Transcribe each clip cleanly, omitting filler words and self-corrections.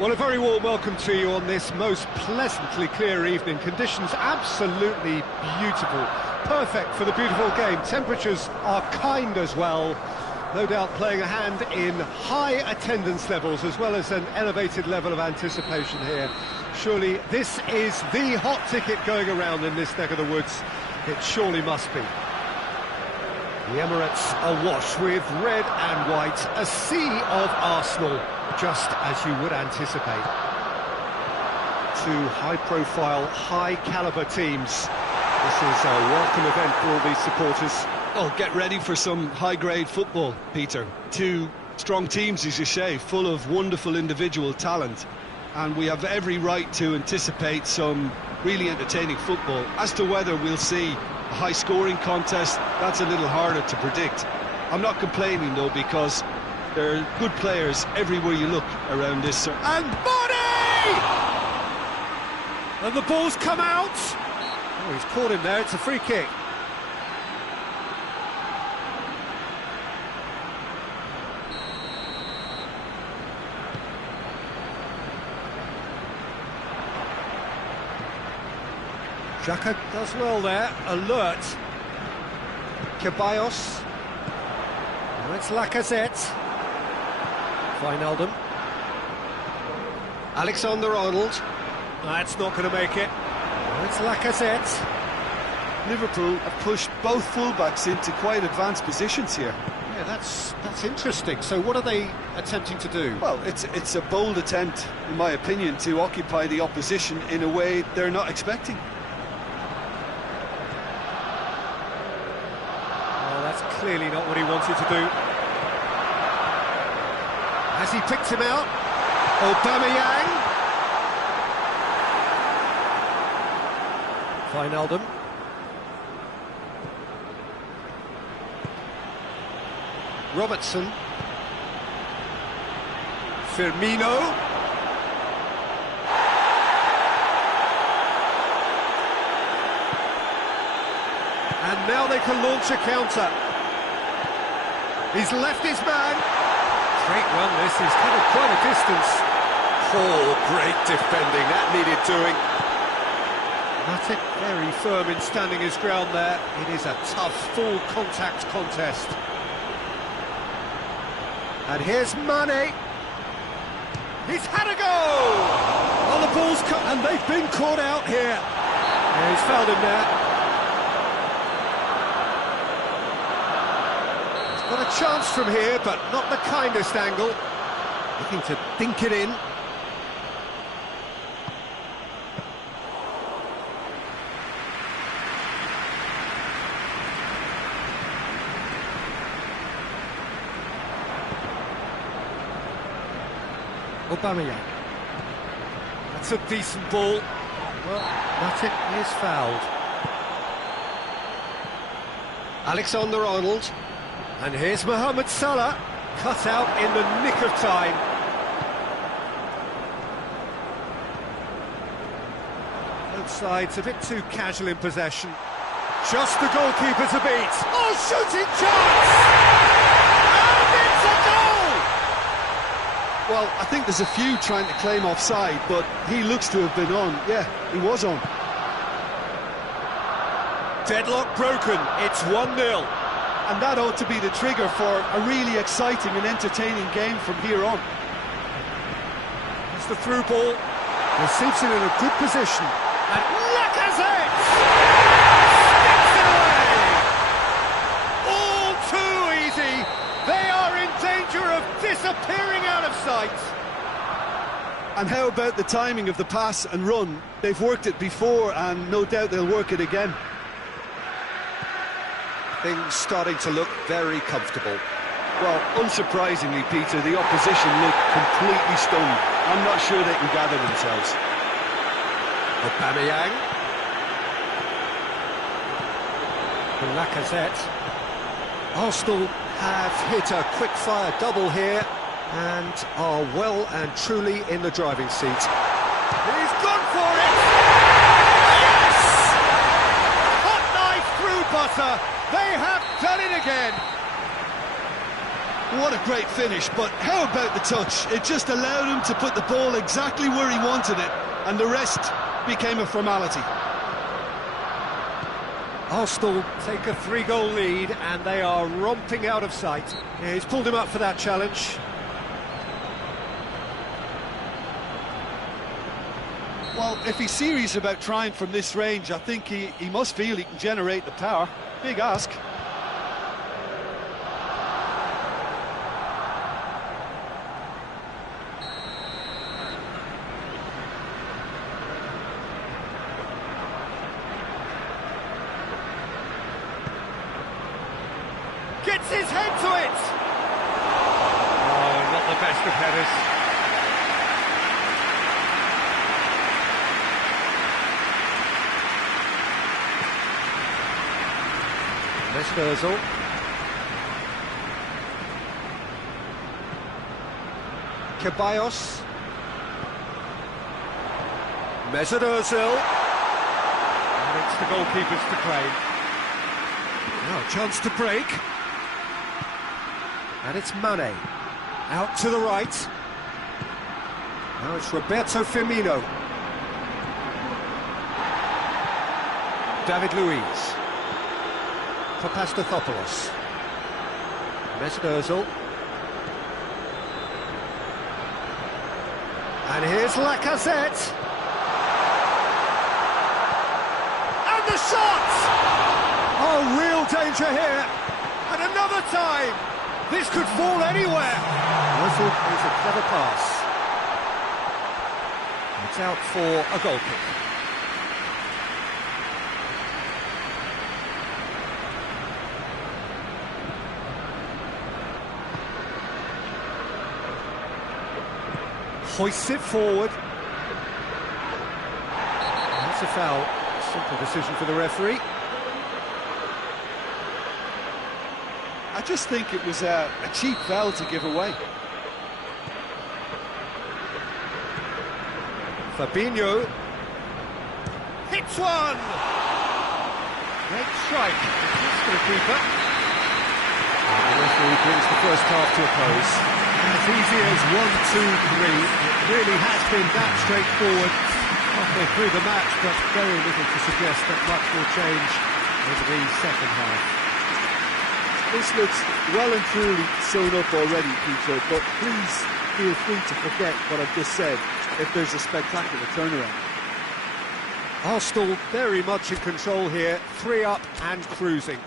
Well, a very warm welcome to you on this most pleasantly clear evening. Conditions absolutely beautiful, perfect for the beautiful game. Temperatures are kind as well, no doubt playing a hand in high attendance levels as well as an elevated level of anticipation here. Surely this is the hot ticket going around in this neck of the woods. It surely must be. The Emirates awash with red and white, a sea of Arsenal, just as you would anticipate. Two high-profile, high-caliber teams. This is a welcome event for all these supporters. Oh, get ready for some high-grade football, Peter. Two strong teams, as you say, full of wonderful individual talent. And we have every right to anticipate some really entertaining football. As to whether we'll see a high-scoring contest, that's a little harder to predict. I'm not complaining, though, because there are good players everywhere you look around this. And body! And the ball's come out! Oh, he's caught him there, it's a free kick. Xhaka does well there, alert. Ceballos. Now it's Lacazette. Wijnaldum. Alexander-Arnold. That's not going to make it. Now it's Lacazette. Liverpool have pushed both fullbacks into quite advanced positions here. Yeah, that's interesting. So what are they attempting to do? Well, it's a bold attempt, in my opinion, to occupy the opposition in a way they're not expecting. Clearly not what he wanted to do. Has he picked him out? Aubameyang. Wijnaldum. Robertson. Firmino. And now they can launch a counter. He's left his man. Great run this, he's covered quite a distance. Oh, great defending, that needed doing. Matic very firm in standing his ground there. It is a tough, full contact contest. And here's Mane. He's had a go! Oh, the ball's cut, and they've been caught out here. Yeah, he's fouled him there. Got a chance from here, but not the kindest angle. Looking to dink it in. Aubameyang. That's a decent ball. Well, Matic is fouled. Alexander-Arnold. And here's Mohamed Salah, cut out in the nick of time. Both sides a bit too casual in possession. Just the goalkeeper to beat. Oh, shooting chance! And it's a goal! Well, I think there's a few trying to claim offside, but he looks to have been on. Yeah, he was on. Deadlock broken, it's 1-0. And that ought to be the trigger for a really exciting and entertaining game from here on. It's the through ball. Receives it in a good position. And Lacazette! Sticks it away! All too easy. They are in danger of disappearing out of sight. And how about the timing of the pass and run? They've worked it before and no doubt they'll work it again. Things starting to look very comfortable. Well, unsurprisingly, Peter, the opposition look completely stunned. I'm not sure they can gather themselves. Aubameyang. Lacazette. Arsenal have hit a quick-fire double here and are well and truly in the driving seat. He's gone for it! Yes! Hot knife through butter. They have done it again. What a great finish, but how about the touch? It just allowed him to put the ball exactly where he wanted it, and the rest became a formality. Arsenal take a 3-goal lead, and they are romping out of sight. Yeah, he's pulled him up for that challenge. Well, if he's serious about trying from this range, I think he must feel he can generate the power. Big ask. Gets his head to it! Oh, not the best of headers. Mesut Ozil. Ceballos. Mesut Ozil. And it's the goalkeepers to claim. Now a chance to break. And it's Mane. Out to the right. Now it's Roberto Firmino. David Luiz. Papastathopoulos. Mesut Ozil. And here's Lacazette. And the shot! Oh, real danger here. And another time. This could fall anywhere. Ozil is a clever pass. It's out for a goal kick. Hoists it forward. That's a foul. Simple decision for the referee. I just think it was a cheap foul to give away. Fabinho hits one. Great strike. It's for the keeper. And the referee brings the first half to a close. As easy as 1, 2, 3. It really has been that straightforward halfway through the match, but very little to suggest that much will change over the second half. This looks well and truly sewn up already, Peter, but please feel free to forget what I've just said if there's a spectacular turnaround. Arsenal very much in control here, 3 up and cruising.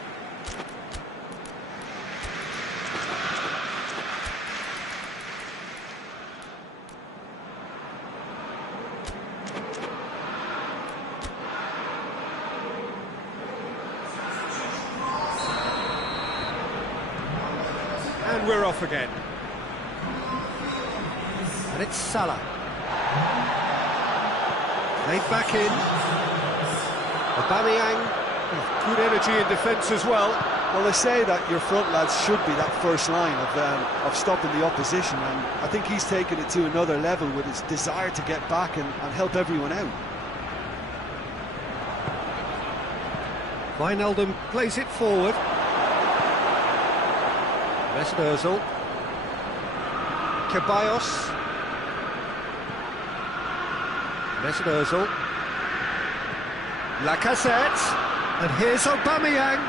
And we're off again. And it's Salah. Played back in. Aubameyang, good energy in defence as well. Well, they say that your front lads should be that first line of stopping the opposition, and I think he's taken it to another level with his desire to get back and help everyone out. Wijnaldum plays it forward. Mesut Ozil. Ceballos. Mesut Ozil. Lacazette. And here's Aubameyang.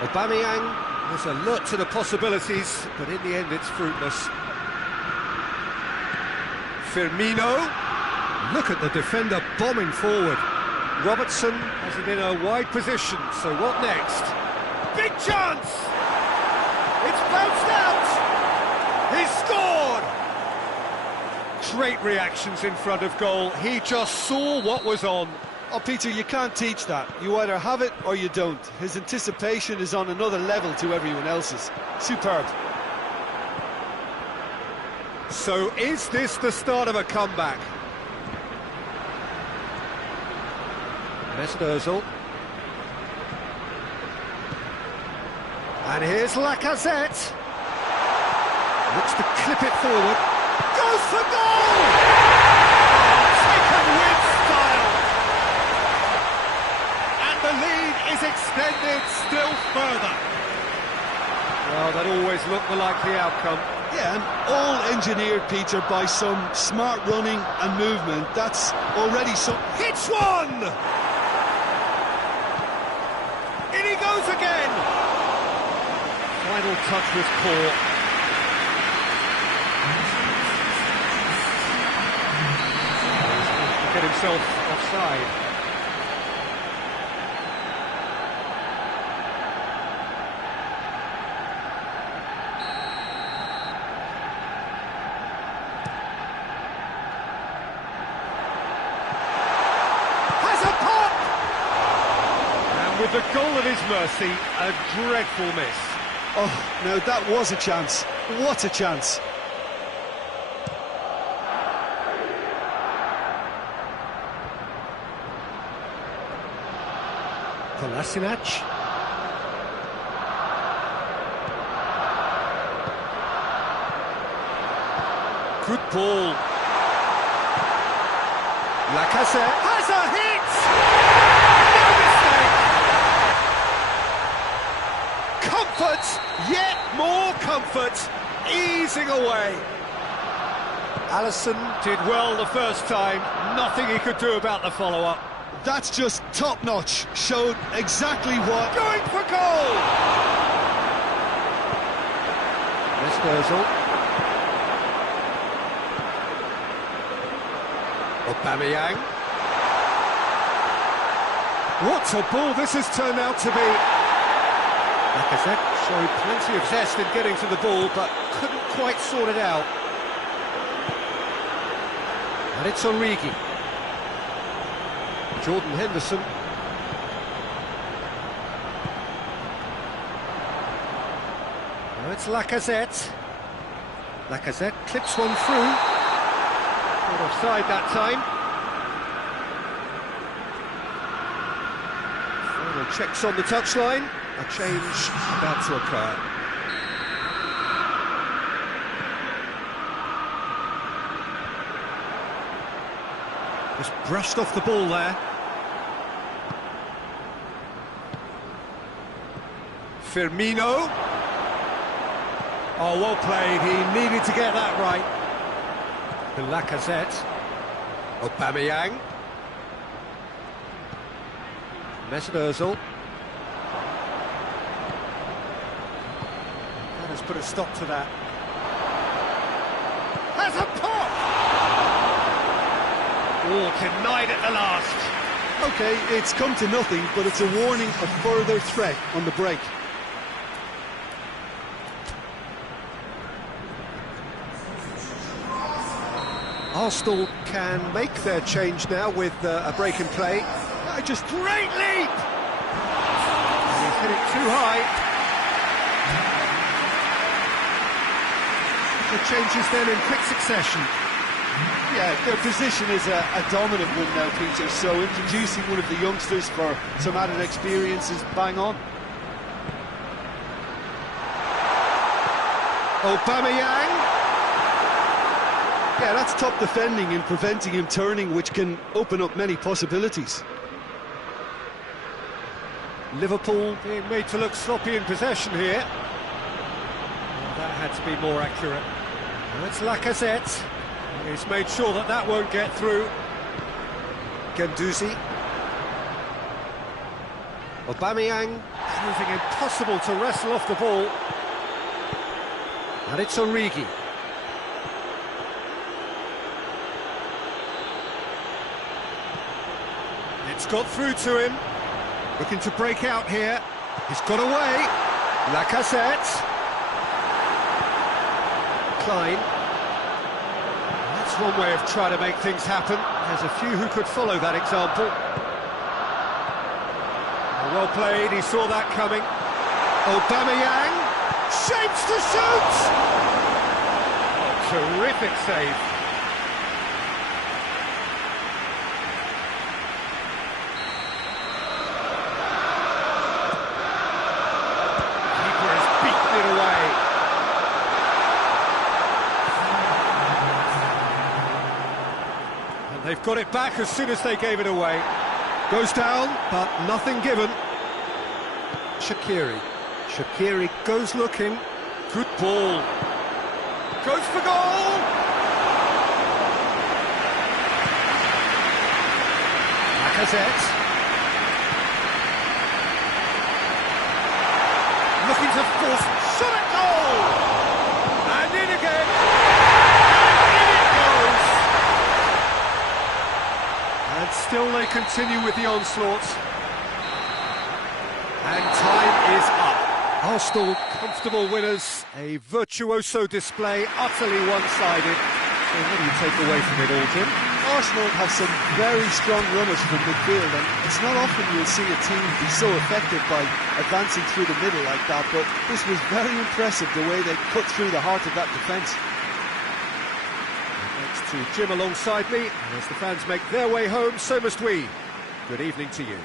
Aubameyang is alert to the possibilities, but in the end it's fruitless. Firmino. Look at the defender bombing forward. Robertson has it in a wide position, so what next? Big chance! It's bounced out! He's scored! Great reactions in front of goal. He just saw what was on. Oh, Peter, you can't teach that. You either have it or you don't. His anticipation is on another level to everyone else's. Superb. So is this the start of a comeback? Mesut Ozil. And here's Lacazette. Looks to clip it forward. Goes for goal! Taken with style. And the lead is extended still further. Well, Well, that always looked the likely outcome. Yeah, and all engineered, Peter, by some smart running and movement. That's already some... Hits one! In he goes again! Final touch was poor. To get himself offside. With the goal at his mercy, a dreadful miss. Oh, no, that was a chance. What a chance. Kolasinac. Good ball. Lacazette has a hit! Comfort, yet more comfort, easing away. Alisson did well the first time, nothing he could do about the follow-up. That's just top-notch, showed exactly what... Going for goal! Mesmerzel. Aubameyang. What a ball this has turned out to be. Lacazette showed plenty of zest in getting to the ball, but couldn't quite sort it out. And it's Origi. Jordan Henderson. Now it's Lacazette. Lacazette clips one through. Not offside that time. Final checks on the touchline. A change about to occur. Just brushed off the ball there. Firmino. Oh, well played. He needed to get that right. The Lacazette. Aubameyang. Mesmerzel. That has put a stop to that. Has a pop! Oh, denied at the last. OK, it's come to nothing, but it's a warning of further threat on the break. Arsenal can make their change now with a break in play. Just great leap! And he's hit it too high. The changes then in quick succession. Yeah, their position is a dominant one now, Peter, so introducing one of the youngsters for some added experience is bang on. Aubameyang. Yeah, that's top defending and preventing him turning, which can open up many possibilities. Liverpool being made to look sloppy in possession here. Well, that had to be more accurate. Now it's Lacazette. He's made sure that that won't get through. Guendouzi. Aubameyang proving impossible to wrestle off the ball. And it's Origi. It's got through to him. Looking to break out here. He's got away. Lacazette. Klein. That's one way of trying to make things happen. There's a few who could follow that example. Well played, he saw that coming. Aubameyang. Shapes to shoot! Oh, terrific save. They've got it back as soon as they gave it away. Goes down, but nothing given. Shaqiri goes looking. Good ball. Goes for goal! Lacazette. Looking to force, shot at goal! And in again! And in it goes! And still they continue with the onslaught. And time is up. Arsenal comfortable winners, a virtuoso display, utterly one-sided. So what do you take away from it all, Jim? Arsenal have some very strong runners from midfield, and it's not often you'll see a team be so effective by advancing through the middle like that, but this was very impressive, the way they cut through the heart of that defence. Thanks to Jim alongside me, and as the fans make their way home, so must we. Good evening to you.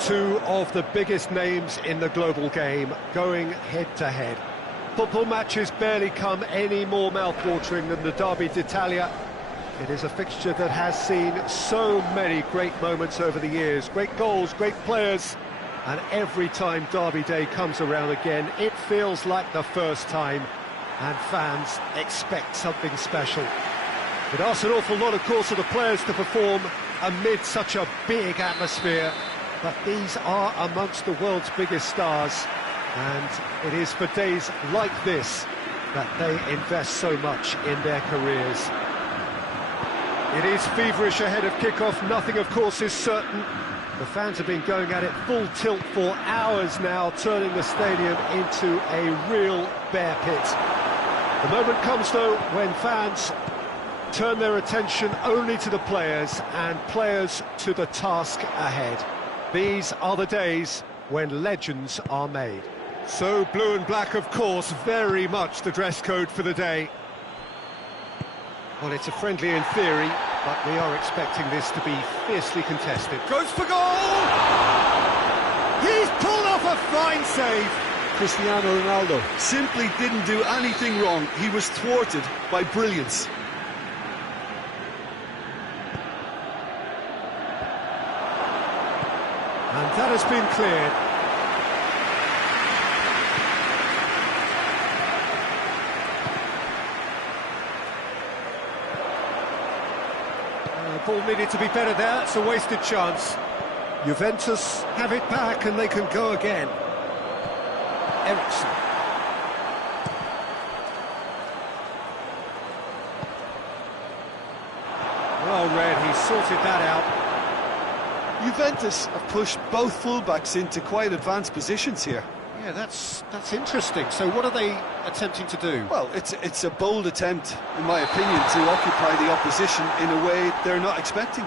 Two of the biggest names in the global game going head-to-head. Football matches barely come any more mouth-watering than the Derby d'Italia. It is a fixture that has seen so many great moments over the years, great goals, great players, and every time Derby Day comes around again, it feels like the first time. and fans expect something special. It asks an awful lot, of course, of the players to perform amid such a big atmosphere, but these are amongst the world's biggest stars, and it is for days like this that they invest so much in their careers. It is feverish ahead of kickoff. Nothing, of course, is certain. The fans have been going at it full tilt for hours now, turning the stadium into a real bear pit. The moment comes, though, when fans turn their attention only to the players and players to the task ahead. These are the days when legends are made. So blue and black, of course, very much the dress code for the day. Well, it's a friendly in theory, but we are expecting this to be fiercely contested. Goes for goal! He's pulled off a fine save! Cristiano Ronaldo simply didn't do anything wrong. He was thwarted by brilliance. And that has been cleared. Ball needed to be better there, it's a wasted chance. Juventus have it back and they can go again. Ericsson. Well read, he sorted that out. Juventus have pushed both fullbacks into quite advanced positions here. Yeah, that's interesting. So what are they attempting to do? Well, it's a bold attempt, in my opinion, to occupy the opposition in a way they're not expecting.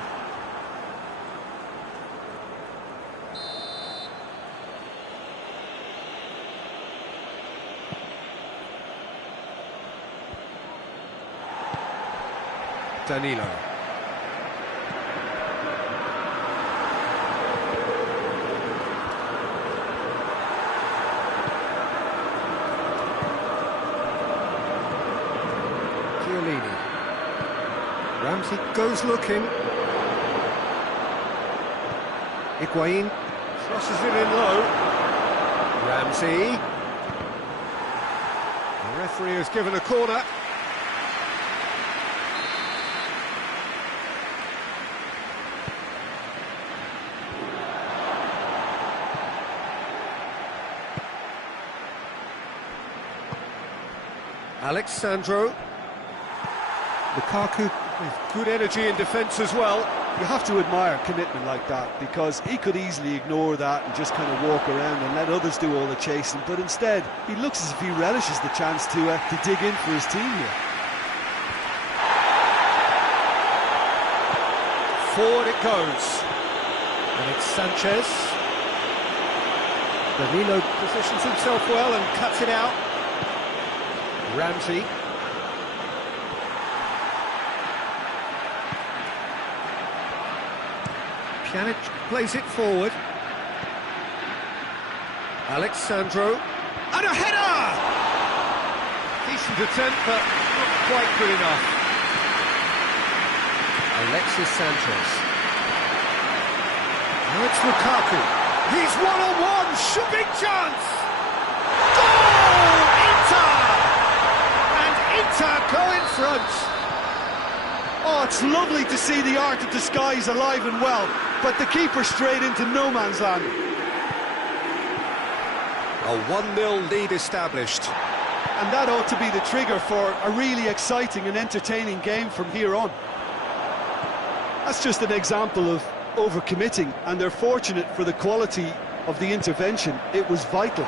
Danilo. Ramsey goes looking. Higuain crosses it in low. Ramsey. The referee has given a corner. Alexandro. Lukaku with good energy in defence as well. You have to admire commitment like that, because he could easily ignore that and just kind of walk around and let others do all the chasing, but instead he looks as if he relishes the chance to dig in for his team here. Forward it goes, and it's Sanchez. Danilo positions himself well and cuts it out. Ramsey. Pjanic plays it forward. Alexandro. And a header! Decent attempt, but not quite good enough. Alexis Sanchez. Now it's Lukaku. He's one-on-one, big chance! Goal! Inter! And Inter go in front. Oh, it's lovely to see the art of disguise alive and well, but the keeper straight into no man's land. A 1-0 lead established. And that ought to be the trigger for a really exciting and entertaining game from here on. That's just an example of overcommitting, and they're fortunate for the quality of the intervention. It was vital.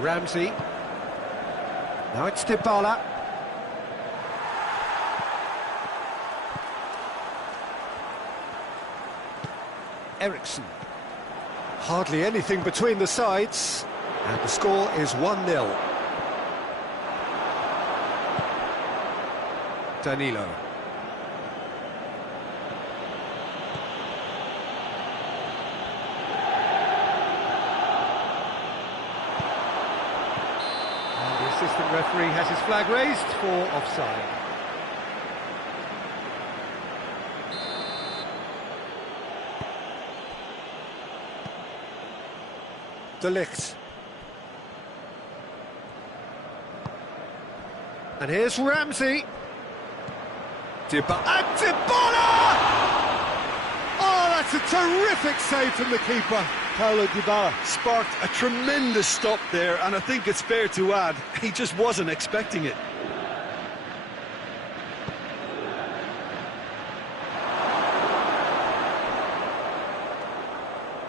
Ramsey. Now it's Dybala. Ericsson. Hardly anything between the sides, and the score is 1-0. Danilo. Assistant referee has his flag raised for offside. De Ligt. And here's Ramsey. Dybala! Oh, that's a terrific save from the keeper. Paulo Dybala sparked a tremendous stop there, and I think it's fair to add, he just wasn't expecting it.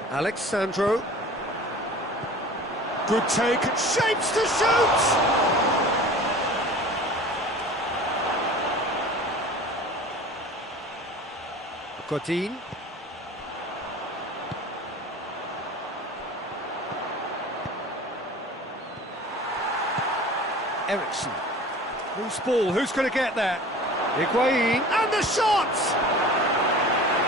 Alexandro. Good take, shapes to shoot! Godin. Ericsson. Loose ball, who's going to get that? Higuain, and the shot!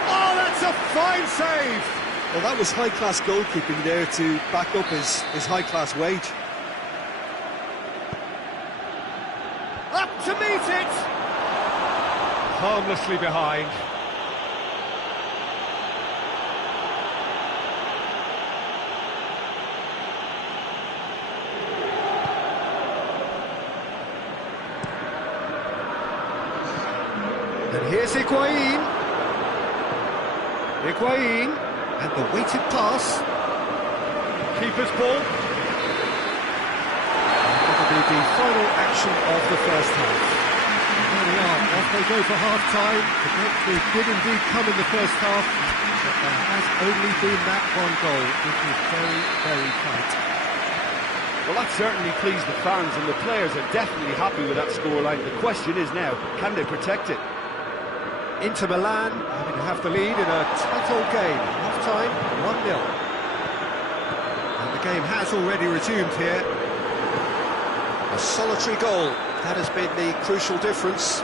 Oh, that's a fine save! Well, that was high-class goalkeeping there to back up his high-class wage. Up to meet it! Harmlessly behind. And here's Higuain. And the weighted pass. Keeper's ball. That'll be the final action of the first half. There we are, off they go for half-time. The breakthrough did indeed come in the first half, but there has only been that one goal. It is very, very tight. Well, that certainly pleased the fans, and the players are definitely happy with that scoreline. The question is now, can they protect it? Inter Milan having to have the lead in a tight old game. Half-time, 1-0. And the game has already resumed here. A solitary goal, that has been the crucial difference.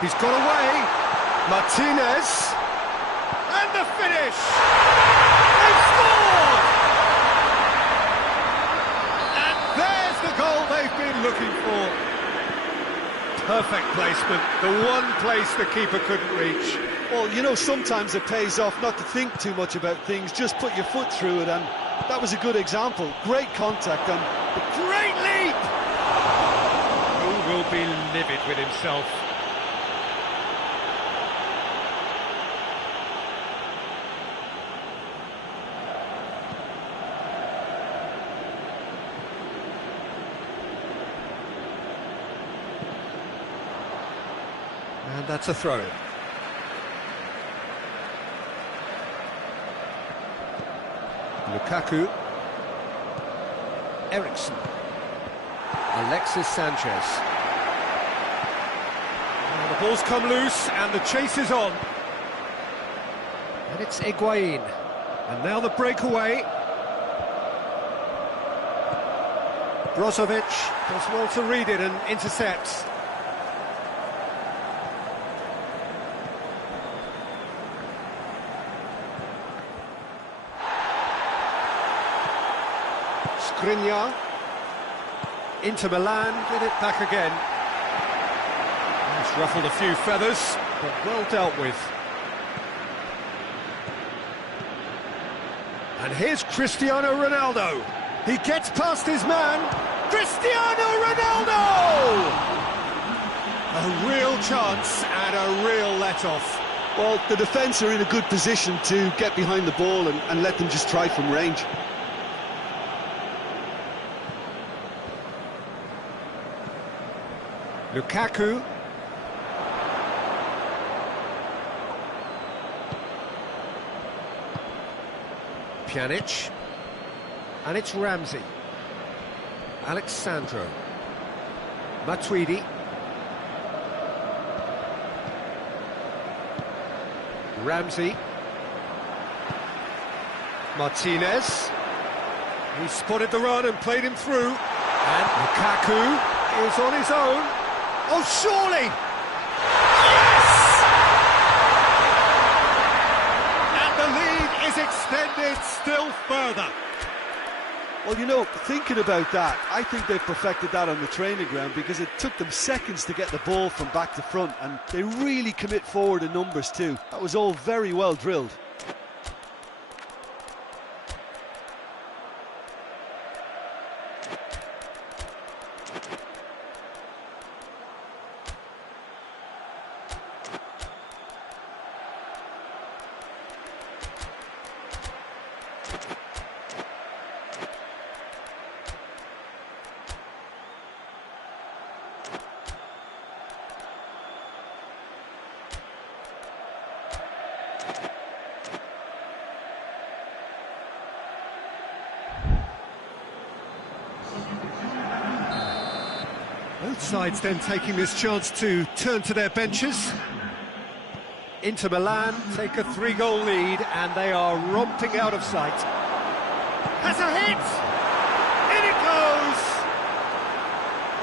He's got away. Martinez. And the finish! They've scored! And there's the goal they've been looking for. Perfect placement, the one place the keeper couldn't reach. Well, you know, sometimes it pays off not to think too much about things, just put your foot through it, and that was a good example. Great contact and a great leap! Who will be livid with himself? And that's a throw. Lukaku. Ericsson. Alexis Sanchez. And the ball's come loose and the chase is on. And it's Higuain. And now the breakaway. Brozovic does well to read it and intercepts. Skriniar. Inter Milan get it back again. It's ruffled a few feathers, but well dealt with. And here's Cristiano Ronaldo. He gets past his man. Cristiano Ronaldo! A real chance and a real let-off. Well, the defence are in a good position to get behind the ball and let them just try from range. Lukaku. Pjanic. And it's Ramsey. Alexandro. Matuidi. Ramsey. Martinez. He spotted the run and played him through. And Lukaku is on his own. Oh, surely! Yes! And the lead is extended still further. Well, you know, thinking about that, I think they've perfected that on the training ground because it took them seconds to get the ball from back to front, and they really commit forward in numbers too. That was all very well drilled. sides then taking this chance to turn to their benches. Inter Milan take a 3-goal lead and they are romping out of sight. Has a hit! In it goes!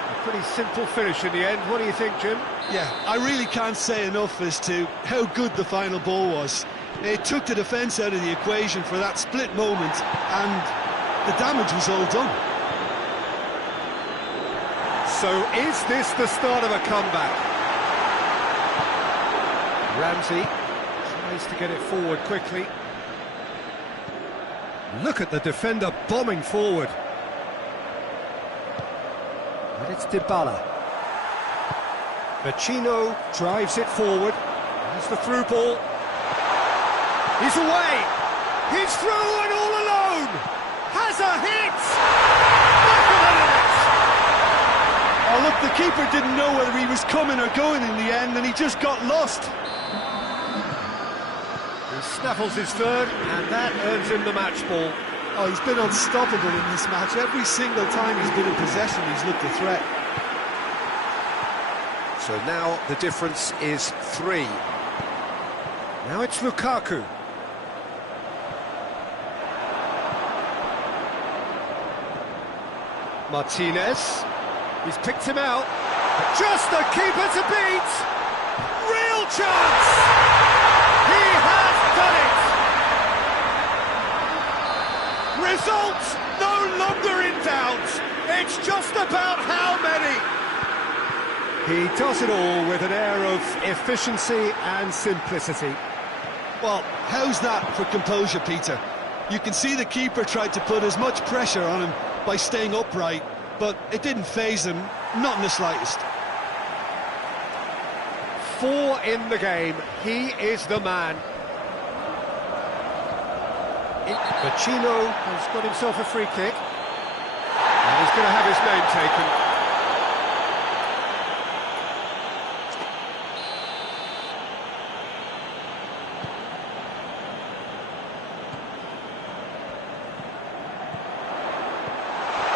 A pretty simple finish in the end. What do you think, Jim? Yeah, I really can't say enough as to how good the final ball was. It took the defence out of the equation for that split moment, and the damage was all done. So is this the start of a comeback? Ramsey tries to get it forward quickly. Look at the defender bombing forward. And it's Dybala. Vecino drives it forward. There's the through ball. He's away! He's through and all alone! Has a hit! Back of the net! Oh, look, the keeper didn't know whether he was coming or going in the end, and he just got lost. He snaffles his third, and that earns him the match ball. Oh, he's been unstoppable in this match. Every single time he's been in possession, he's looked a threat. So now the difference is 3. Now it's Lukaku. Martinez. He's picked him out. Just the keeper to beat! Real chance! He has done it! Result no longer in doubt. It's just about how many. He does it all with an air of efficiency and simplicity. Well, how's that for composure, Peter? You can see the keeper tried to put as much pressure on him by staying upright, but it didn't faze him, not in the slightest. 4 in the game. He is the man. Vecino has got himself a free kick. And he's going to have his name taken.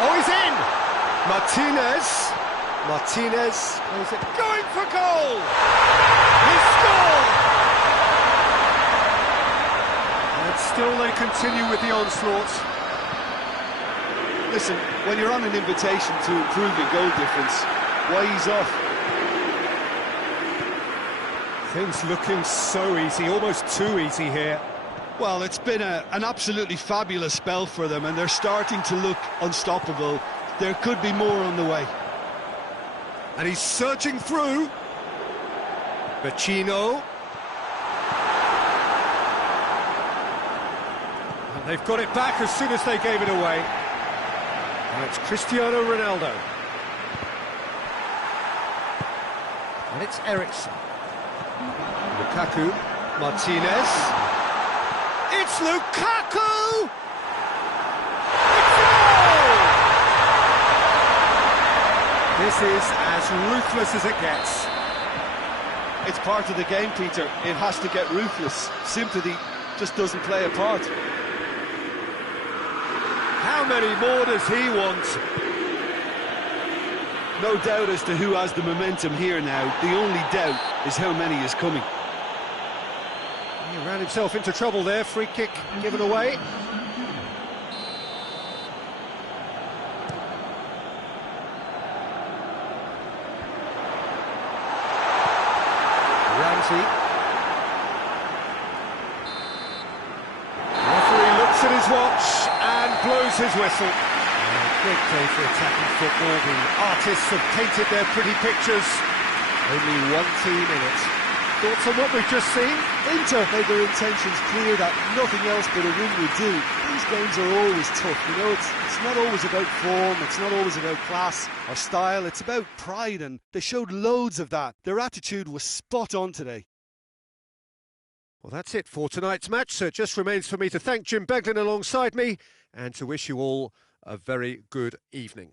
Oh, he's in! Martinez is it going for goal! He scored! And still they continue with the onslaught. Listen, when you're on an invitation to improve your goal difference, why ease off? Things looking so easy, almost too easy here. Well, it's been an absolutely fabulous spell for them, and they're starting to look unstoppable. There could be more on the way. And he's surging through. Vecino. And they've got it back as soon as they gave it away. Now it's Cristiano Ronaldo. And it's Eriksen. Lukaku. Martinez. It's Lukaku! It's a goal! This is as ruthless as it gets. It's part of the game, Peter. It has to get ruthless. Sympathy just doesn't play a part. How many more does he want? No doubt as to who has the momentum here now. The only doubt is how many is coming. He ran himself into trouble there. Free kick given away. Ramsey. The referee looks at his watch and blows his whistle. Great day for attacking football. The artists have painted their pretty pictures. Only one team in it. Thoughts on what we've just seen? Inter made their intentions clear that nothing else but a win would do. These games are always tough, you know, it's not always about form, it's not always about class or style, it's about pride, and they showed loads of that. Their attitude was spot on today. Well, that's it for tonight's match, so it just remains for me to thank Jim Beglin alongside me and to wish you all a very good evening.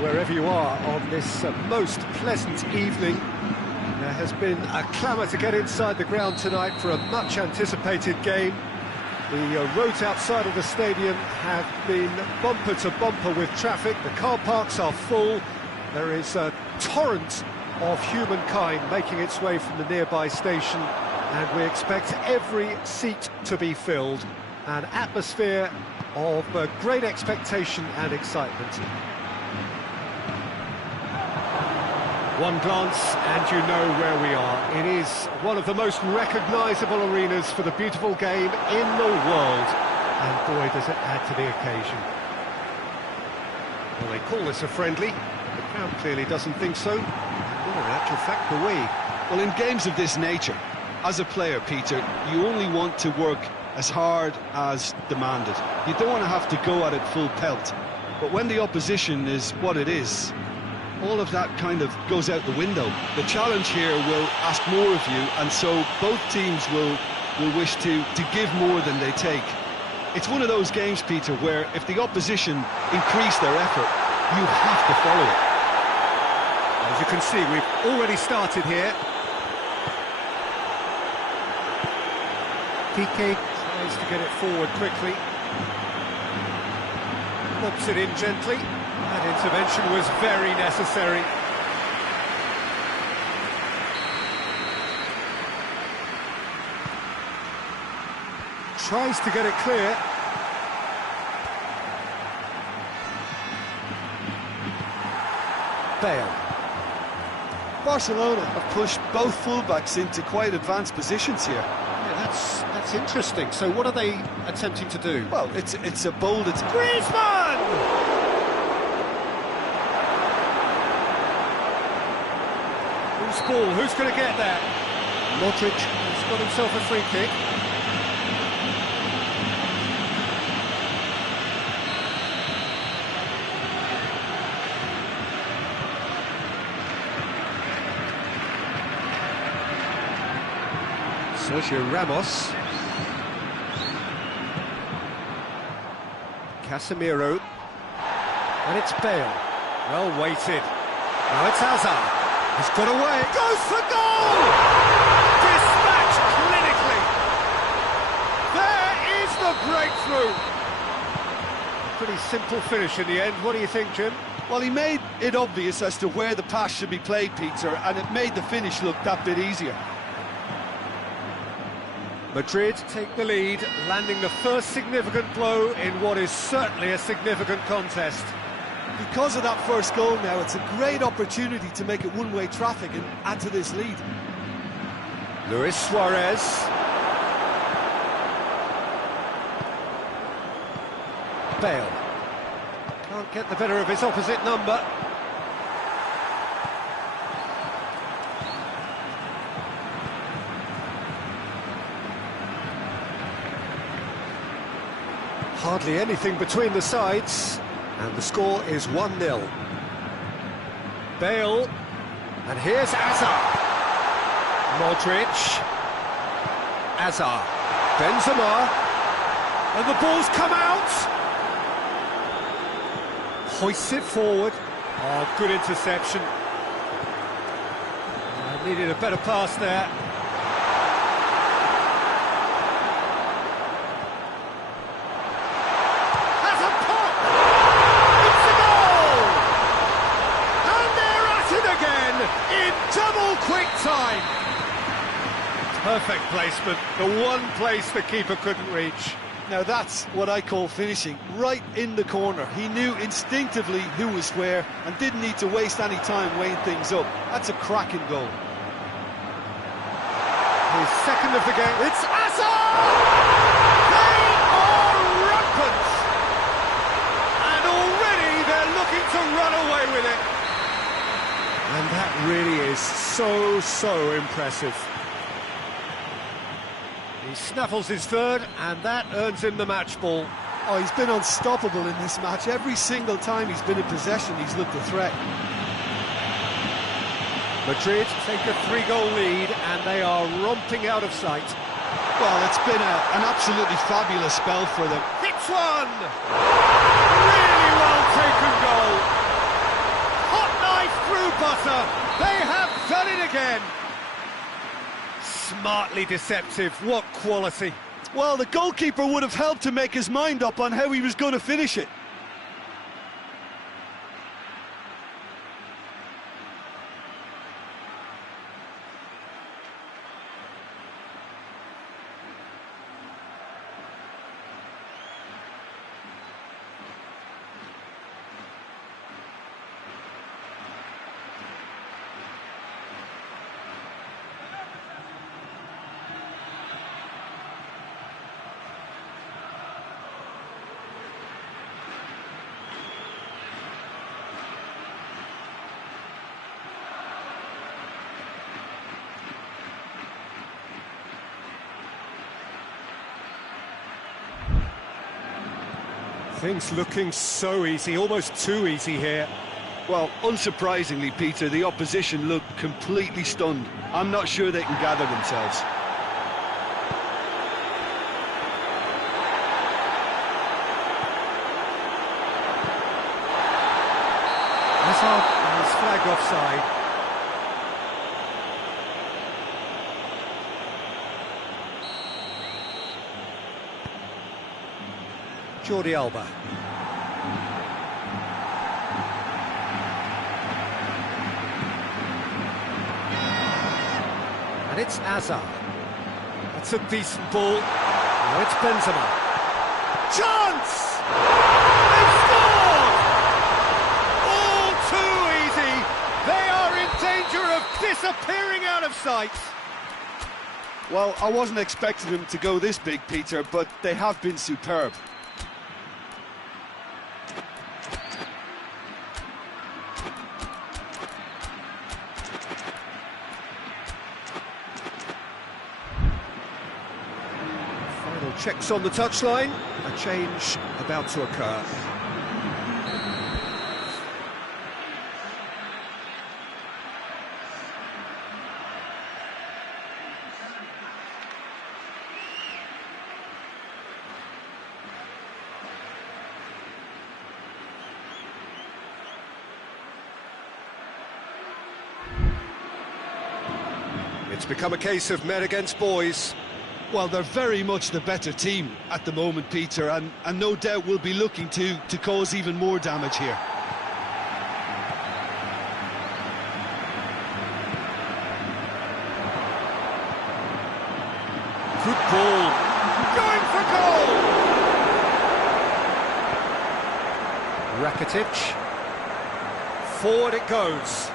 Wherever you are on this most pleasant evening, there has been a clamour to get inside the ground tonight for a much-anticipated game. The roads outside of the stadium have been bumper to bumper with traffic. The car parks are full. There is a torrent of humankind making its way from the nearby station, and we expect every seat to be filled. An atmosphere of great expectation and excitement. One glance and you know where we are. It is one of the most recognisable arenas for the beautiful game in the world. And boy, does it add to the occasion. Well, they call this a friendly. The crowd clearly doesn't think so. Well, in actual fact, the way. Well, in games of this nature, as a player, Peter, you only want to work as hard as demanded. You don't want to have to go at it full pelt. But when the opposition is what it is, all of that kind of goes out the window. The challenge here will ask more of you, and so both teams will wish to give more than they take. It's one of those games, Peter, where if the opposition increase their effort, you have to follow it. As you can see, we've already started here. Piqué tries to get it forward quickly. Lobs it in gently. That intervention was very necessary. Tries to get it clear. Bale. Barcelona have pushed both fullbacks into quite advanced positions here. Yeah, that's interesting. So what are they attempting to do? Well, it's a bold... Griezmann! Who's ball? Who's going to get that? Modric has got himself a free kick. Sergio Ramos. Casemiro. And it's Bale. Well weighted. Now it's Hazard. He's got away. Goes for goal! Dispatched clinically. There is the breakthrough. Pretty simple finish in the end. What do you think, Jim? Well, he made it obvious as to where the pass should be played, Peter, and it made the finish look that bit easier. Madrid take the lead, landing the first significant blow in what is certainly a significant contest. Because of that first goal now, it's a great opportunity to make it one-way traffic and add to this lead. Luis Suarez. Bale. Can't get the better of his opposite number. Hardly anything between the sides. And the score is 1-0. Bale, and here's Hazard. Modric. Hazard. Benzema. And the ball's come out. Hoists it forward. Oh, good interception. Needed a better pass there. Time. Perfect placement, the one place the keeper couldn't reach. Now that's what I call finishing, right in the corner. He knew instinctively who was where and didn't need to waste any time weighing things up. That's a cracking goal. His second of the game. It's Hazard! They are rampant! And already they're looking to run away with it. And that really is so impressive. He snaffles his third, and that earns him the match ball. Oh, he's been unstoppable in this match. Every single time he's been in possession, he's looked a threat. Madrid take a 3-goal lead, and they are romping out of sight. Well, it's been an absolutely fabulous spell for them. Hits one! Really well taken goal. butter! They have done it again! Smartly deceptive, what quality! Well, the goalkeeper would have helped to make his mind up on how he was going to finish it. Things looking so easy, almost too easy here. Well, unsurprisingly, Peter, the opposition look completely stunned. I'm not sure they can gather themselves. Hazard is flagged offside. Jordi Alba. And it's Hazard. That's a decent ball. Now it's Benzema. Chance! They've scored! All too easy. They are in danger of disappearing out of sight. Well, I wasn't expecting them to go this big, Peter, but they have been superb. Checks on the touchline, a change about to occur. It's become a case of men against boys. Well, they're very much the better team at the moment, Peter, and no doubt will be looking to cause even more damage here. Good ball. Going for goal! Rakitic. Forward it goes.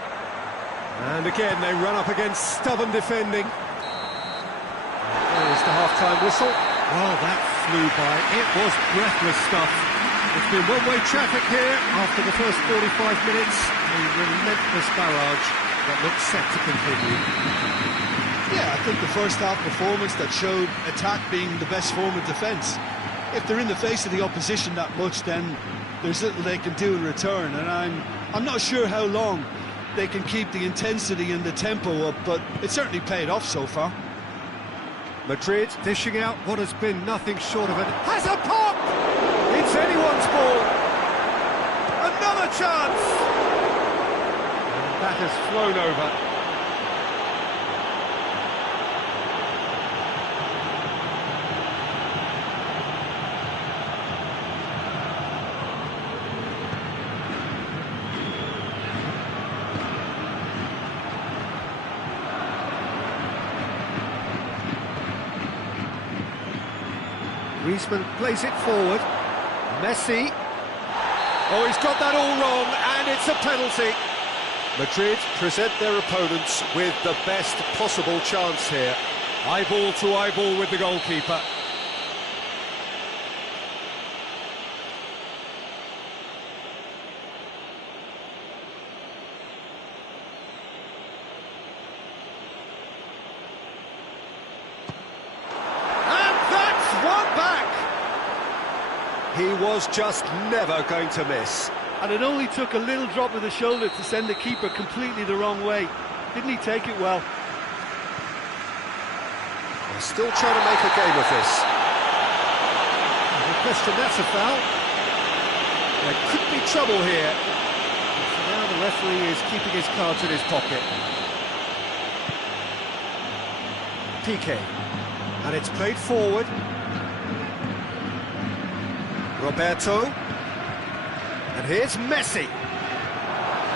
And again, they run up against stubborn defending. There's the half-time whistle. Well, that flew by. It was breathless stuff. It's been one-way traffic here after the first 45 minutes. A relentless barrage that looks set to continue. Yeah, I think the first half performance that showed attack being the best form of defence. If they're in the face of the opposition that much, then there's little they can do in return, and I'm not sure how long they can keep the intensity and the tempo up, but it certainly paid off so far. Madrid dishing out what has been nothing short of has a pop! It's anyone's ball. Another chance! And that has flown over. Griezmann plays it forward. Messi. Oh, he's got that all wrong, and it's a penalty. Madrid present their opponents with the best possible chance here. Eyeball to eyeball with the goalkeeper. He was just never going to miss. And it only took a little drop of the shoulder to send the keeper completely the wrong way. Didn't he take it well? They're still trying to make a game of this. No question, that's a foul. There could be trouble here. And so now the referee is keeping his cards in his pocket. Piqué. And it's played forward. Roberto. And here's Messi.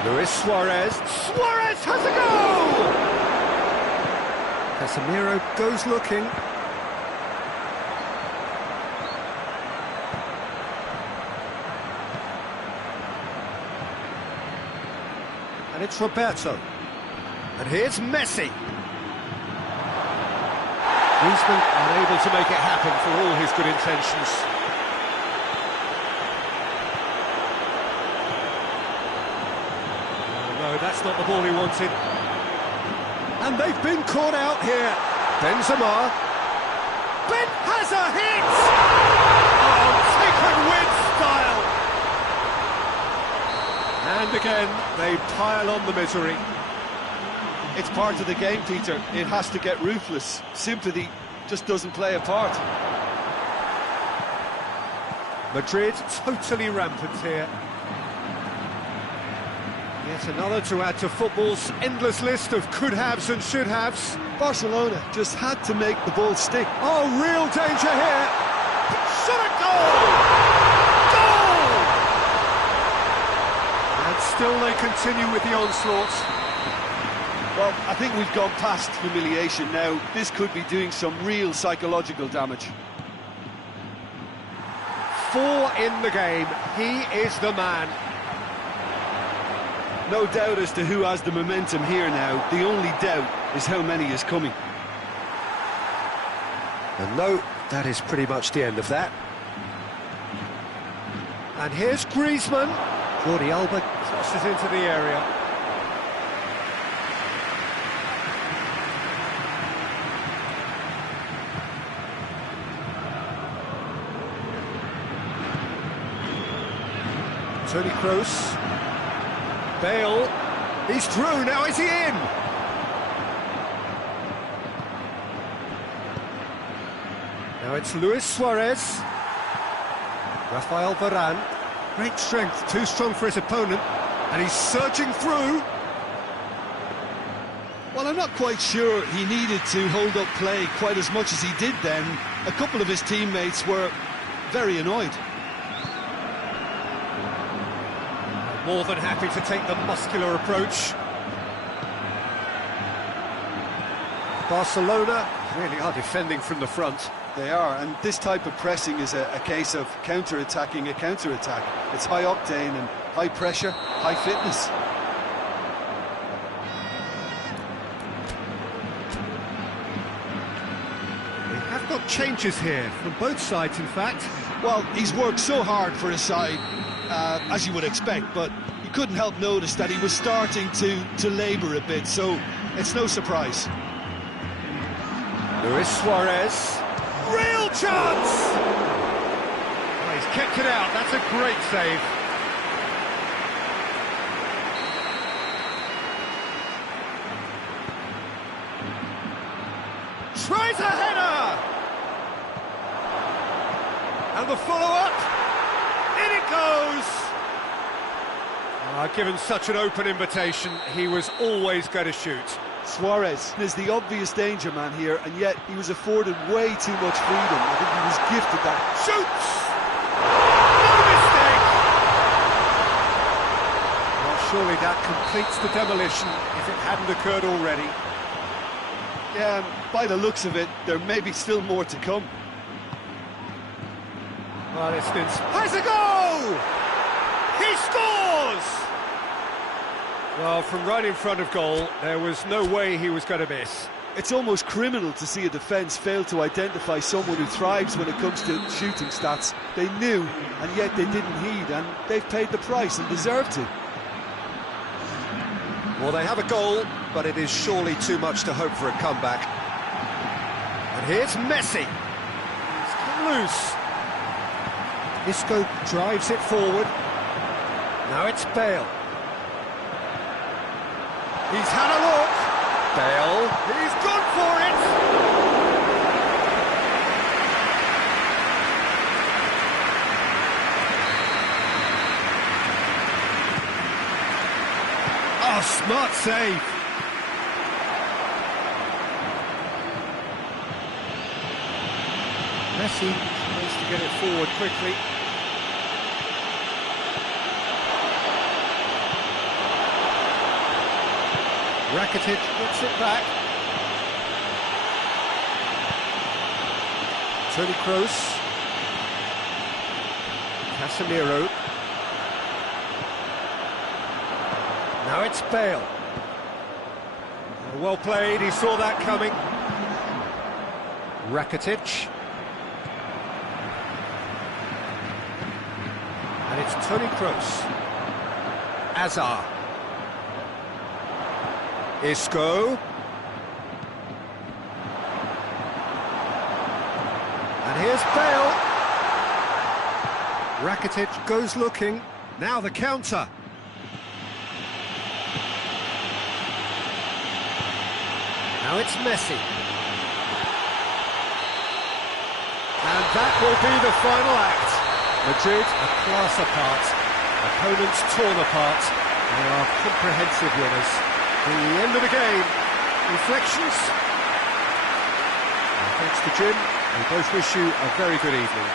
Luis Suarez. Suarez has a goal! Casemiro goes looking. And it's Roberto. And here's Messi. Griezmann unable to make it happen for all his good intentions. Oh, no, that's not the ball he wanted. And they've been caught out here. Benzema. Ben has a hit! Oh, taken with style! And again, they pile on the misery. It's part of the game, Peter. It has to get ruthless. Sympathy just doesn't play a part. Madrid totally rampant here. Yet another to add to football's endless list of could-haves and should-haves. Barcelona just had to make the ball stick. Oh, real danger here! Shot a goal! Goal! And still they continue with the onslaught. Well, I think we've gone past humiliation now. This could be doing some real psychological damage. 4 in the game. He is the man. No doubt as to who has the momentum here now. The only doubt is how many is coming. And no, that is pretty much the end of that. And here's Griezmann. Jordi Alba tosses into the area. Toni Kroos. Bale. He's through, now is he in? Now it's Luis Suarez. Rafael Varane. Great strength, too strong for his opponent. And he's surging through. Well, I'm not quite sure he needed to hold up play quite as much as he did then. A couple of his teammates were very annoyed. More than happy to take the muscular approach. Barcelona really are defending from the front. They are, and this type of pressing is a case of counter-attacking a counter-attack. It's high octane and high pressure, high fitness. They have got changes here, from both sides in fact. Well, he's worked so hard for his side, as you would expect, but you couldn't help notice that he was starting to labour a bit, so it's no surprise. Luis Suarez. Real chance! Oh, he's kept it out, that's a great save. Tries a header! And the follow-up! In it goes! Given such an open invitation, he was always going to shoot. Suarez is the obvious danger man here, and yet he was afforded way too much freedom. I think he was gifted that. Shoots! No mistake! Well, surely that completes the demolition if it hadn't occurred already. Yeah, by the looks of it, there may be still more to come. Well, Instance has a goal! He scores! Well, from right in front of goal, there was no way he was going to miss. It's almost criminal to see a defence fail to identify someone who thrives when it comes to shooting stats. They knew, and yet they didn't heed, and they've paid the price and deserve to. Well, they have a goal, but it is surely too much to hope for a comeback. And here's Messi. He's come loose. Isco drives it forward. Now it's Bale. He's had a look. Bale. He's gone for it. Smart save. Messi tries to get it forward quickly. Rakitic gets it back. Toni Kroos. Casemiro. Now it's Bale. Well played, he saw that coming. Rakitic. And it's Toni Kroos. Azar. Isco. And here's Bale. Rakitic goes looking. Now the counter. Now it's Messi. And that will be the final act. Madrid are class apart. Opponents torn apart. They are comprehensive winners. The end of the game. Reflections? And thanks to Jim. We both wish you a very good evening.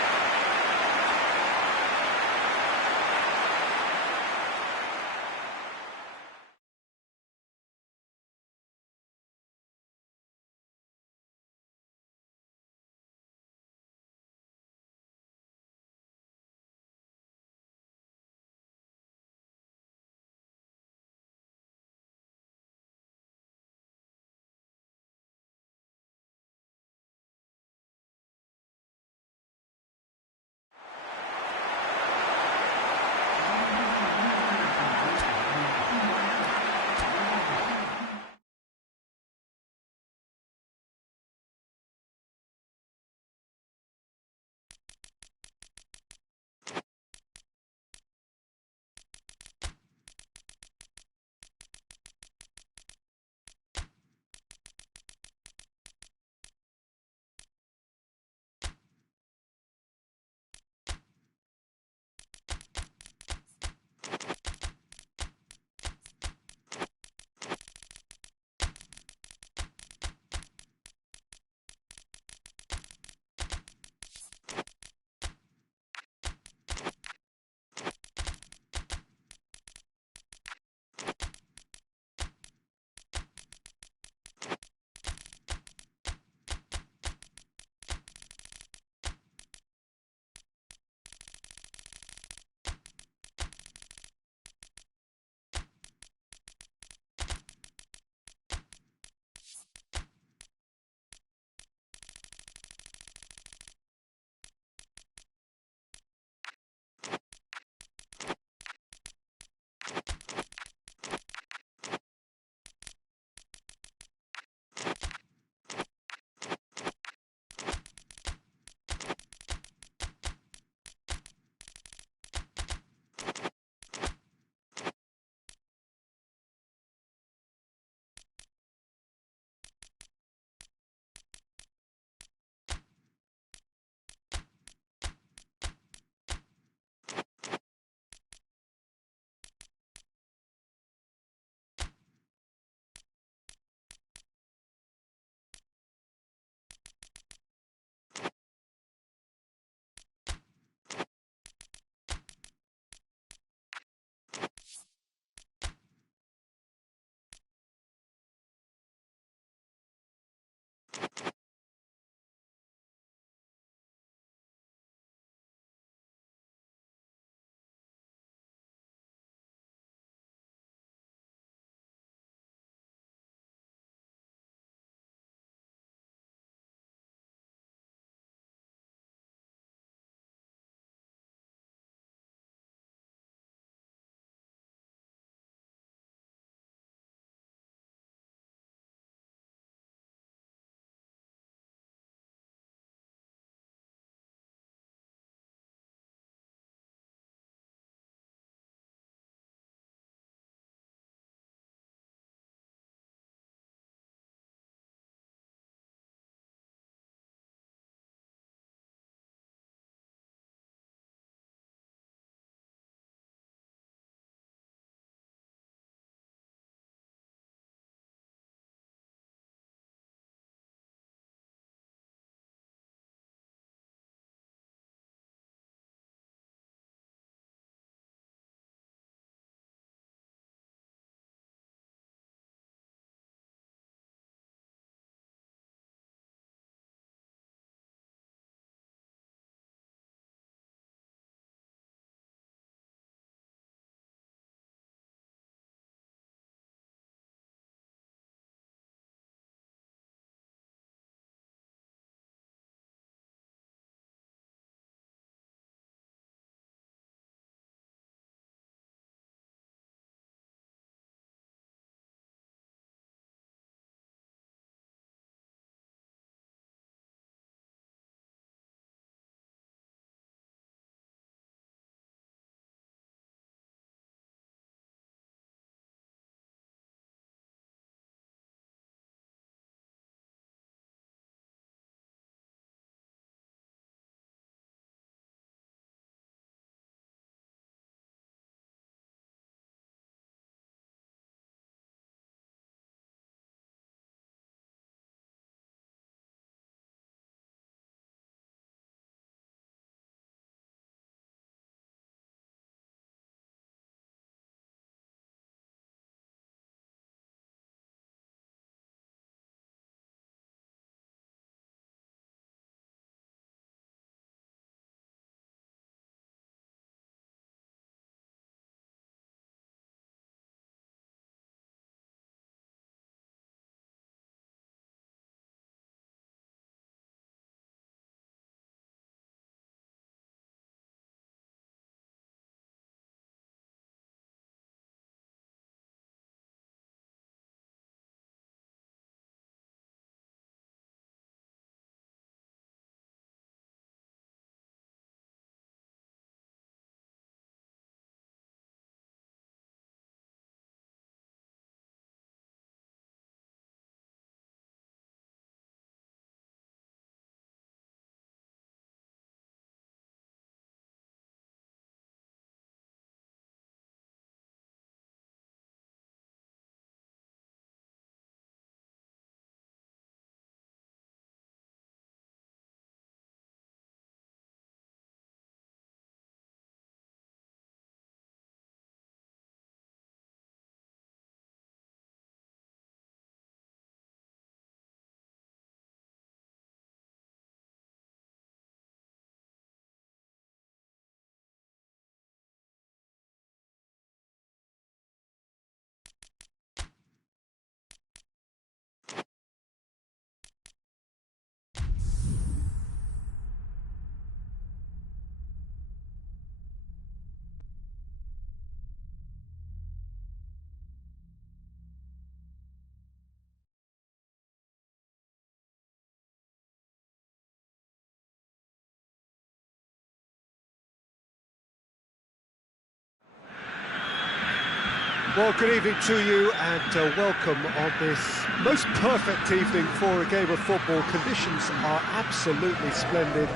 Well, good evening to you and welcome on this most perfect evening for a game of football. Conditions are absolutely splendid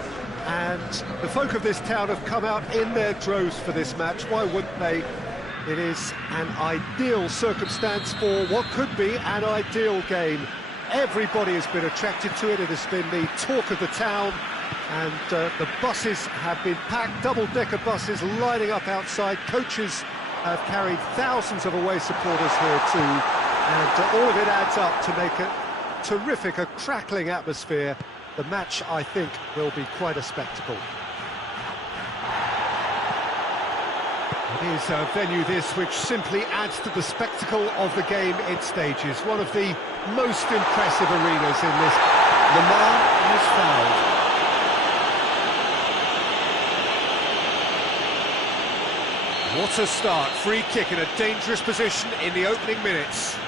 and the folk of this town have come out in their droves for this match. Why wouldn't they? It is an ideal circumstance for what could be an ideal game. Everybody has been attracted to it. It has been the talk of the town and the buses have been packed, double-decker buses lining up outside. Coaches have carried thousands of away supporters here too, and all of it adds up to make a terrific, a crackling atmosphere. The match, I think, will be quite a spectacle. It is a venue this which simply adds to the spectacle of the game it stages. One of the most impressive arenas in this. The man has fouled. What a start, free kick in a dangerous position in the opening minutes.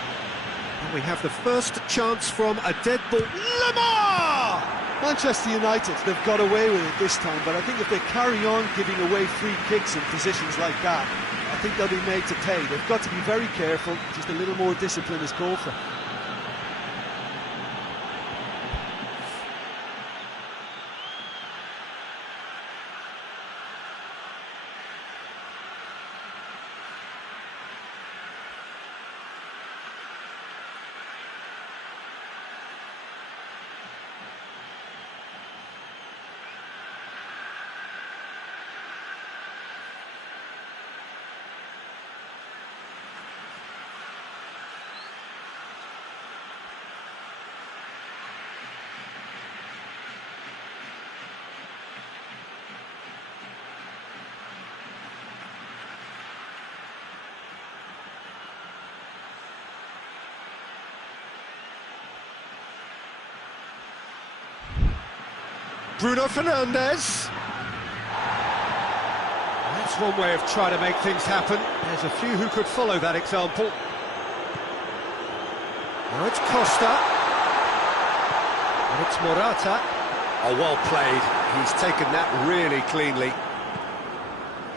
And we have the first chance from a dead ball. Lamar! Manchester United, they've got away with it this time, but I think if they carry on giving away free kicks in positions like that, I think they'll be made to pay. They've got to be very careful, just a little more discipline is called for. Bruno Fernandes. That's one way of trying to make things happen. There's a few who could follow that example. Now it's Costa. And it's Morata. Oh, well played. He's taken that really cleanly.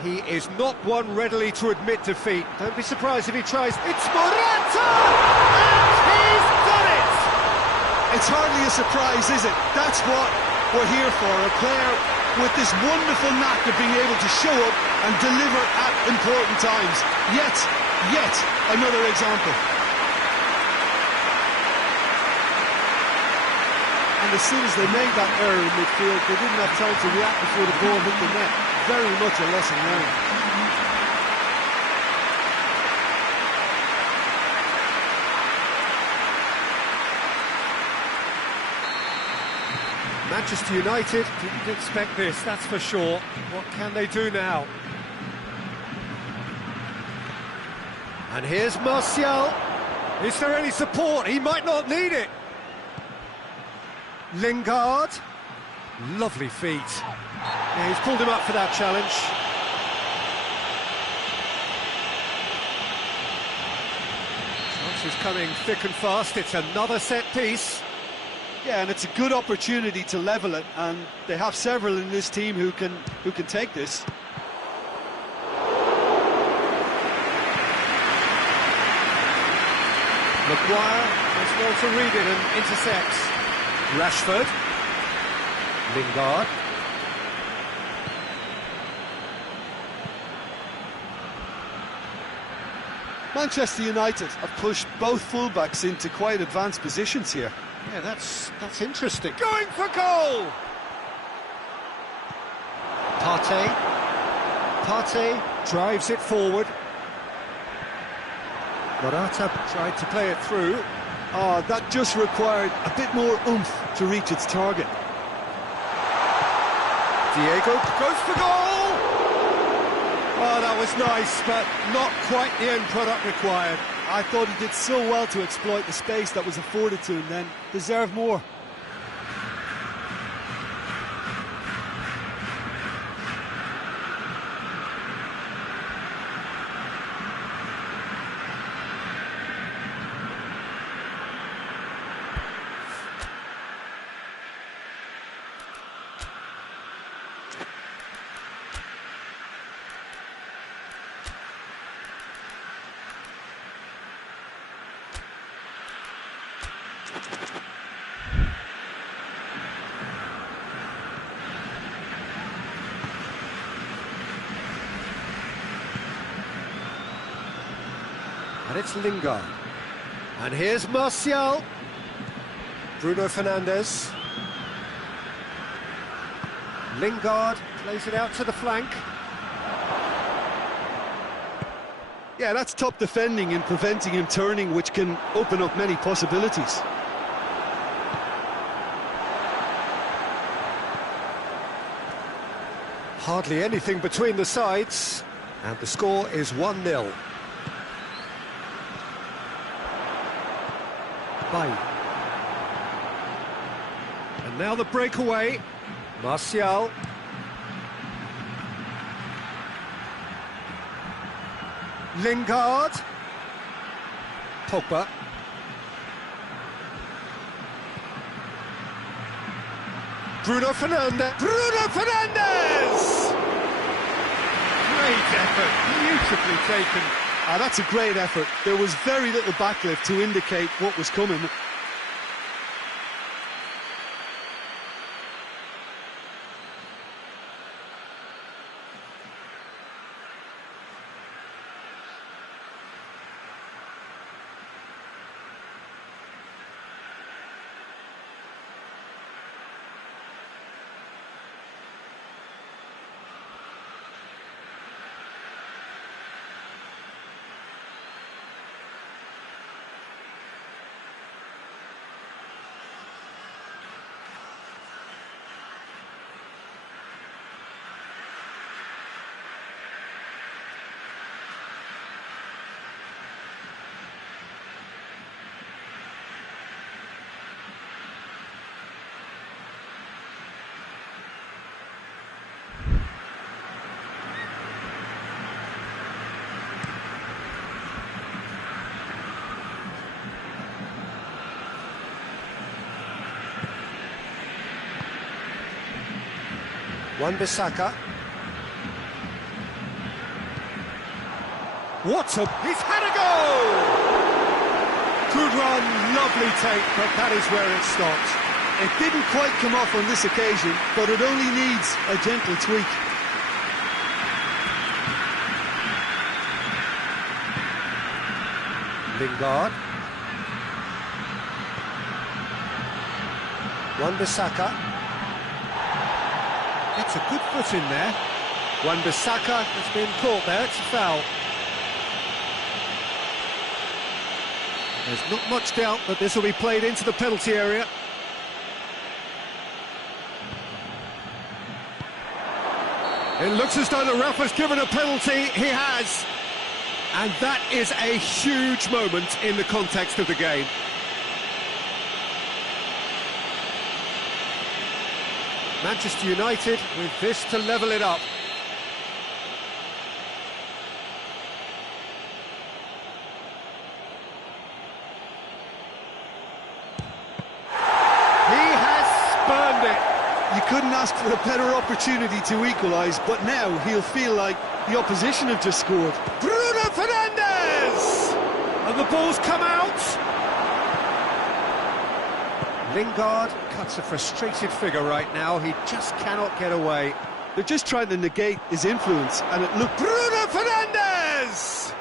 He is not one readily to admit defeat. Don't be surprised if he tries. It's Morata! And he's done it! It's hardly a surprise, is it? That's what we're here for, a player with this wonderful knack of being able to show up and deliver at important times. Yet another example. And as soon as they made that error in midfield, they didn't have time to react before the ball hit the net. Very much a lesson learned. Manchester United didn't expect this, that's for sure. What can they do now? And here's Martial. Is there any support? He might not need it. Lingard. Lovely feet. Yeah, he's pulled him up for that challenge. Chances coming thick and fast. It's another set piece. Yeah, and it's a good opportunity to level it, and they have several in this team who can take this. Maguire has well to read it and intercepts. Rashford. Lingard. Manchester United have pushed both fullbacks into quite advanced positions here. Yeah, that's interesting. Going for goal! Partey drives it forward. Morata tried to play it through. Oh, that just required a bit more oomph to reach its target. Diego goes for goal! Oh, that was nice, but not quite the end product required. I thought he did so well to exploit the space that was afforded to him then. Deserved more. And it's Lingard. And here's Martial. Bruno Fernandes. Lingard plays it out to the flank. Yeah, that's top defending and preventing him turning, which can open up many possibilities. Hardly anything between the sides, and the score is 1-0. Bailly. And now the breakaway. Martial. Lingard. Pogba. Bruno Fernandes. Bruno Fernandes! Great effort, beautifully taken. That's a great effort. There was very little backlift to indicate what was coming. Wan-Bissaka. What a... He's had a goal! Good run, lovely take, but that is where it stopped. It didn't quite come off on this occasion, but it only needs a gentle tweak. Lingard. Wan-Bissaka. It's a good foot in there. Wan-Bissaka has been caught there, it's a foul. There's not much doubt that this will be played into the penalty area. It looks as though the ref has given a penalty. He has. And that is a huge moment in the context of the game. Manchester United with this to level it up. He has spurned it. You couldn't ask for a better opportunity to equalise, but now he'll feel like the opposition have just scored. Bruno Fernandes! And the ball's come out. Lingard cuts a frustrated figure right now. He just cannot get away. They're just trying to negate his influence, and it looked... Bruno Fernandes!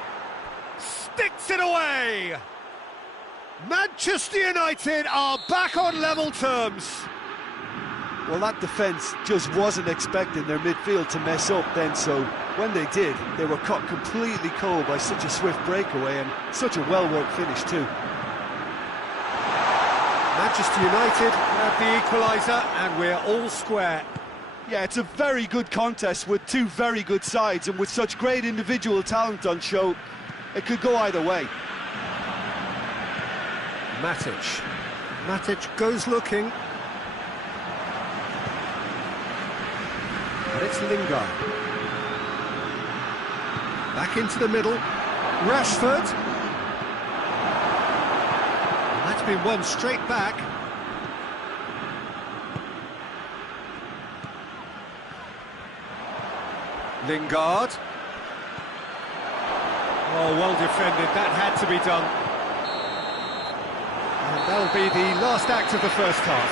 Sticks it away! Manchester United are back on level terms. Well, that defence just wasn't expecting their midfield to mess up then, so when they did, they were caught completely cold by such a swift breakaway and such a well-worked finish too. Manchester United have the equaliser, and we're all square. Yeah, it's a very good contest with two very good sides, and with such great individual talent on show, it could go either way. Matic. Matic goes looking. And it's Lingard. Back into the middle. Rashford. That's been won straight back. Lingard. Oh, well defended. That had to be done. And that'll be the last act of the first half.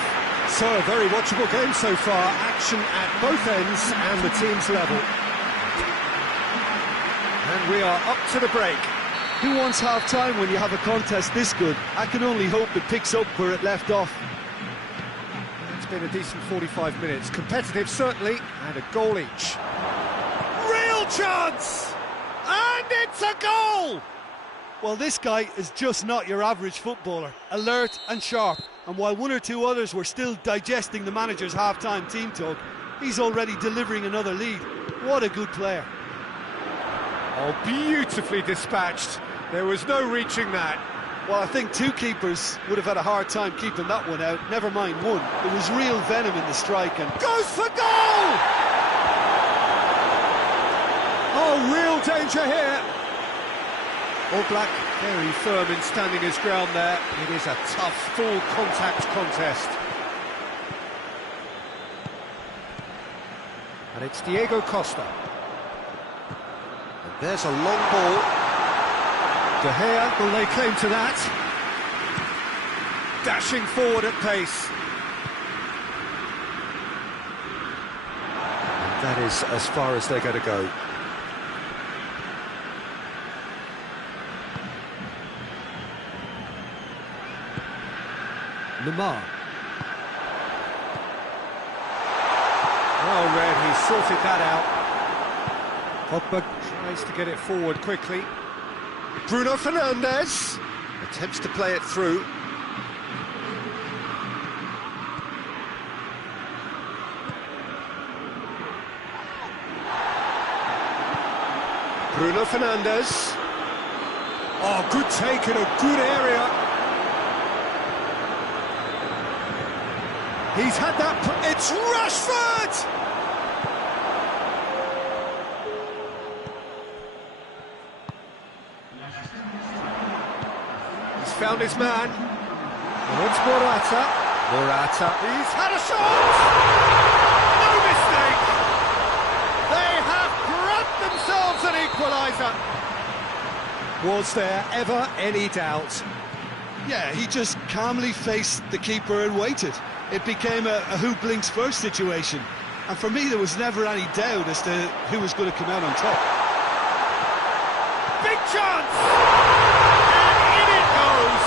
So, a very watchable game so far. Action at both ends and the teams level. And we are up to the break. Who wants half-time when you have a contest this good? I can only hope it picks up where it left off. It's been a decent 45 minutes. Competitive, certainly, and a goal each. Real chance! And it's a goal! Well, this guy is just not your average footballer. Alert and sharp. And while one or two others were still digesting the manager's half-time team talk, he's already delivering another lead. What a good player. Oh, beautifully dispatched. There was no reaching that. Well, I think two keepers would have had a hard time keeping that one out, never mind one. There was real venom in the strike and... Goes for goal! Oh, real danger here. All Black very firm in standing his ground there. It is a tough, full contact contest. And it's Diego Costa. And there's a long ball. De Gea will lay claim to that. Dashing forward at pace. And that is as far as they're going to go. Lamar. Well read, he sorted that out. Pogba tries to get it forward quickly. Bruno Fernandes attempts to play it through. Bruno Fernandes. Oh, good take in a good area. He's had that... It's Rashford! He's found his man. And it's Morata. Morata. He's had a shot! No mistake! They have grabbed themselves an equaliser. Was there ever any doubt? Yeah, he just calmly faced the keeper and waited. It became a who blinks first situation. And for me, there was never any doubt as to who was going to come out on top. Big chance! And in it goes!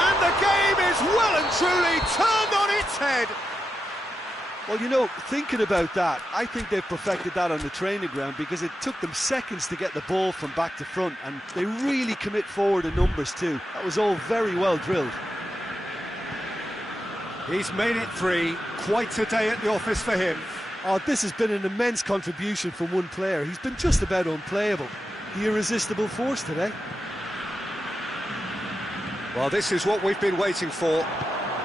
And the game is well and truly turned on its head! Well, you know, thinking about that, I think they've perfected that on the training ground because it took them seconds to get the ball from back to front, and they really commit forward in numbers too. That was all very well drilled. He's made it 3. Quite a day at the office for him. Oh, this has been an immense contribution from one player. He's been just about unplayable. The irresistible force today. Well, this is what we've been waiting for.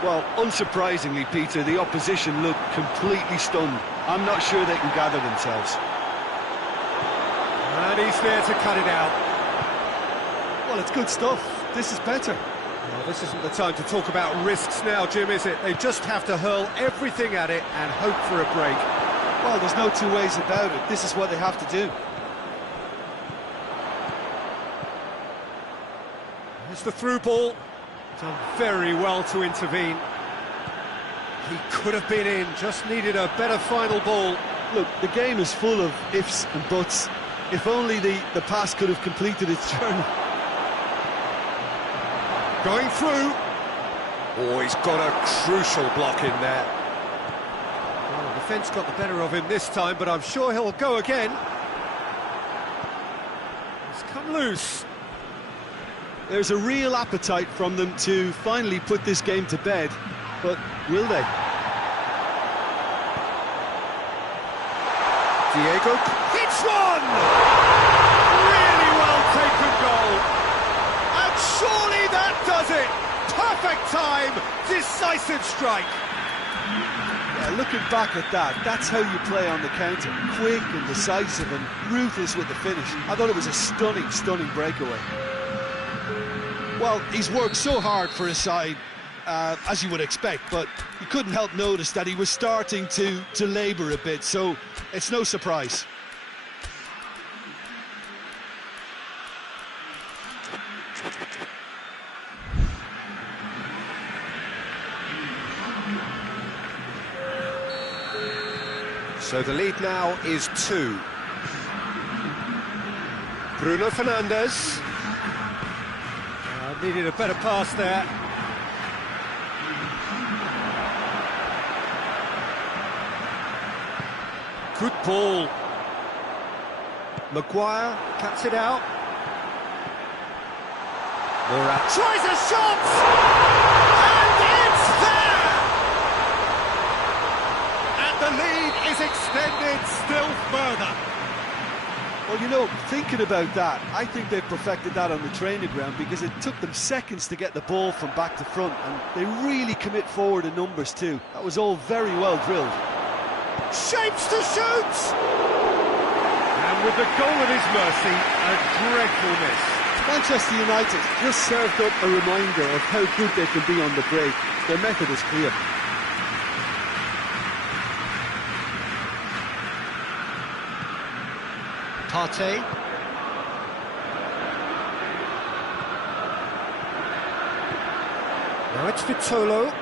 Well, unsurprisingly, Peter, the opposition look completely stunned. I'm not sure they can gather themselves. And he's there to cut it out. Well, it's good stuff. This is better. Well, this isn't the time to talk about risks now, Jim, is it? They just have to hurl everything at it and hope for a break. Well, there's no two ways about it. This is what they have to do. There's the through ball. Done very well to intervene. He could have been in, just needed a better final ball. Look, the game is full of ifs and buts. If only the pass could have completed its journey. Going through. Oh, he's got a crucial block in there. Well, the defence got the better of him this time, but I'm sure he'll go again. He's come loose. There's a real appetite from them to finally put this game to bed, but will they? Diego hits one! Really well taken goal. And surely that does it. Perfect time, decisive strike. Yeah, looking back at that, that's how you play on the counter. Quick and decisive and ruthless with the finish. I thought it was a stunning, stunning breakaway. Well, he's worked so hard for his side, as you would expect, but you couldn't help notice that he was starting to labour a bit, so it's no surprise. So the lead now is 2. Bruno Fernandes. Needed a better pass there. Good ball. Maguire cuts it out. Morat tries a shot! And it's there! And the lead is extended still further. Well, you know, thinking about that, I think they've perfected that on the training ground because it took them seconds to get the ball from back to front, and they really commit forward in numbers too. That was all very well drilled. Shapes to shoot! And with the goal at his mercy, a dreadful miss. Manchester United just served up a reminder of how good they can be on the break. Their method is clear. Partey. Now it's Vitolo.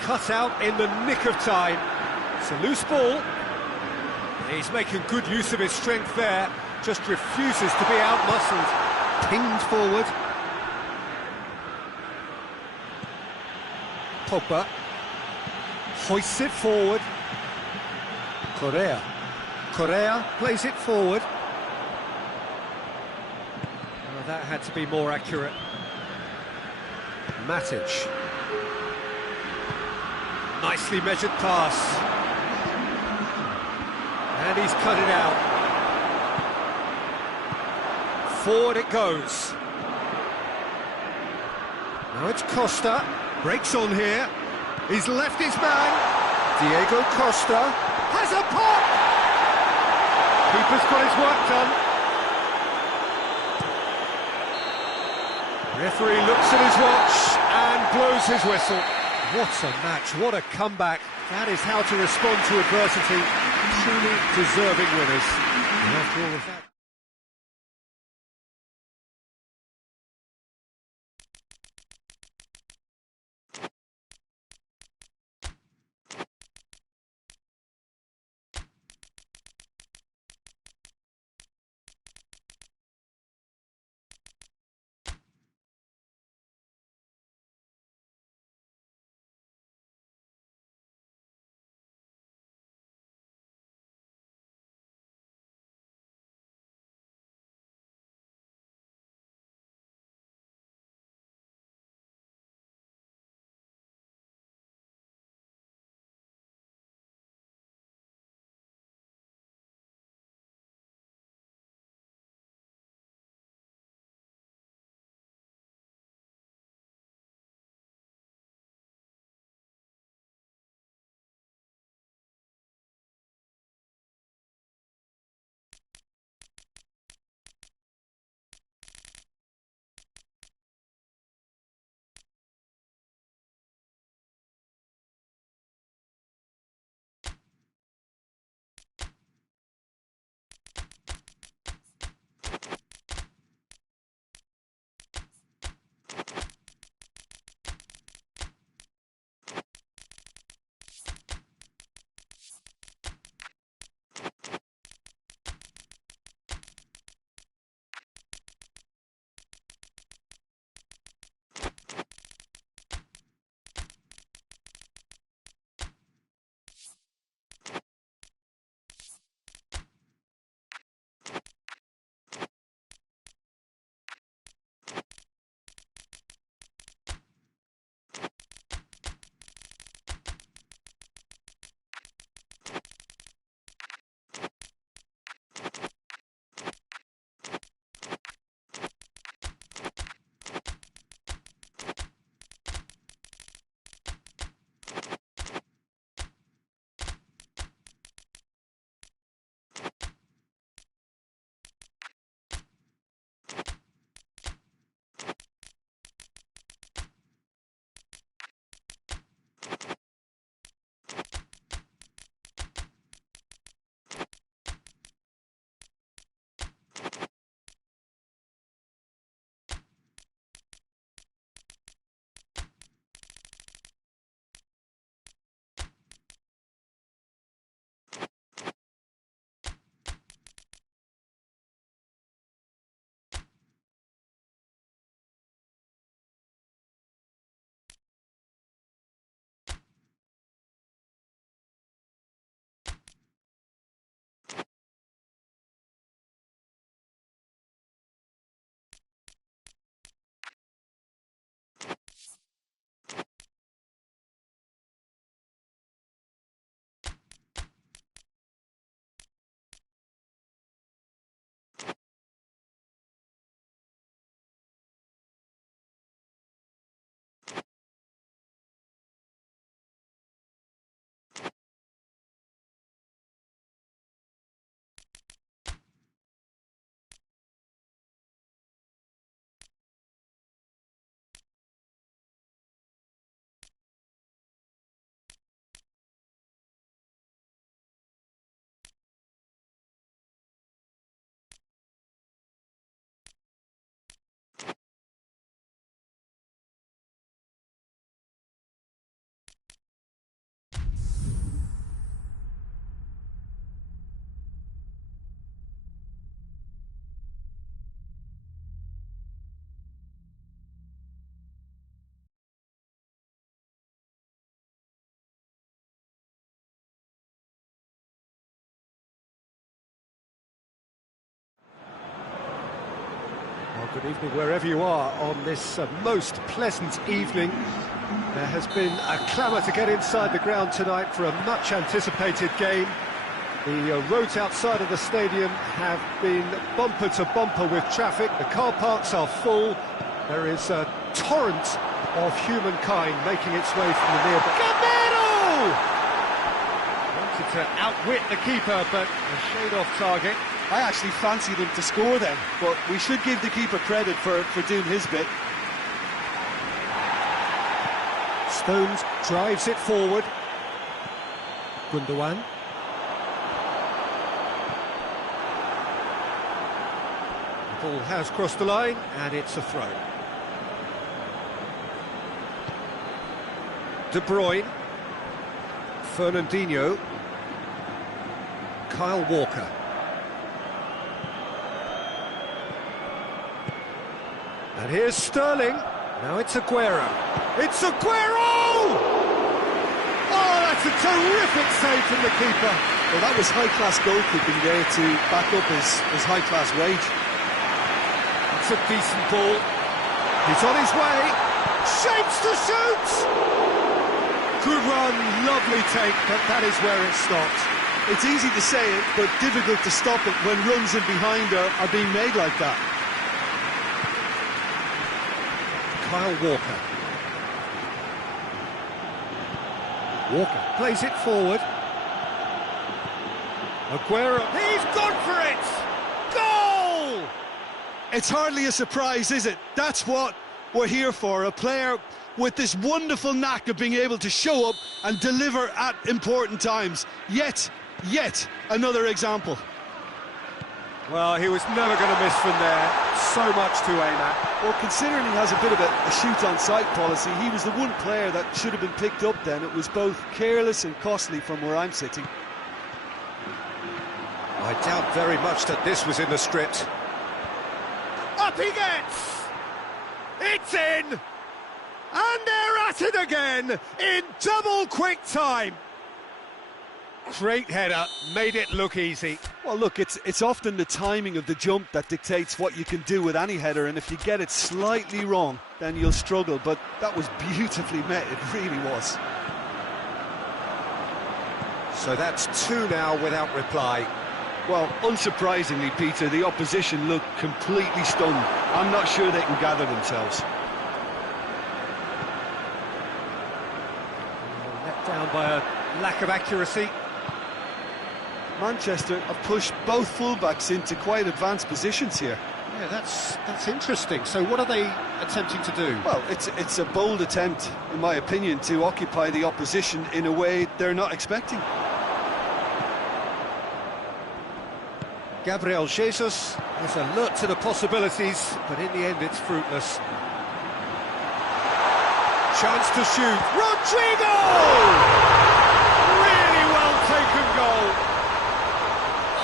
Cut out in the nick of time. It's a loose ball. He's making good use of his strength there. Just refuses to be out-muscled. Pinged forward. Pogba. Hoists it forward. Correa plays it forward. Oh, that had to be more accurate. Matic. Nicely measured pass. And he's cut it out. Forward it goes. Now it's Costa. Breaks on here. He's left his man. Diego Costa has a pop! Keeper's got his work done. Referee looks at his watch and blows his whistle. What a match, what a comeback. That is how to respond to adversity. Truly deserving winners. And after all of that... Good evening wherever you are on this most pleasant evening. There has been a clamour to get inside the ground tonight for a much-anticipated game. The roads outside of the stadium have been bumper to bumper with traffic. The car parks are full. There is a torrent of humankind making its way from the nearby. Camero! Wanted to outwit the keeper, but a shade off target. I actually fancied him to score then, but we should give the keeper credit for doing his bit. Stones drives it forward. Gundogan. The ball has crossed the line, and it's a throw. De Bruyne. Fernandinho. Kyle Walker. And here's Sterling. Now it's Aguero. It's Aguero! Oh, that's a terrific save from the keeper. Well, that was high-class goalkeeping there to back up his high-class rage. It's a decent ball. He's on his way. Shapes to shoot! Good run, lovely take, but that is where it stopped. It's easy to say it, but difficult to stop it when runs in behind are being made like that. Kyle Walker. Walker plays it forward. Aguero, he's gone for it! Goal! It's hardly a surprise, is it? That's what we're here for, a player with this wonderful knack of being able to show up and deliver at important times. Yet another example. Well, he was never going to miss from there. So much to aim at. Well, considering he has a bit of a shoot-on-sight policy, he was the one player that should have been picked up then. It was both careless and costly from where I'm sitting. I doubt very much that this was in the script. Up he gets! It's in! And they're at it again in double quick time. Great header, made it look easy. Well, look, it's often the timing of the jump that dictates what you can do with any header, and if you get it slightly wrong, then you'll struggle, but that was beautifully met, it really was. So that's two now without reply. Well, unsurprisingly, Peter, the opposition look completely stunned. I'm not sure they can gather themselves. Let down by a lack of accuracy. Manchester have pushed both fullbacks into quite advanced positions here. Yeah, that's interesting. So what are they attempting to do? Well, it's a bold attempt, in my opinion, to occupy the opposition in a way they're not expecting. Gabriel Jesus is alert to the possibilities, but in the end it's fruitless. Chance to shoot. Rodrigo! Really well taken goal.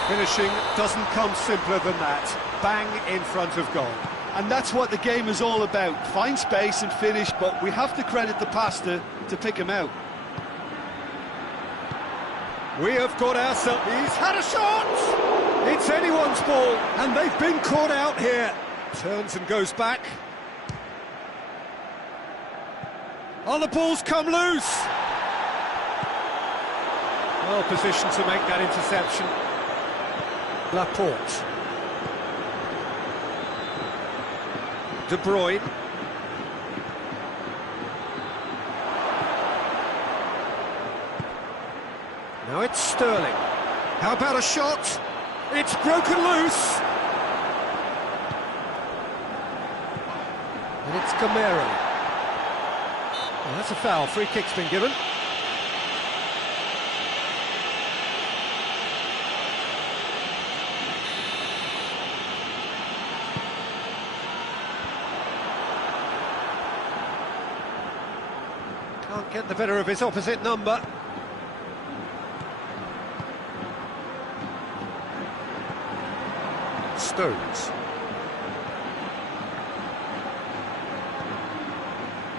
Finishing doesn't come simpler than that. Bang in front of goal. And that's what the game is all about. Find space and finish, but we have to credit the passer to pick him out. We have got ourselves... He's had a shot! It's anyone's ball, and they've been caught out here. Turns and goes back. Oh, the ball's come loose! Well positioned to make that interception. Laporte. De Bruyne. Now it's Sterling. How about a shot? It's broken loose. And it's Camero. Well, that's a foul. Free kick's been given. Can't get the better of his opposite number. Stones.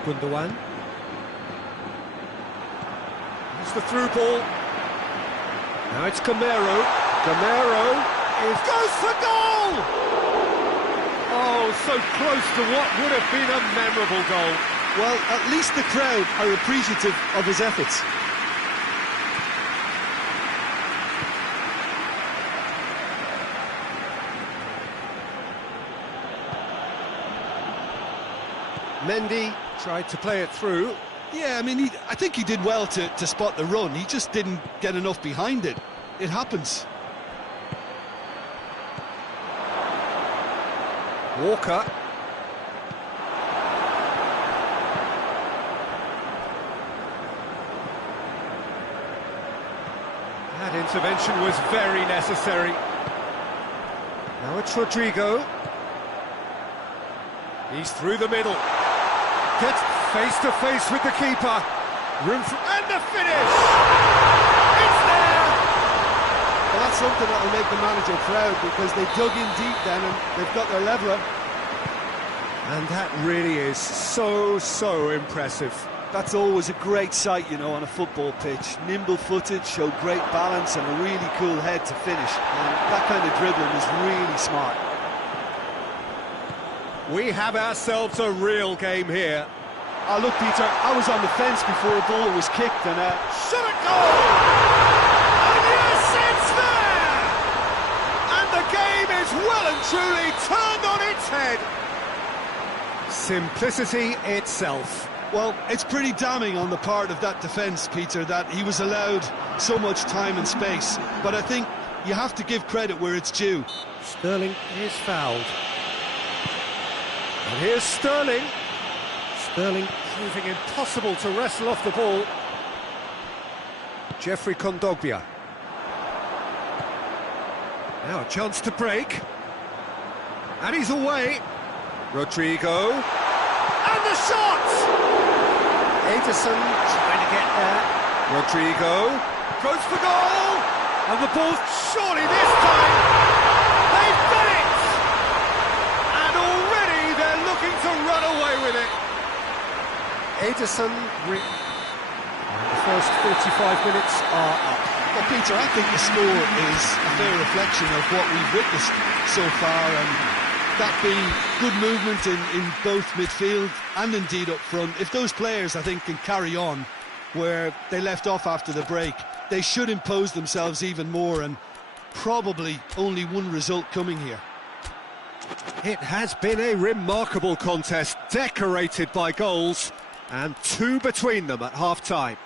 Gundogan. It's the through ball. Now it's Camero. Camero goes for goal! Oh, Oh, so close to what would have been a memorable goal. Well, at least the crowd are appreciative of his efforts. Mendy tried to play it through. Yeah, I mean, I think he did well to spot the run. He just didn't get enough behind it. It happens. Walker. That intervention was very necessary. Now it's Rodrigo. He's through the middle. Gets face to face with the keeper. Room for... and the finish! It's there! Well, that's something that will make the manager proud, because they dug in deep then and they've got their leveller. And that really is so impressive. That's always a great sight, you know, on a football pitch. Nimble-footed, showed great balance and a really cool head to finish. And that kind of dribbling is really smart. We have ourselves a real game here. Oh, look, Peter, I was on the fence before a ball was kicked and... Shot it goal! And yes, it's there! And the game is well and truly turned on its head. Simplicity itself. Well, it's pretty damning on the part of that defence, Peter, that he was allowed so much time and space. But I think you have to give credit where it's due. Sterling is fouled. And here's Sterling. Sterling proving impossible to wrestle off the ball. Jeffrey Kondogbia. Now a chance to break. And he's away. Rodrigo. And the shot! Ederson trying to get there. Rodrigo goes for goal! And the ball's surely this time! They've done it! And already they're looking to run away with it. Ederson... And the first 45 minutes are up. Well, Peter, I think the score is a fair reflection of what we've witnessed so far, and that being good movement in both midfield and indeed up front. If those players, I think, can carry on where they left off after the break, they should impose themselves even more, and probably only one result coming here. It has been a remarkable contest, decorated by goals, and two between them at half-time.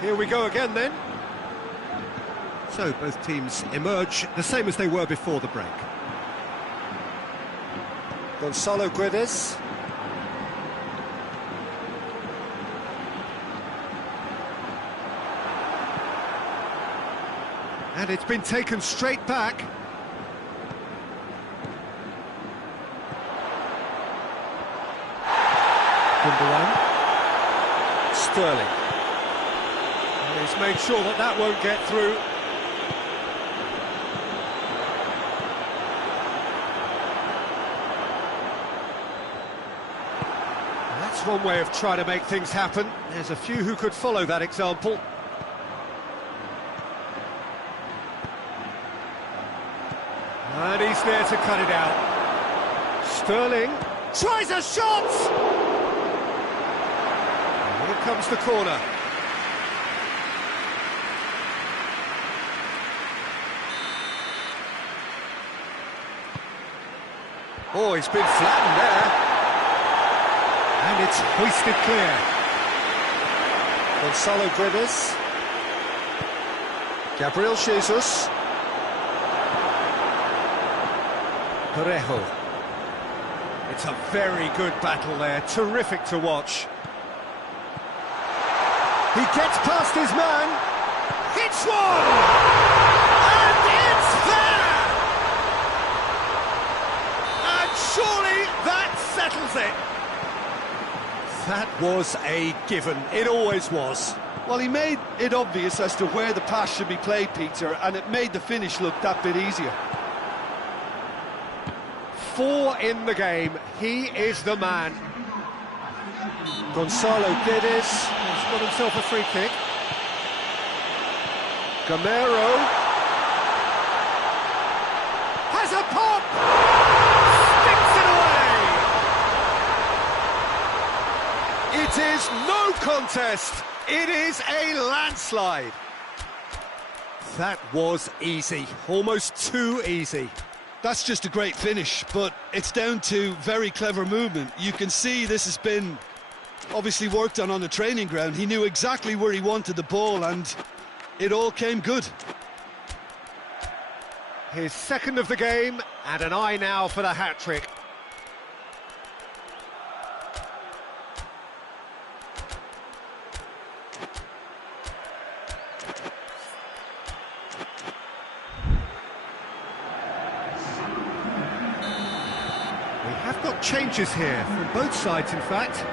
Here we go again then. So both teams emerge the same as they were before the break. Gonzalo Guedes. And it's been taken straight back. Gundogan. Sterling. And he's made sure that that won't get through. And that's one way of trying to make things happen. There's a few who could follow that example. And he's there to cut it out. Sterling tries a shot! And here comes the corner. Oh, he's been flattened there. And it's hoisted clear. Gonzalo Guedes. Gabriel Jesus. Parejo. It's a very good battle there, terrific to watch. He gets past his man, hits one, and it's there! And surely that settles it. That was a given, it always was. Well, he made it obvious as to where the pass should be played, Peter, and it made the finish look that bit easier. 4 in the game, he is the man. Gonzalo Guedes has got himself a free kick. Gamero has a pop! Sticks it away! It is no contest, it is a landslide. That was easy, almost too easy. That's just a great finish, but it's down to very clever movement. You can see this has been obviously worked on the training ground. He knew exactly where he wanted the ball and it all came good. His second of the game and an eye now for the hat-trick. We have got changes here from both sides, in fact.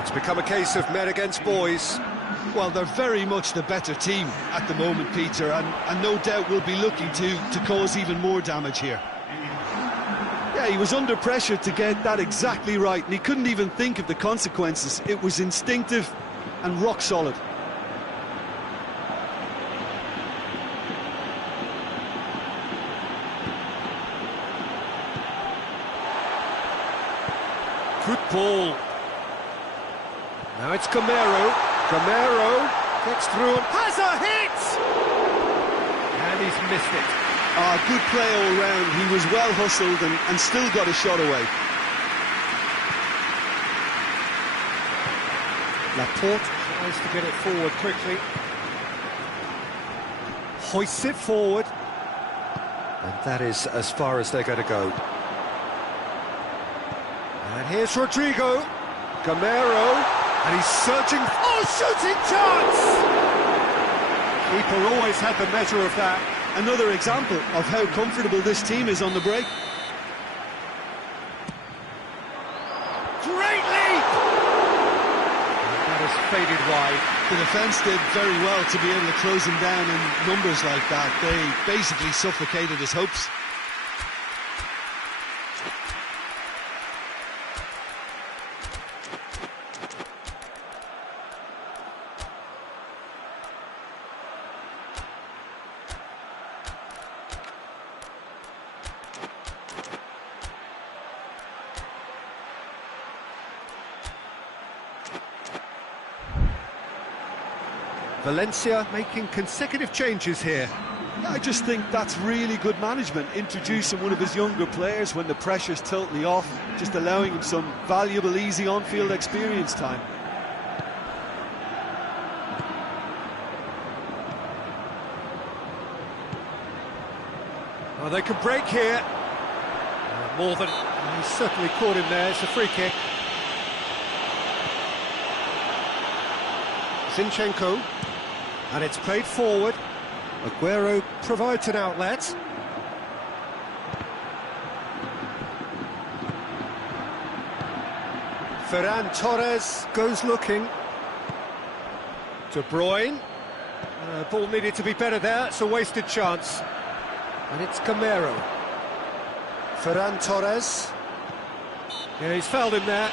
It's become a case of men against boys. Well, they're very much the better team at the moment, Peter, and no doubt will be looking to cause even more damage here. Yeah, he was under pressure to get that exactly right, and he couldn't even think of the consequences. It was instinctive and rock solid. Good ball. Now it's Gamero. Gamero gets through and has a hit! And he's missed it. Good play all round. He was well hustled and still got a shot away. Laporte tries to get it forward quickly. Hoists it forward. And that is as far as they're going to go. And here's Rodrigo. Gamero. And he's searching. Oh, shooting chance! Keeper always had the measure of that. Another example of how comfortable this team is on the break. Great leap! And that has faded wide. The defence did very well to be able to close him down in numbers like that. They basically suffocated his hopes. Valencia making consecutive changes here. I just think that's really good management, introducing one of his younger players when the pressure's totally off, just allowing him some valuable, easy on-field experience time. Well, they could break here. More than... He's certainly caught him there, it's a free kick. Zinchenko. And it's played forward. Aguero provides an outlet. Ferran Torres goes looking. De Bruyne. Ball needed to be better there, it's a wasted chance. And it's Gamero. Ferran Torres. Yeah, he's fouled him there.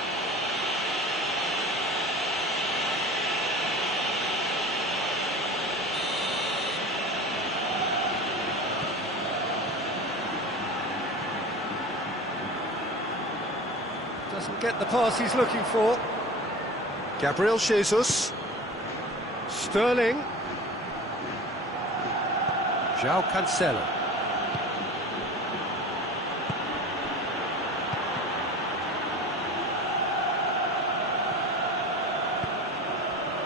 Doesn't get the pass he's looking for. Gabriel Jesus. Sterling. João Cancelo.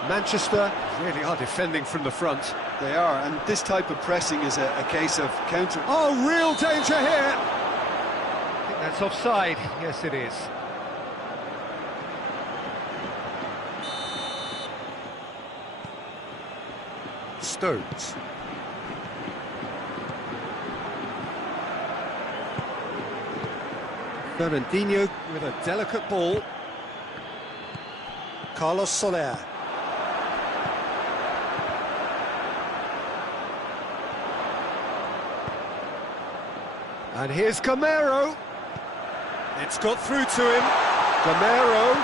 Manchester really are defending from the front. They are, and this type of pressing is a case of counter. Oh, real danger here! That's offside. Yes, it is. Stones. Fernandinho with a delicate ball. Carlos Soler. And here's Gamero. It's got through to him. Gamero.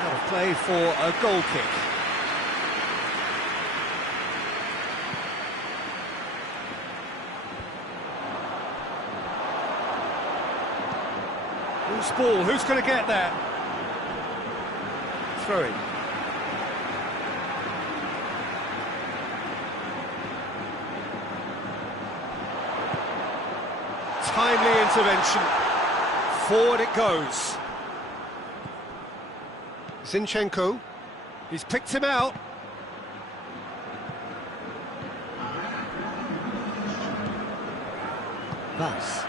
Out of play for a goal kick. Who's ball? Who's going to get there? Throwing. Timely intervention. Forward it goes. Zinchenko. He's picked him out. Nice.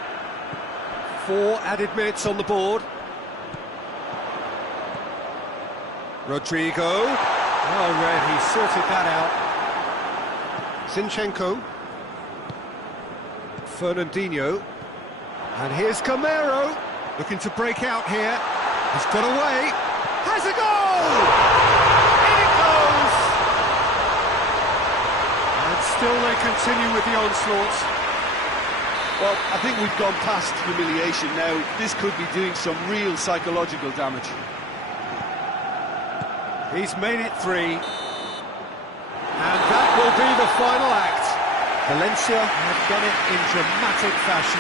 4 added minutes on the board. Rodrigo. Well read, he sorted that out. Zinchenko. Fernandinho. And here's Gamero, looking to break out here. He's got away. Has a goal! In it goes! And still they continue with the onslaught. Well, I think we've gone past humiliation now. This could be doing some real psychological damage. He's made it 3. And that will be the final act. Valencia have done it in dramatic fashion.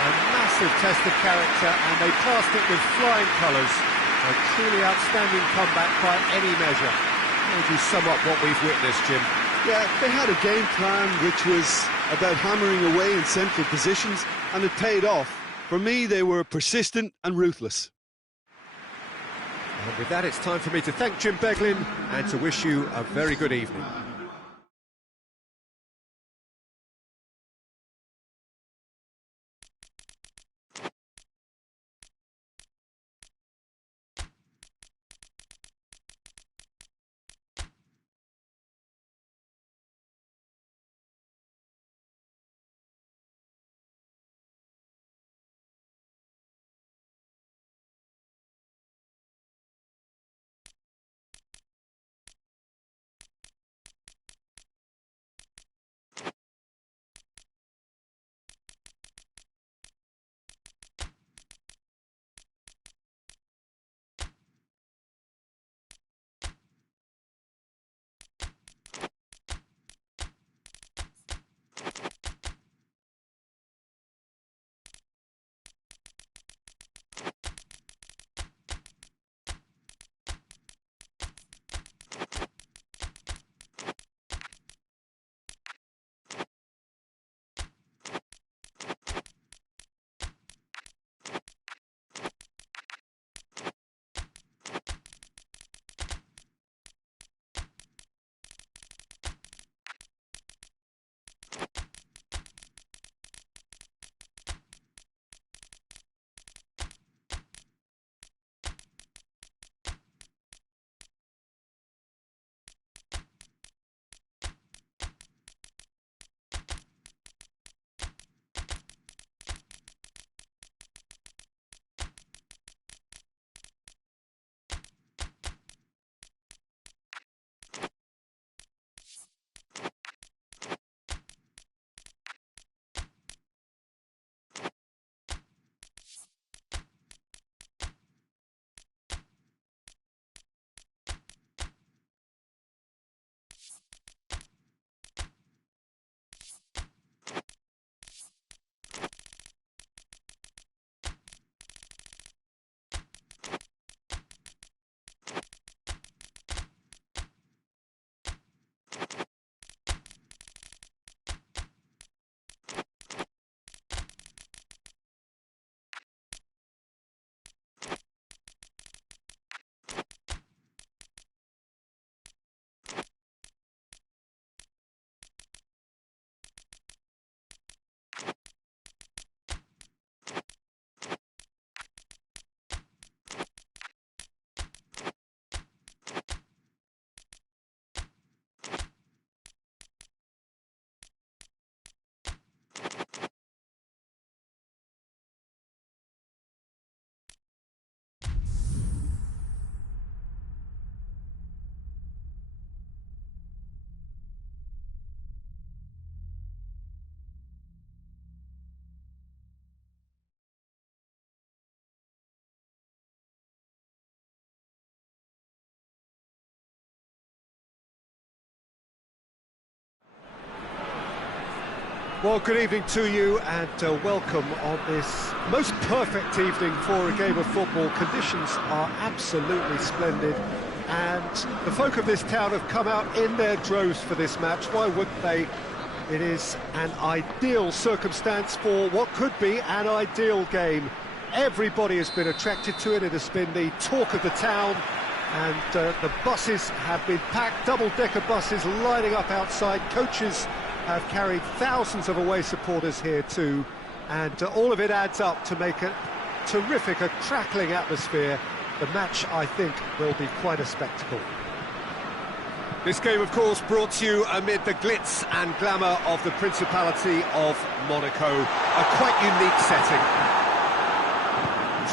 A massive test of character, and they passed it with flying colours. A truly outstanding comeback by any measure. How would you sum up what we've witnessed, Jim? Yeah, they had a game plan which was about hammering away in central positions, and it paid off. For me, they were persistent and ruthless. And with that, it's time for me to thank Jim Beglin and to wish you a very good evening. Well, good evening to you and welcome on this most perfect evening for a game of football. Conditions are absolutely splendid and the folk of this town have come out in their droves for this match. Why wouldn't they? It is an ideal circumstance for what could be an ideal game. Everybody has been attracted to it. It has been the talk of the town and the buses have been packed, double-decker buses lining up outside. Coaches have carried thousands of away supporters here too, and all of it adds up to make a terrific, a crackling atmosphere. The match, I think, will be quite a spectacle. This game, of course, brought to you amid the glitz and glamour of the Principality of Monaco. A quite unique setting.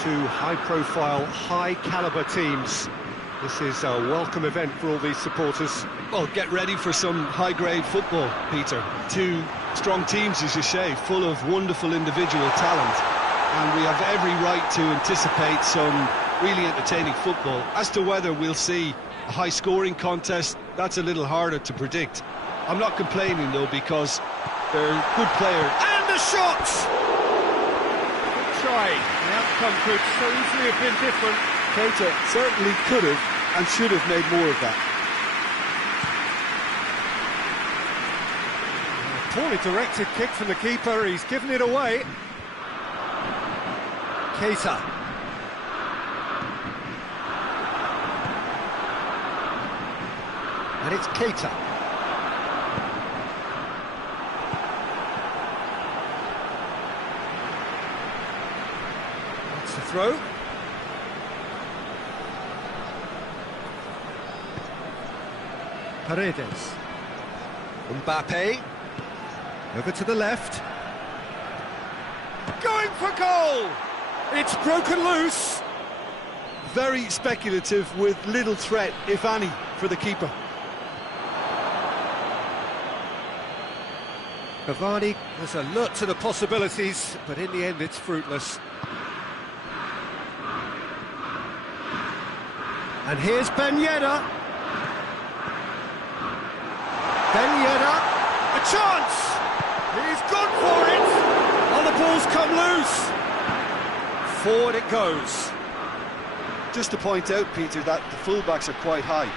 Two high-profile, high-caliber teams. This is a welcome event for all these supporters. Well, get ready for some high-grade football, Peter. Two strong teams, as you say, full of wonderful individual talent. And we have every right to anticipate some really entertaining football. As to whether we'll see a high-scoring contest, that's a little harder to predict. I'm not complaining, though, because they're good players. And the shots! Good try. The outcome could so easily have been different. Keita certainly could have and should have made more of that. A poorly directed kick from the keeper, he's given it away. Keita. And it's Keita. That's the throw. Paredes. Mbappe. Over to the left. Going for goal! It's broken loose. Very speculative with little threat, if any, for the keeper. Cavani was alert to the possibilities, but in the end it's fruitless. And here's Ben Yedder. Ben Yedder, a chance! He's gone for it! Oh, the ball's come loose! Forward it goes. Just to point out, Peter, that the fullbacks are quite high.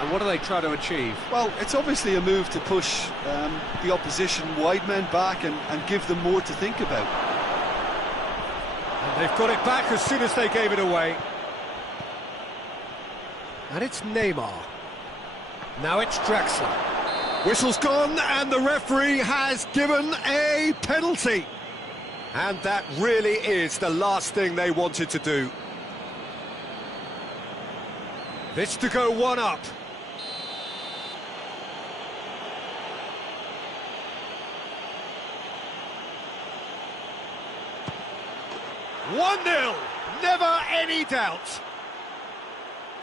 And what do they try to achieve? Well, it's obviously a move to push the opposition wide men back and give them more to think about. And they've got it back as soon as they gave it away. And it's Neymar. Now it's Draxler. Whistle's gone and the referee has given a penalty. And that really is the last thing they wanted to do. This to go one up. One 0, never any doubt.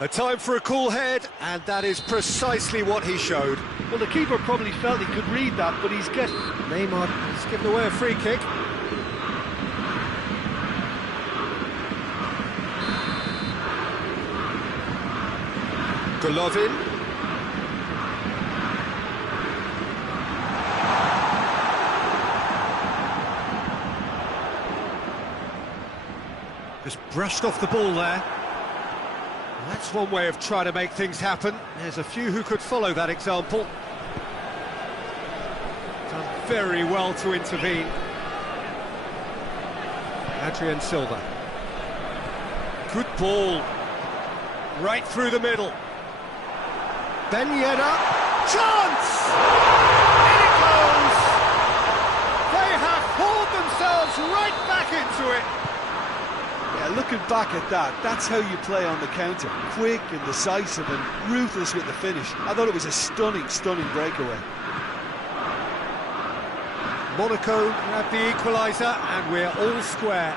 A time for a cool head, and that is precisely what he showed. Well, the keeper probably felt he could read that, but he's getting... Neymar has given away a free kick. Golovin. Just brushed off the ball there. Well, that's one way of trying to make things happen. There's a few who could follow that example. Done very well to intervene. Adrian Silva. Good ball. Right through the middle. Ben Yedder. Chance! In it goes! They have hauled themselves right back into it. Yeah, looking back at that, that's how you play on the counter. Quick and decisive and ruthless with the finish. I thought it was a stunning, stunning breakaway. Monaco grabbed the equaliser and we're all square.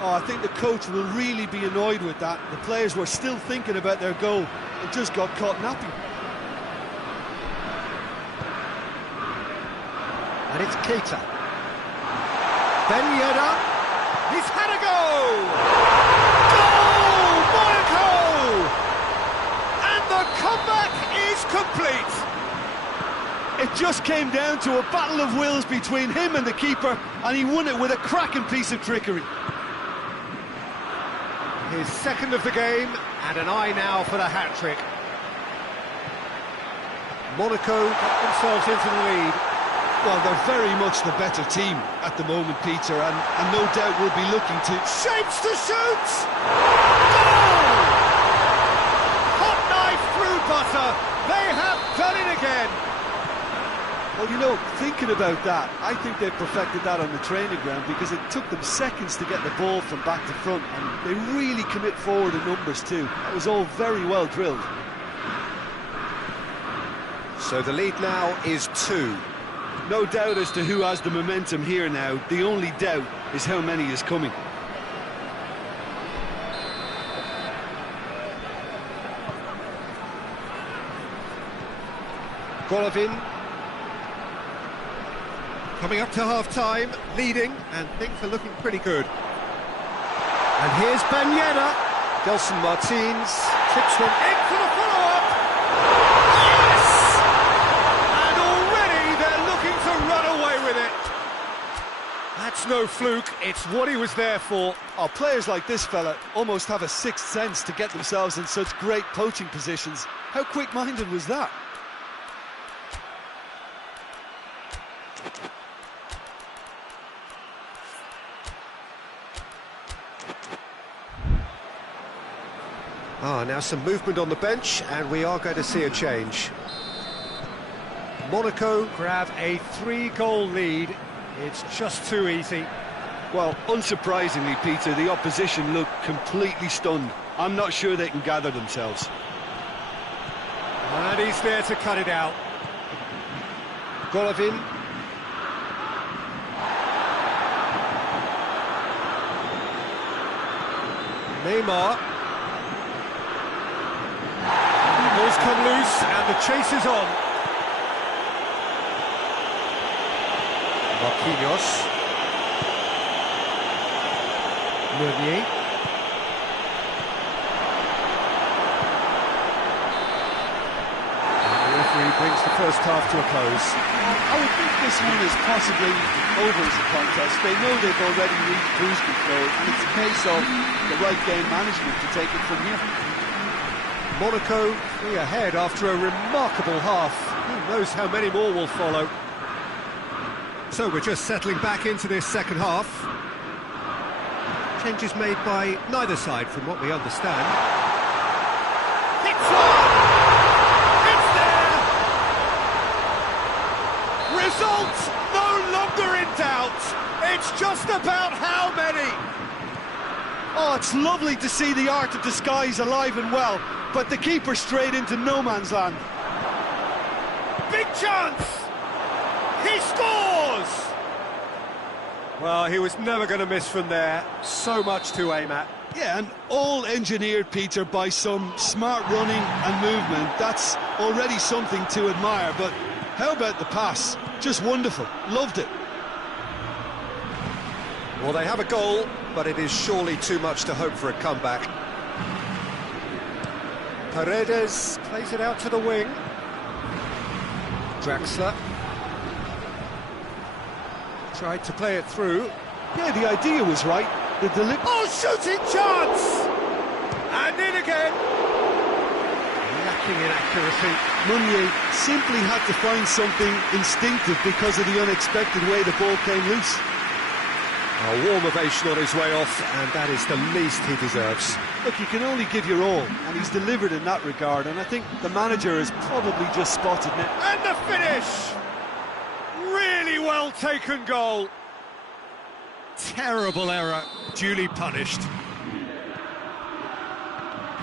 Oh, I think the coach will really be annoyed with that. The players were still thinking about their goal and just got caught napping. And it's Keita. Ben Yedder. He's had a go! Goal! Monaco! And the comeback is complete. It just came down to a battle of wills between him and the keeper, and he won it with a cracking piece of trickery. His second of the game, and an eye now for the hat-trick. Monaco got themselves into the lead. Well, they're very much the better team at the moment, Peter, and no doubt will be looking to... Shapes to shoot! Goal! Hot knife through butter. They have done it again. Well, you know, thinking about that, I think they perfected that on the training ground because it took them seconds to get the ball from back to front, and they really commit forward in numbers too. That was all very well drilled. So the lead now is 2. No doubt as to who has the momentum here now. The only doubt is how many is coming. Golovin coming up to half-time, leading, and things are looking pretty good. And here's Ben Yedder. Gelson Martins tips them into the follow-up. Yes! And already they're looking to run away with it. That's no fluke, it's what he was there for. Oh, players like this fella almost have a sixth sense to get themselves in such great poaching positions. How quick-minded was that? Now some movement on the bench, and we are going to see a change. Monaco grab a 3-goal lead. It's just too easy. Well, unsurprisingly, Peter, the opposition look completely stunned. I'm not sure they can gather themselves. And he's there to cut it out. Golovin. Neymar. Ball's come loose and the chase is on. Marquinhos. Meunier. And the referee brings the first half to a close. I would think this one is possibly over as a contest. They know they've already reached cruise control, and it's a case of the right game management to take it from here. Monaco 3 ahead after a remarkable half. Who knows how many more will follow. So we're just settling back into this second half. Changes made by neither side from what we understand. Hits one! It's there! Result no longer in doubt. It's just about how many. Oh, it's lovely to see the art of disguise alive and well, but the keeper straight into no man's land. Big chance! He scores! Well, he was never going to miss from there. So much to aim at. Yeah, and all engineered, Peter, by some smart running and movement. That's already something to admire, but how about the pass? Just wonderful. Loved it. Well, they have a goal, but it is surely too much to hope for a comeback. Paredes plays it out to the wing. Draxler tried to play it through. Yeah, the idea was right. The Oh, shooting chance! And in again. Lacking in accuracy. Meunier simply had to find something instinctive because of the unexpected way the ball came loose. A warm ovation on his way off, and that is the least he deserves. Look, you can only give your all, and he's delivered in that regard, and I think the manager has probably just spotted it. And the finish! Really well taken goal. Terrible error, duly punished.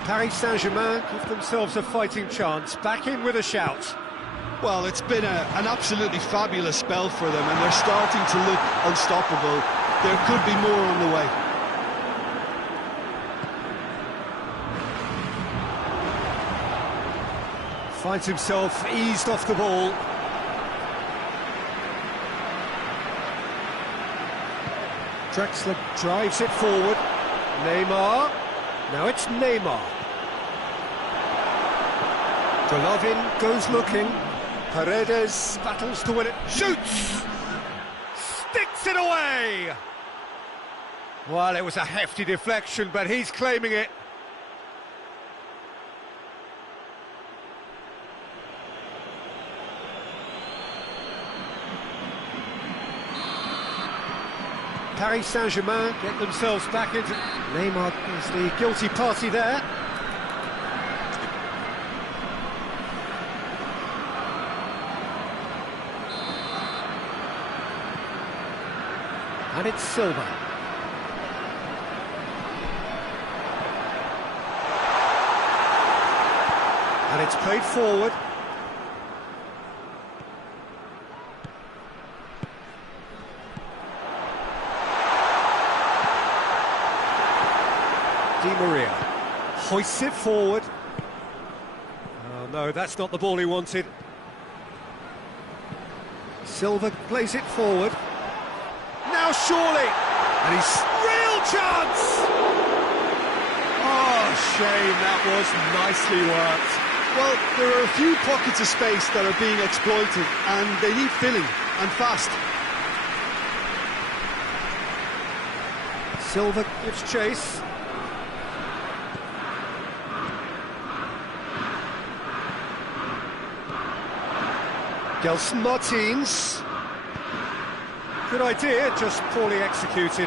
Paris Saint-Germain give themselves a fighting chance, back in with a shout. Well, it's been an absolutely fabulous spell for them, and they're starting to look unstoppable. There could be more on the way. Finds himself eased off the ball. Draxler drives it forward. Neymar. Now it's Neymar. Golovin goes looking. Paredes battles to win it, shoots! Sticks it away! Well, it was a hefty deflection, but he's claiming it. Paris Saint-Germain get themselves back into... Neymar is the guilty party there. And it's Silva. And it's played forward. Di Maria hoists it forward. Oh no, that's not the ball he wanted. Silva plays it forward. Now surely! And he's... real chance! Oh, shame, that was nicely worked. Well, there are a few pockets of space that are being exploited, and they need filling, and fast. Silva gives chase. Gelson Martins. Good idea, just poorly executed.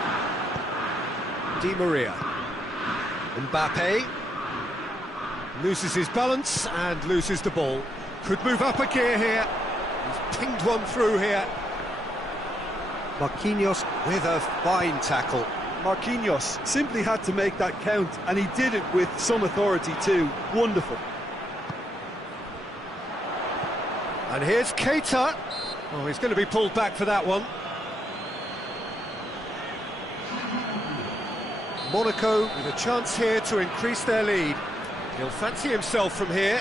Di Maria. Mbappe. Loses his balance and loses the ball. Could move up a gear here. He's pinged one through here. Marquinhos with a fine tackle. Marquinhos simply had to make that count, and he did it with some authority too. Wonderful. And here's Keita. Oh, he's going to be pulled back for that one. Monaco with a chance here to increase their lead. He'll fancy himself from here.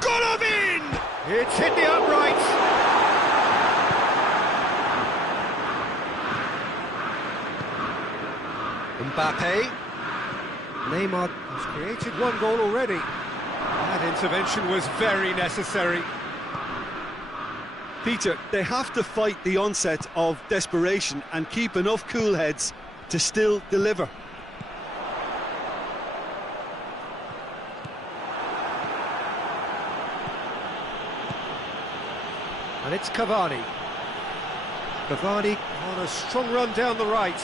Golovin! It's hit the upright. Mbappe. Neymar has created one goal already. That intervention was very necessary. Peter, they have to fight the onset of desperation and keep enough cool heads to still deliver. And it's Cavani. Cavani on a strong run down the right.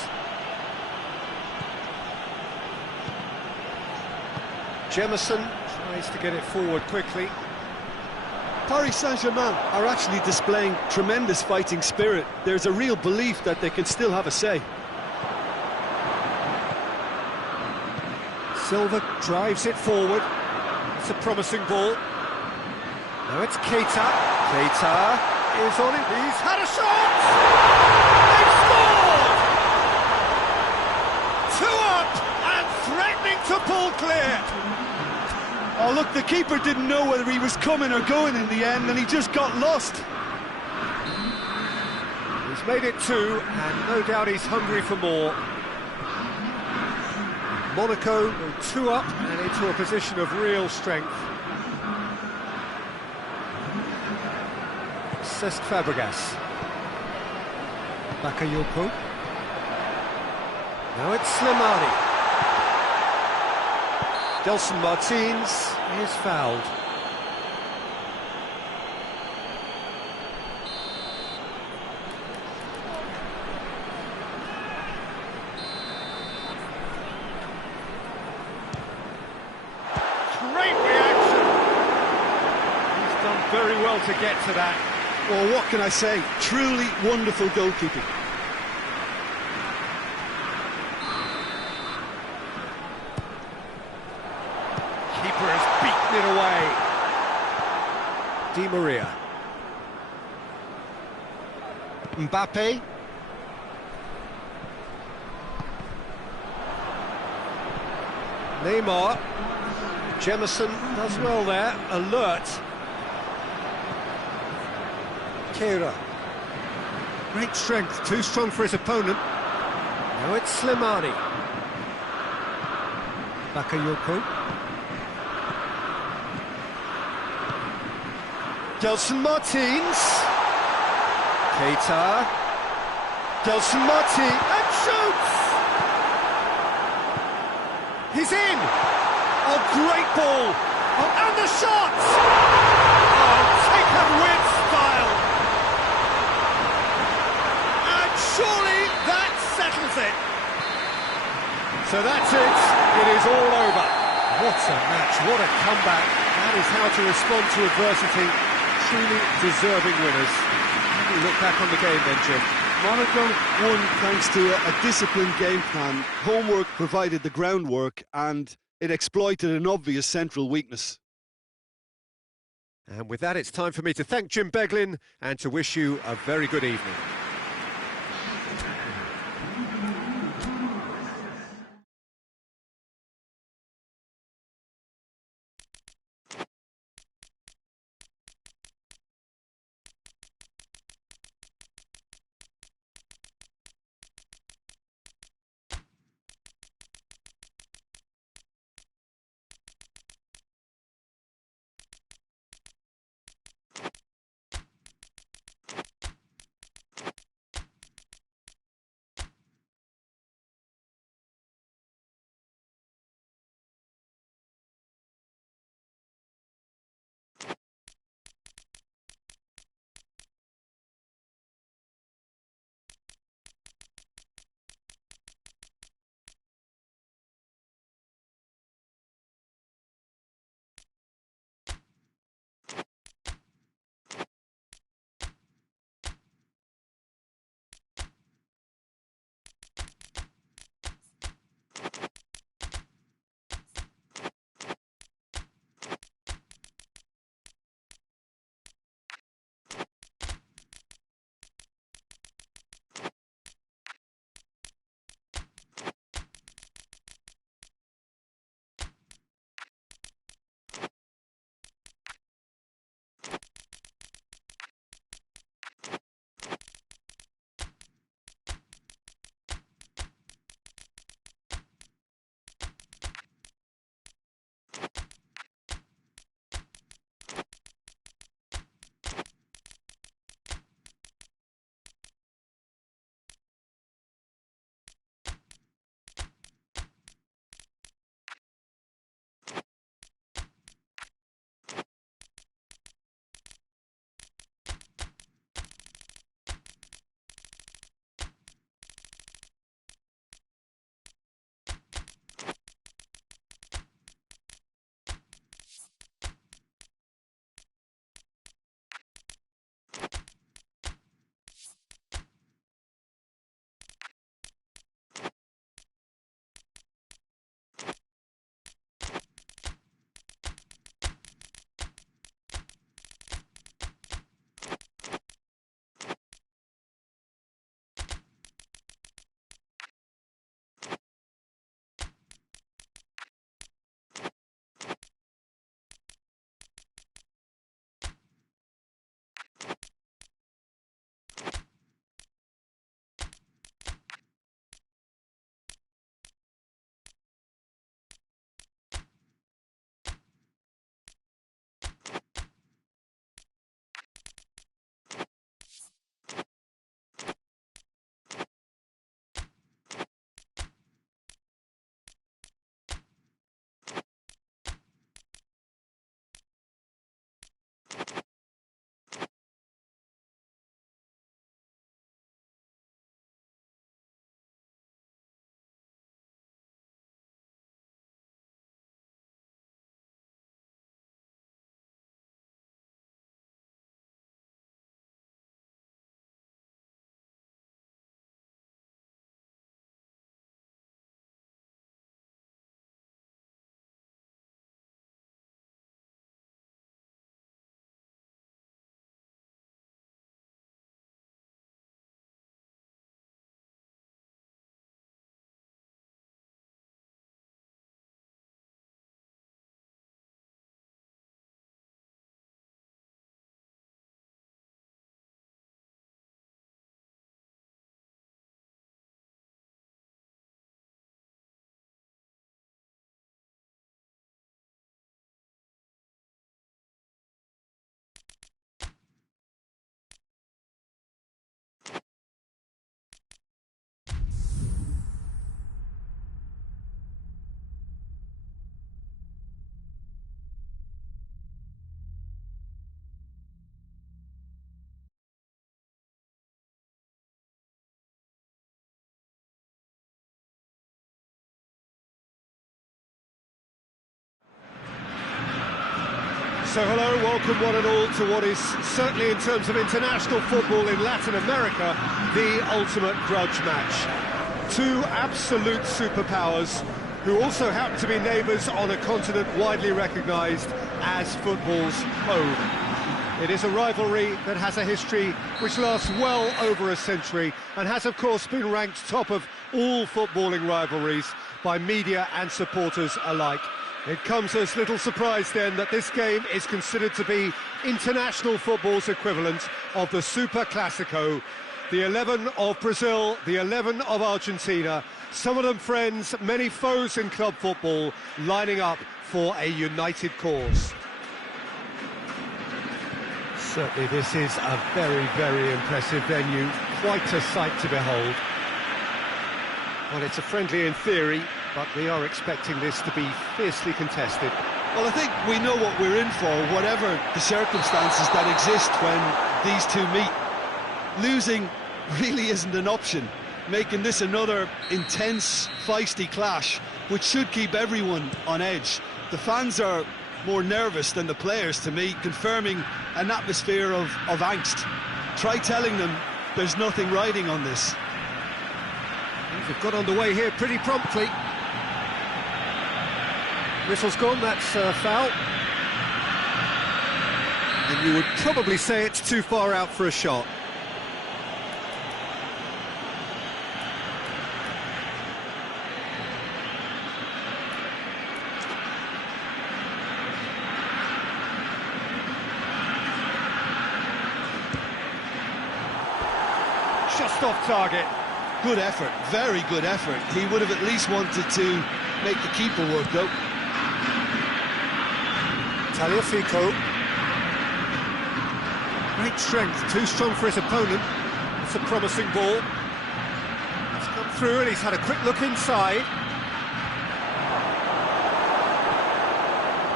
Jemison tries to get it forward quickly. Paris Saint-Germain are actually displaying tremendous fighting spirit. There's a real belief that they can still have a say. Silva drives it forward. It's a promising ball. Now it's Keita. Keita is on it. He's had a shot! They've scored! 2 up and threatening to pull clear. Oh, look, the keeper didn't know whether he was coming or going in the end, and he just got lost. He's made it 2, and no doubt he's hungry for more. Monaco go 2 up and into a position of real strength. Cesc Fabregas. Bakayoko. Now it's Slimani. Gelson Martins is fouled. Great reaction! He's done very well to get to that. Well, what can I say? Truly wonderful goalkeeping. Keeper has beaten it away. Di Maria. Mbappe. Neymar. Jemison does well there, alert. Keira. Great strength, too strong for his opponent. Now it's Slimani. Bakayoko. Gelson Martins. Keita. Gelson Martins, and shoots! He's in! Oh, great ball! Oh, and the shot! Oh, taken with style! And surely that settles it! So that's it, it is all over. What a match, what a comeback. That is how to respond to adversity. Truly deserving winners. How do you look back on the game then, Jim? Monaco won thanks to a disciplined game plan. Homework provided the groundwork and it exploited an obvious central weakness. And with that, it's time for me to thank Jim Beglin and to wish you a very good evening. So hello, welcome one and all to what is certainly in terms of international football in Latin America, the ultimate grudge match. Two absolute superpowers who also happen to be neighbours on a continent widely recognised as football's home. It is a rivalry that has a history which lasts well over a century and has of course been ranked top of all footballing rivalries by media and supporters alike. It comes as little surprise then that this game is considered to be international football's equivalent of the Super Classico. The 11 of Brazil, the 11 of Argentina, some of them friends, many foes in club football, lining up for a united cause. Certainly this is a very, very impressive venue, quite a sight to behold. Well, it's a friendly in theory, but we are expecting this to be fiercely contested. Well, I think we know what we're in for, whatever the circumstances that exist when these two meet. Losing really isn't an option, making this another intense, feisty clash, which should keep everyone on edge. The fans are more nervous than the players, to me, confirming an atmosphere of angst. Try telling them there's nothing riding on this. They've got underway here pretty promptly. Whistle's gone, that's a foul. And you would probably say it's too far out for a shot. Just off target. Good effort, very good effort. He would have at least wanted to make the keeper work, though. Taliafico. Great strength, too strong for his opponent. It's a promising ball. It's come through and he's had a quick look inside.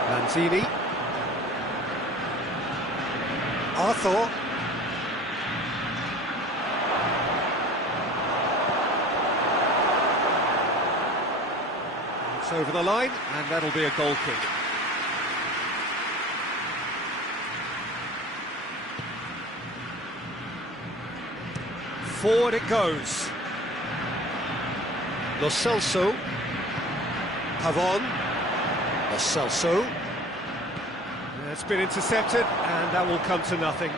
Lanzini. Arthur. It's over the line, and that'll be a goal kick. Forward it goes. Lo Celso. Pavon. Lo Celso. It's been intercepted, and that will come to nothing.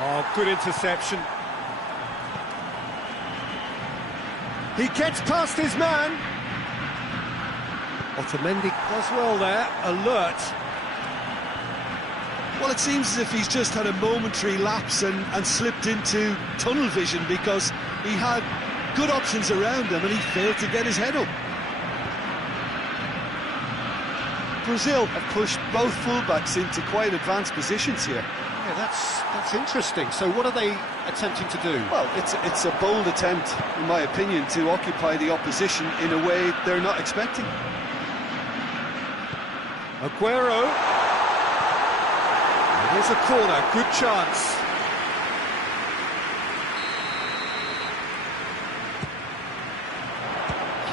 Oh, good interception. He gets past his man. Otamendi does well there, alert. Well, it seems as if he's just had a momentary lapse and slipped into tunnel vision, because he had good options around him and he failed to get his head up. Brazil have pushed both fullbacks into quite advanced positions here. Yeah, that's interesting. So what are they attempting to do? Well, it's a bold attempt, in my opinion, to occupy the opposition in a way they're not expecting. Aguero. Here's a corner, good chance.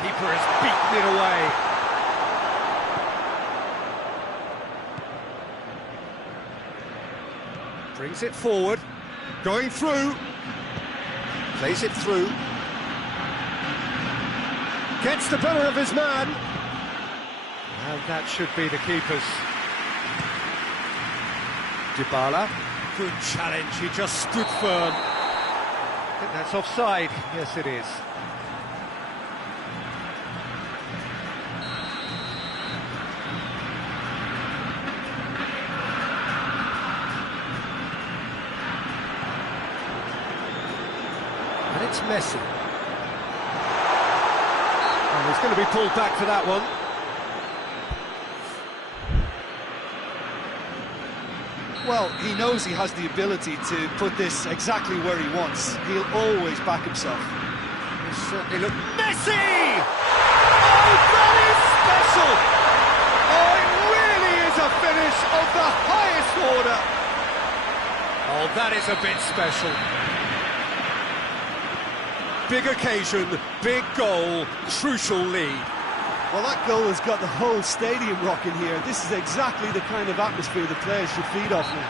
Keeper has beaten it away. Brings it forward, going through. Plays it through. Gets the better of his man. And that should be the keeper's. Dybala, good challenge, he just stood firm. I think that's offside, yes it is. And it's Messi. And he's going to be pulled back for that one. Well, he knows he has the ability to put this exactly where he wants. He'll always back himself. He certainly looked... Messi! Oh, that is special! Oh, it really is a finish of the highest order! Oh, that is a bit special. Big occasion, big goal, crucial lead. Well, that goal has got the whole stadium rocking here. This is exactly the kind of atmosphere the players should feed off now.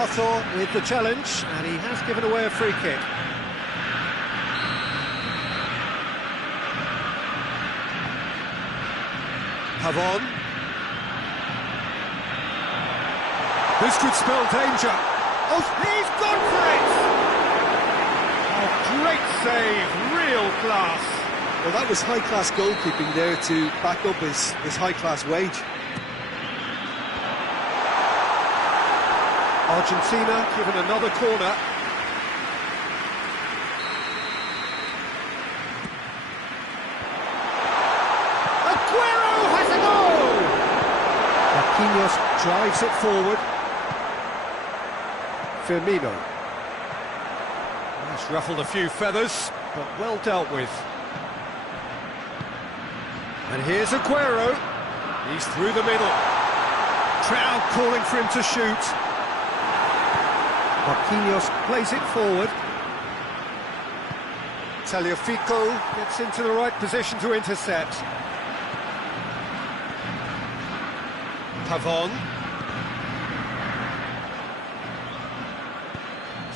Arthur with the challenge, and he has given away a free kick. Pavon. This could spell danger. Oh, he's gone for it! Oh, great save, real class. Well, that was high-class goalkeeping there to back up his high-class wage. Argentina given another corner. Aguero has a goal! Marquinhos drives it forward. Firmino. He's ruffled a few feathers, but well dealt with. And here's Aguero. He's through the middle. Crowd calling for him to shoot. Marquinhos plays it forward. Tagliafico gets into the right position to intercept. Pavon.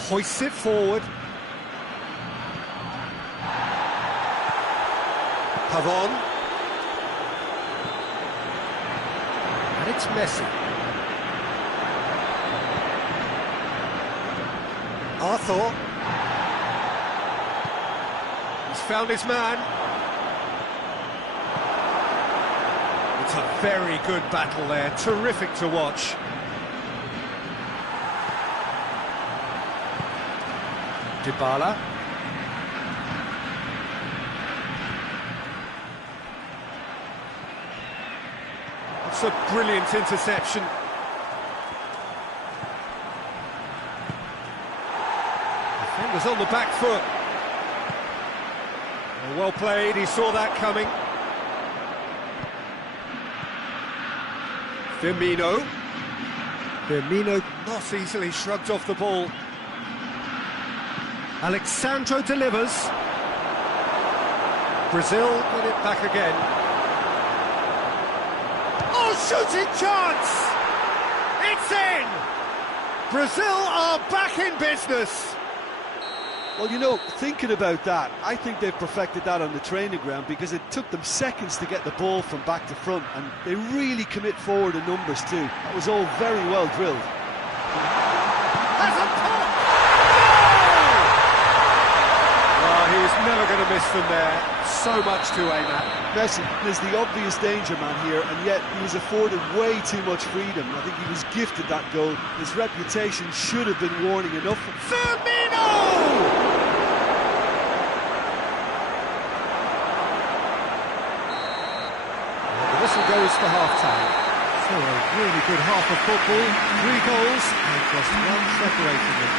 Hoists it forward. Pavon. And it's Messi. Arthur. He's found his man. It's a very good battle there, terrific to watch. Dybala. It's a brilliant interception. Defender's on the back foot. Well played, he saw that coming. Firmino. Firmino not easily shrugged off the ball. Alexandro delivers. Brazil get it back again. Oh, shooting chance! It's in! Brazil are back in business. Well, you know, thinking about that, I think they've perfected that on the training ground because it took them seconds to get the ball from back to front, and they really commit forward in numbers too. That was all very well drilled. Has a pop! Oh, he was never going to miss them there. So much to aim at. Messi is the obvious danger man here, and yet he was afforded way too much freedom. I think he was gifted that goal. His reputation should have been warning enough. Firmino! The whistle goes for half-time. So a really good half of football. 3 goals and just one separating them.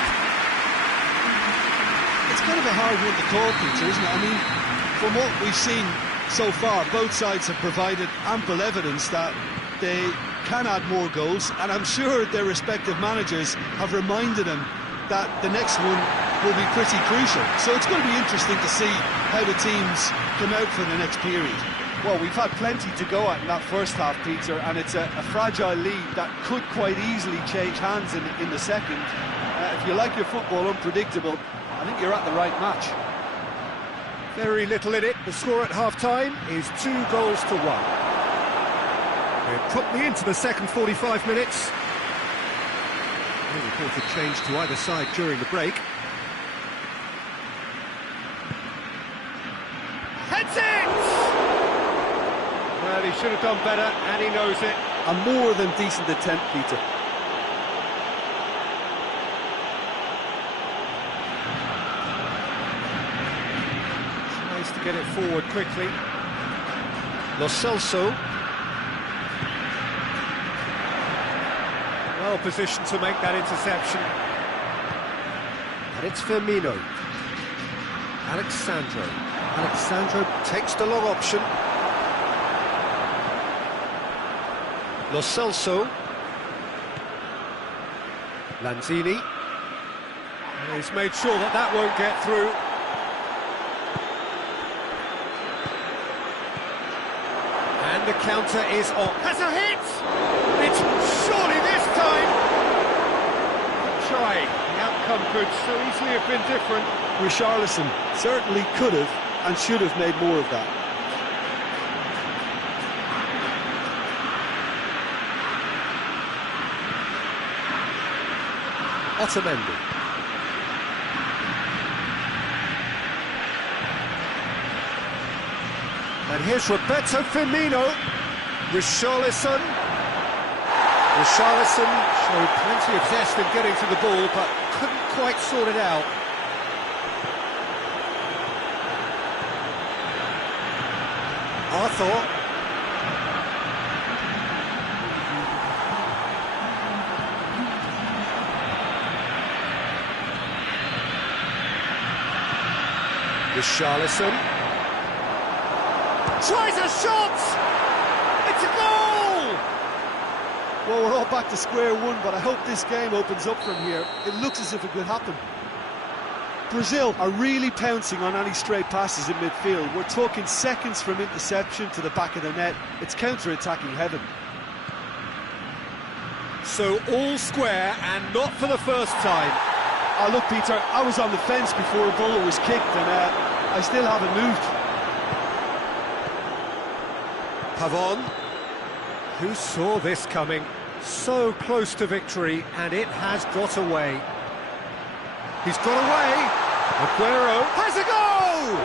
It's kind of a hard one to call, Peter, isn't it? I mean, from what we've seen so far, both sides have provided ample evidence that they can add more goals, and I'm sure their respective managers have reminded them that the next one will be pretty crucial. So it's going to be interesting to see how the teams come out for the next period. Well, we've had plenty to go at in that first half, Peter, and it's a fragile lead that could quite easily change hands in the second. If you like your football unpredictable, I think you're at the right match. Very little in it. The score at half-time is 2 goals to 1. We're promptly into the second 45 minutes. No reported change to either side during the break. Heads it! Well, he should have done better, and he knows it. A more than decent attempt, Peter. Tries to get it forward quickly. Lo Celso. Well positioned to make that interception. And it's Firmino. Alexandro takes the long option. Lo Celso. Lanzini. He's made sure that won't get through. the counter is on. Has a hit! It's surely this time! Try. The outcome could so easily have been different. Richarlison certainly could have and should have made more of that. Otamendi. And here's Roberto Firmino. Richarlison. Richarlison showed plenty of zest in getting to the ball, but couldn't quite sort it out. Arthur. Richarlison. Tries a shot! It's a goal! Well, we're all back to square one, but I hope this game opens up from here. It looks as if it could happen. Brazil are really pouncing on any stray passes in midfield. We're talking seconds from interception to the back of the net. It's counter-attacking heaven. So all square, and not for the first time. Oh, look, Peter, I was on the fence before a ball was kicked, and I still haven't moved. Pavon. Who saw this coming? So close to victory, and it has got away. He's got away. Aguero has a goal!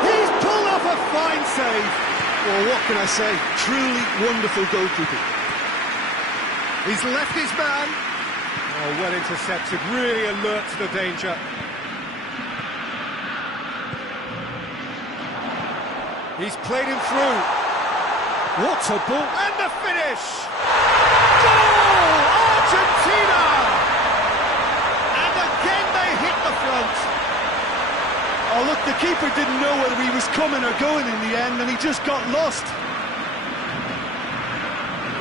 He's pulled off a fine save. Well, what can I say? Truly wonderful goalkeeping. He's left his man. Oh, well intercepted, really alert to the danger. He's played him through. What a ball, and the finish! Goal! Argentina! And again they hit the front. Oh, look, the keeper didn't know whether he was coming or going in the end, and he just got lost.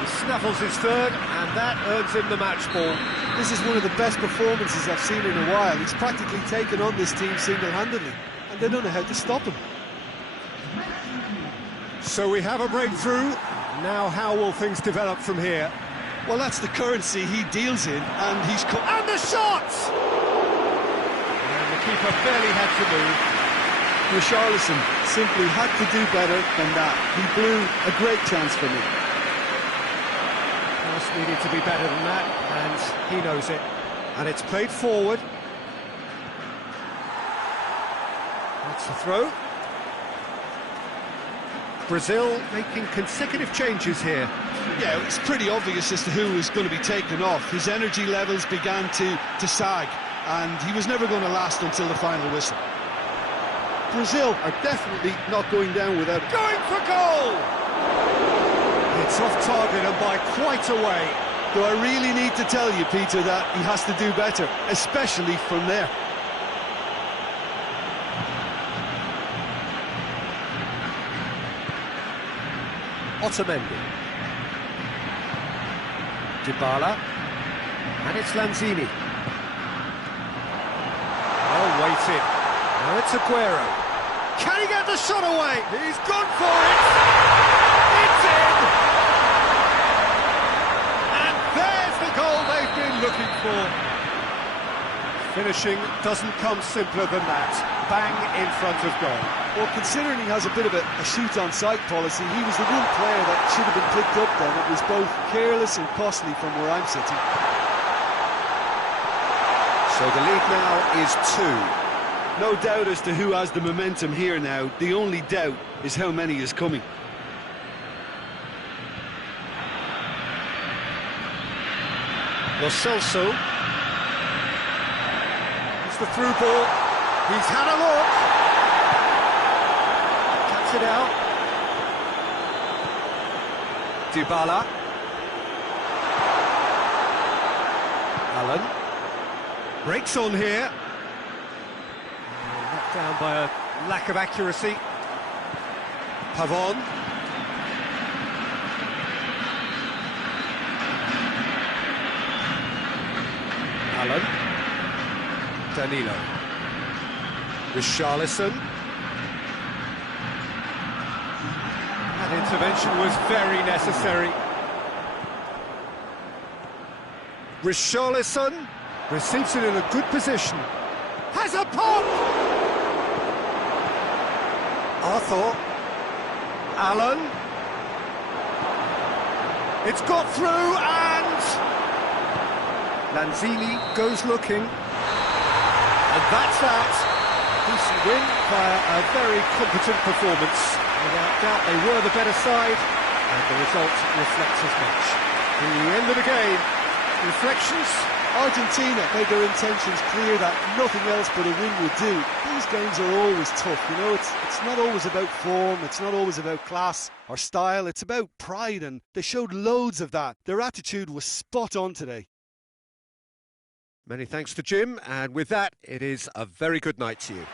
He snaffles his third, and that earns him the match ball. This is one of the best performances I've seen in a while. He's practically taken on this team single-handedly, and they don't know how to stop him. So we have a breakthrough. Now how will things develop from here? Well, that's the currency he deals in, and he's come... And the shot! And the keeper barely had to move. Richarlison simply had to do better than that. He blew a great chance for me. Pass needed to be better than that, and he knows it. And it's played forward. That's the throw. Brazil making consecutive changes here. Yeah, it's pretty obvious as to who was going to be taken off. His energy levels began to sag, and he was never going to last until the final whistle. Brazil are definitely not going down without it. Going for goal! It's off target and by quite a way. Do I really need to tell you, Peter, that he has to do better, especially from there? Otamendi. Dybala. And it's Lanzini. Well weighted. Now it's Aguero. Can he get the shot away? He's gone for it! It's in! And there's the goal they've been looking for. Finishing doesn't come simpler than that. Bang in front of goal. Well, considering he has a bit of a shoot-on-sight policy, he was the one player that should have been picked up then. It was both careless and costly from where I'm sitting. So the lead now is 2. No doubt as to who has the momentum here now. The only doubt is how many is coming. Lo Celso. It's the through ball. He's had a look. Cuts it out. Dybala. Allen. Breaks on here. Knocked down by a lack of accuracy. Pavon. Allen. Danilo. Richarlison. Intervention was very necessary. Richarlison receives it in a good position. Has a pop! Arthur. Allen. It's got through and... Lanzini goes looking. And that's that. Decent win via a very competent performance. Without doubt they were the better side, and the result reflects as much. The end of the game. Reflections? Argentina made their intentions clear that nothing else but a win would do. These games are always tough, you know, it's not always about form, it's not always about class or style, it's about pride, and they showed loads of that. Their attitude was spot on today. Many thanks to Jim, and with that, it is a very good night to you.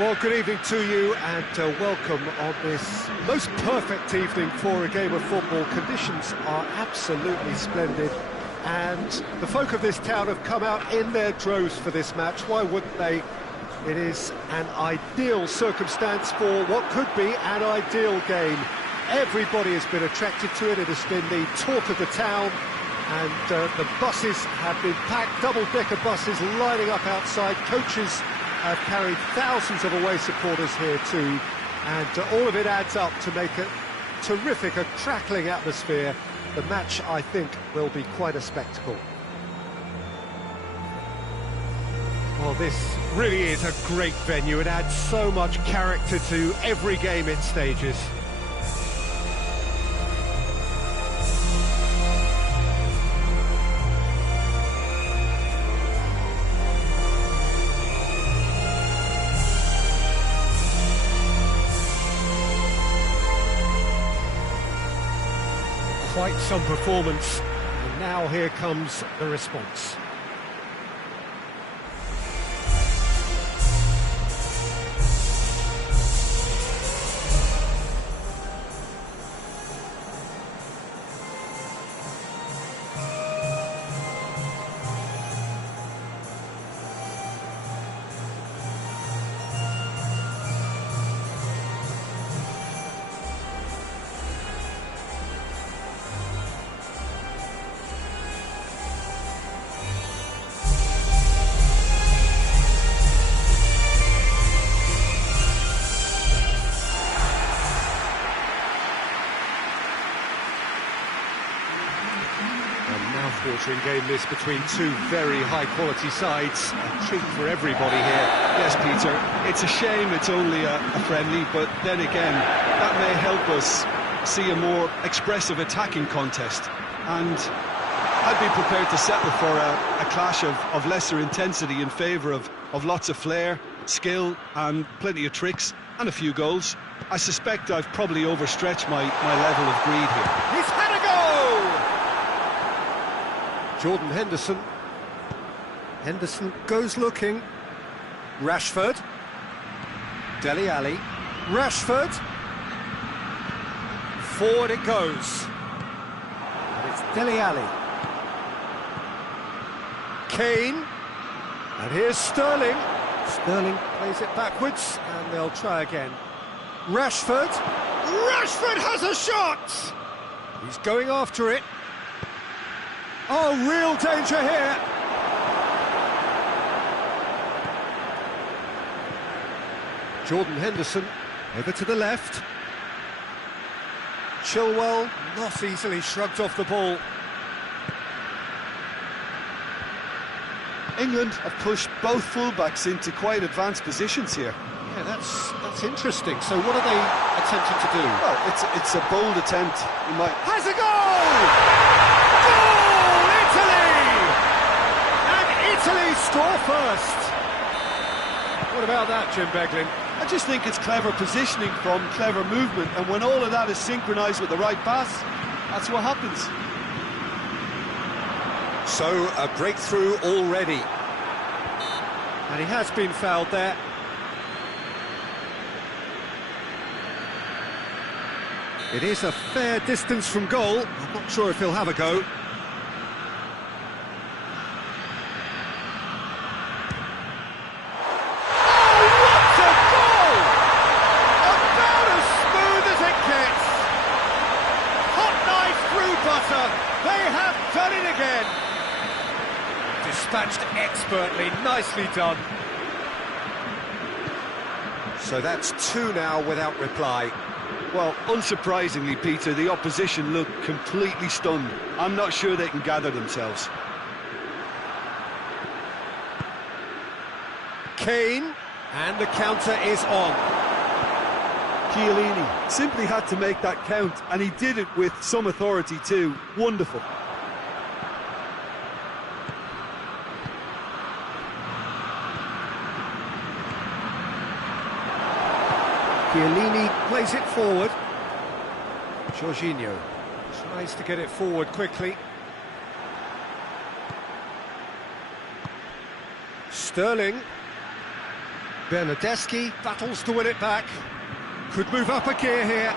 Well, good evening to you and welcome on this most perfect evening for a game of football. Conditions are absolutely splendid and the folk of this town have come out in their droves for this match. Why wouldn't they? It is an ideal circumstance for what could be an ideal game. Everybody has been attracted to it. It has been the talk of the town, and the buses have been packed, double-decker buses lining up outside. Coaches have carried thousands of away supporters here too, and all of it adds up to make a terrific, a crackling atmosphere. The match, I think, will be quite a spectacle. Well, this really is a great venue. It adds so much character to every game it stages. Quite some performance, and now here comes the response. Watering game this between two very high-quality sides. A treat for everybody here. Yes, Peter, it's a shame it's only a friendly, but then again, that may help us see a more expressive attacking contest. And I'd be prepared to settle for a clash of lesser intensity in favour of lots of flair, skill, and plenty of tricks, and a few goals. I suspect I've probably overstretched my level of greed here. He's had a go! Jordan Henderson. Henderson goes looking. Rashford. Dele Alli. Rashford. Forward it goes. And it's Dele Alli. Kane. And here's Sterling. Sterling plays it backwards, and they'll try again. Rashford. Rashford has a shot! He's going after it. Oh, real danger here. Jordan Henderson over to the left. Chilwell not easily shrugged off the ball. England have pushed both fullbacks into quite advanced positions here. Yeah, that's interesting. So what are they attempting to do? Well, it's a bold attempt. Has a goal! Goal, Italy! And Italy score first. What about that, Jim Beglin? I just think it's clever positioning from clever movement, and when all of that is synchronised with the right pass, that's what happens. So, a breakthrough already. And he has been fouled there. It is a fair distance from goal. I'm not sure if he'll have a go. They have done it again. Dispatched expertly, nicely done. So that's two now without reply. Well, unsurprisingly, Peter, the opposition look completely stunned. I'm not sure they can gather themselves. Kane, and the counter is on. Chiellini simply had to make that count, and he did it with some authority too. Wonderful. Chiellini plays it forward. Jorginho tries to get it forward quickly. Sterling. Bernardeschi battles to win it back. Could move up a gear here.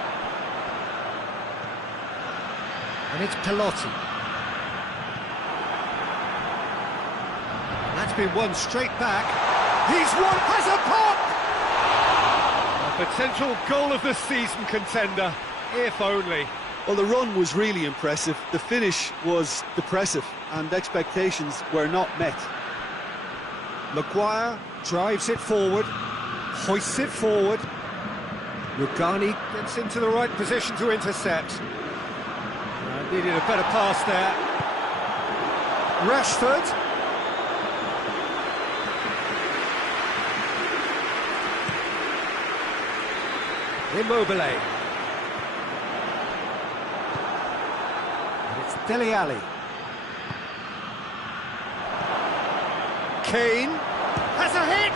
And it's Pelotti. That's been won straight back. He's won, has a pop! A potential goal of the season contender, if only. Well, the run was really impressive. The finish was depressive, and expectations were not met. Maguire drives it forward, hoists it forward. Rugani gets into the right position to intercept. Needed a better pass there. Rashford. Immobile. And it's Dele Alli. Kane has a hit!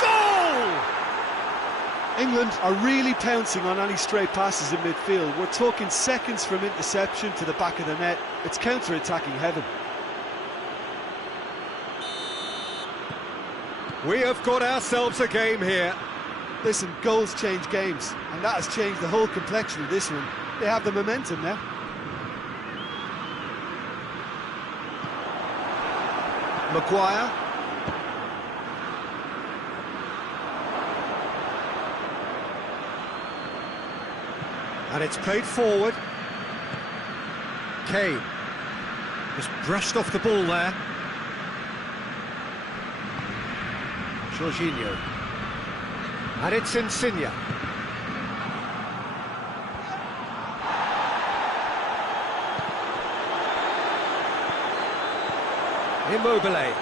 Goal! England are really pouncing on any stray passes in midfield. We're talking seconds from interception to the back of the net. It's counter-attacking heaven. We have got ourselves a game here. Listen, goals change games, and that has changed the whole complexion of this one. They have the momentum now. Maguire. And it's played forward. Kane. Just brushed off the ball there. Jorginho. And it's Insigne. Immobile.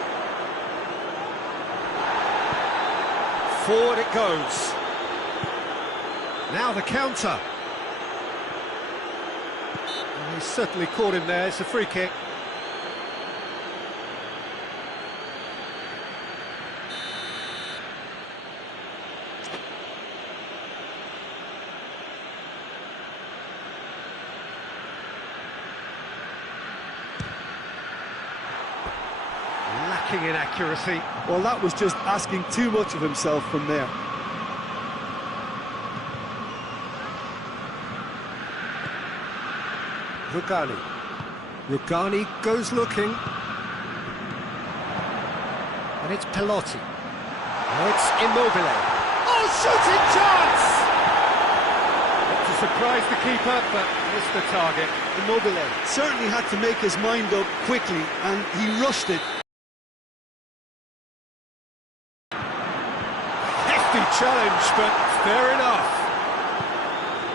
Forward it goes. Now the counter. And he's certainly caught him there. It's a free kick. Lacking in accuracy. Well, that was just asking too much of himself from there. Rugani. Rugani goes looking. And it's Pelotti. Now it's Immobile. Oh, shooting chance! To surprise the keeper, but missed the target. Immobile certainly had to make his mind up quickly, and he rushed it. Hefty challenge, but fair enough.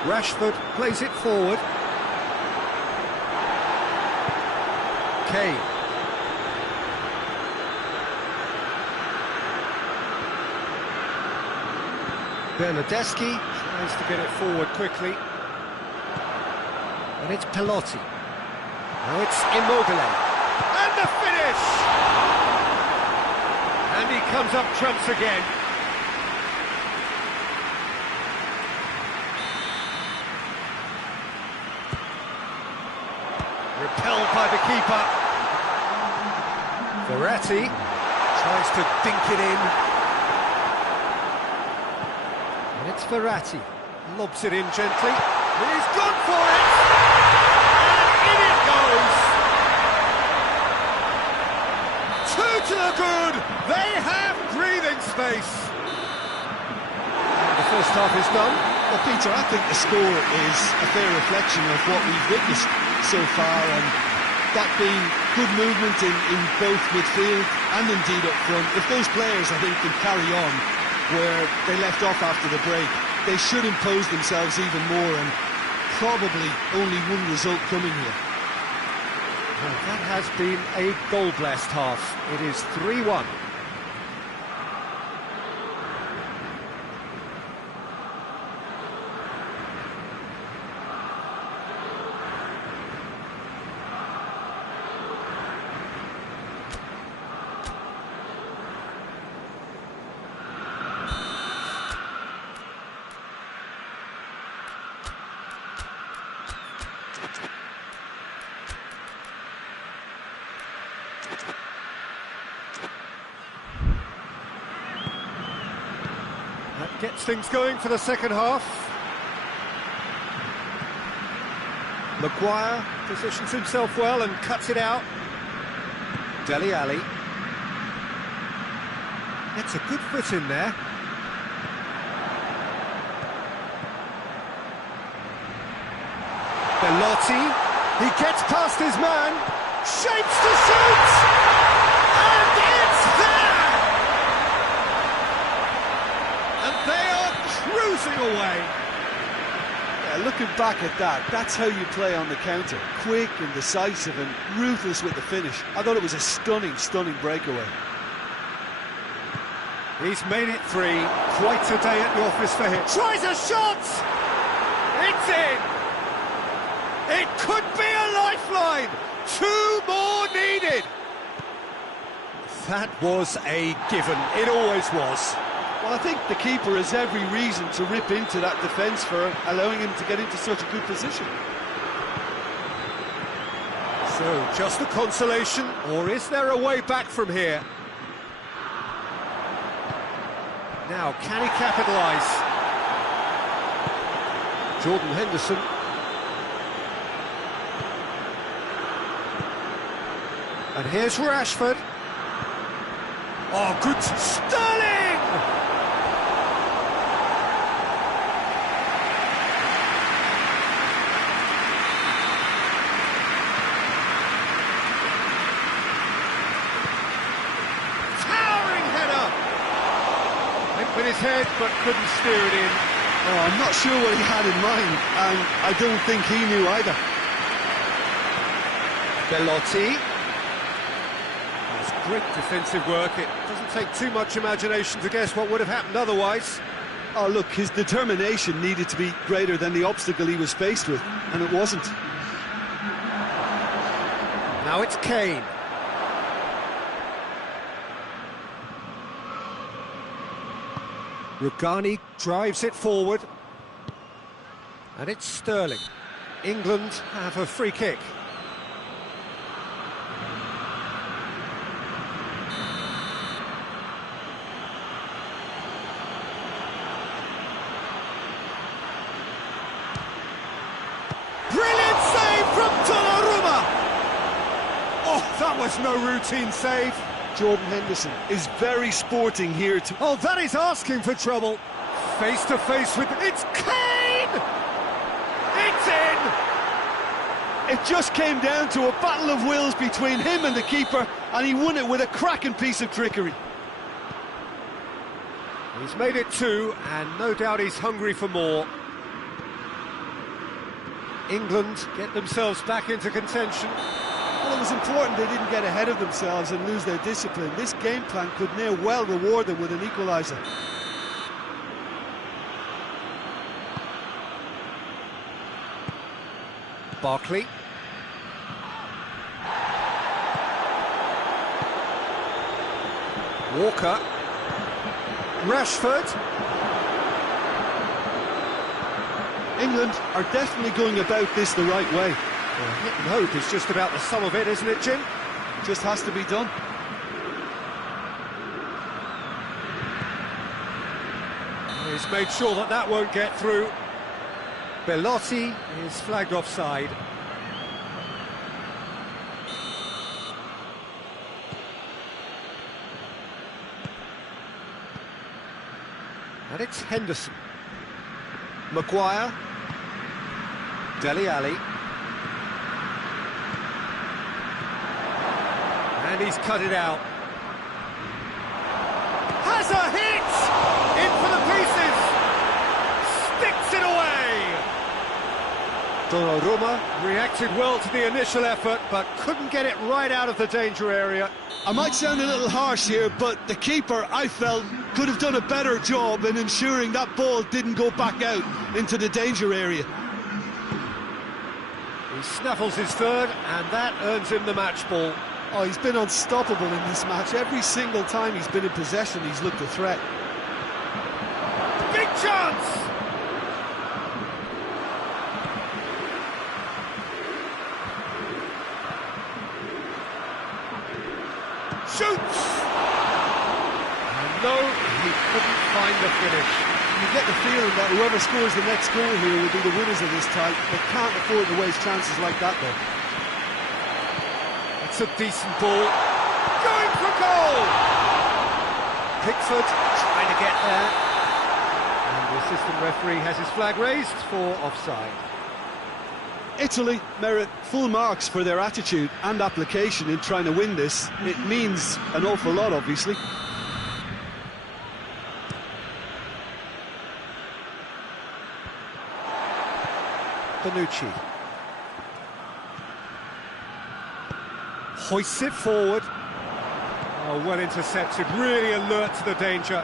Rashford plays it forward. Kane. Bernardeschi tries to get it forward quickly. And it's Pelotti. Now it's Immobile. And the finish! And he comes up trumps again. Repelled by the keeper. Verratti tries to dink it in. And it's Verratti. Lobs it in gently. He's gone for it! And in it goes! Two to the good! They have breathing space! And the first half is done. Well, Peter, I think the score is a fair reflection of what we've witnessed so far, and that being good movement in both midfield and indeed up front. If those players, I think, can carry on where they left off after the break, they should impose themselves even more, and probably only one result coming here. Well, that has been a goal-blessed half. It is 3-1. gets things going for the second half. Maguire positions himself well and cuts it out. Dele Alli gets a good foot in there. Belotti, he gets past his man, shapes to shoot, and it's there! And they are cruising away. Yeah, looking back at that, that's how you play on the counter. Quick and decisive and ruthless with the finish. I thought it was a stunning, stunning breakaway. He's made it three. Quite a day at the office for him. Tries a shot! It's in! It could be a lifeline! 2 more needed! That was a given. It always was. Well, I think the keeper has every reason to rip into that defence for allowing him to get into such a good position. So, just a consolation, or is there a way back from here? Now, can he capitalise? Jordan Henderson. And here's Rashford. Oh, good. Sterling! Towering header! Went with his head, but couldn't steer it in. Oh, I'm not sure what he had in mind, and I don't think he knew either. Belotti. That's great defensive work. It doesn't take too much imagination to guess what would have happened otherwise. Oh, look, his determination needed to be greater than the obstacle he was faced with, and it wasn't. Now it's Kane. Rugani drives it forward. And it's Sterling. England have a free kick. Brilliant save from Donnarumma! Oh, that was no routine save. Jordan Henderson is very sporting here to... Oh, that is asking for trouble. Face to face with... It's Kane! It's in! It just came down to a battle of wills between him and the keeper, and he won it with a cracking piece of trickery. He's made it 2, and no doubt he's hungry for more. England get themselves back into contention. Well, it was important they didn't get ahead of themselves and lose their discipline. This game plan could near well reward them with an equaliser. Barkley. Walker. Rashford. England are definitely going about this the right way. Well, hit and hope is just about the sum of it, isn't it, Jim? Just has to be done. He's made sure that that won't get through. Belotti is flagged offside. And it's Henderson. Maguire. Dele Alli. And he's cut it out. Has a hit! In for the pieces! Sticks it away! Donnarumma reacted well to the initial effort, but couldn't get it right out of the danger area. I might sound a little harsh here, but the keeper, I felt, could have done a better job in ensuring that ball didn't go back out into the danger area. He snaffles his third, and that earns him the match ball. Oh, he's been unstoppable in this match. Every single time he's been in possession, he's looked a threat. Big chance! Shoots! And no, he couldn't find the finish. you get the feeling that whoever scores the next goal here will be the winners of this tie. They can't afford to waste chances like that, though. It's a decent ball. Going for goal! Pickford trying to get there. And the assistant referee has his flag raised for offside. Italy merit full marks for their attitude and application in trying to win this. It means an awful lot, obviously. Bonucci hoists it forward. Oh, well intercepted, really alert to the danger.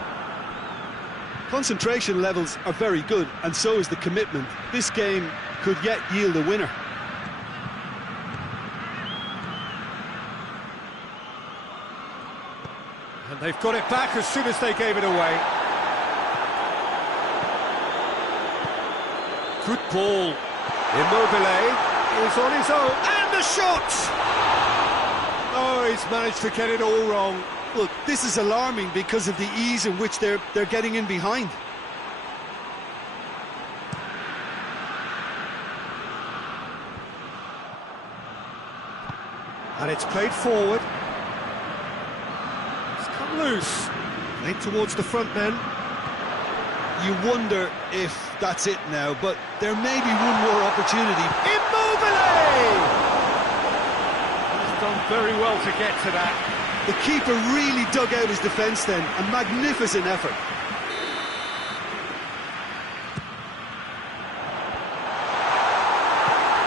Concentration levels are very good, and so is the commitment. This game could yet yield a winner. And they've got it back as soon as they gave it away. Good ball. Immobile is on his own, and the shot! Oh, he's managed to get it all wrong. Look, this is alarming because of the ease in which they're getting in behind. And it's played forward. It's come loose. Played towards the front men. You wonder if that's it now, but there may be one more opportunity. Immobile! He's done very well to get to that. The keeper really dug out his defence then. A magnificent effort.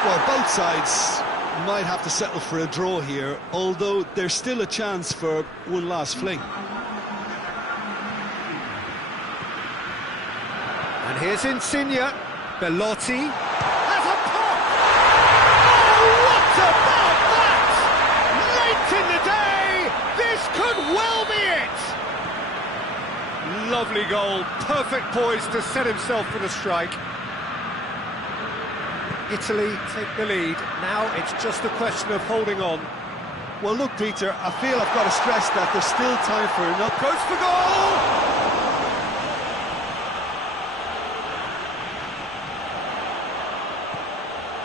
Well, both sides might have to settle for a draw here, although there's still a chance for one last fling. And here's Insigne. Belotti has a pop! Oh, what about that? Late in the day, this could well be it! Lovely goal, perfect poise to set himself for the strike. Italy take the lead. Now it's just a question of holding on. Well, look, Peter, I feel I've got to stress that there's still time for another. Goes for goal!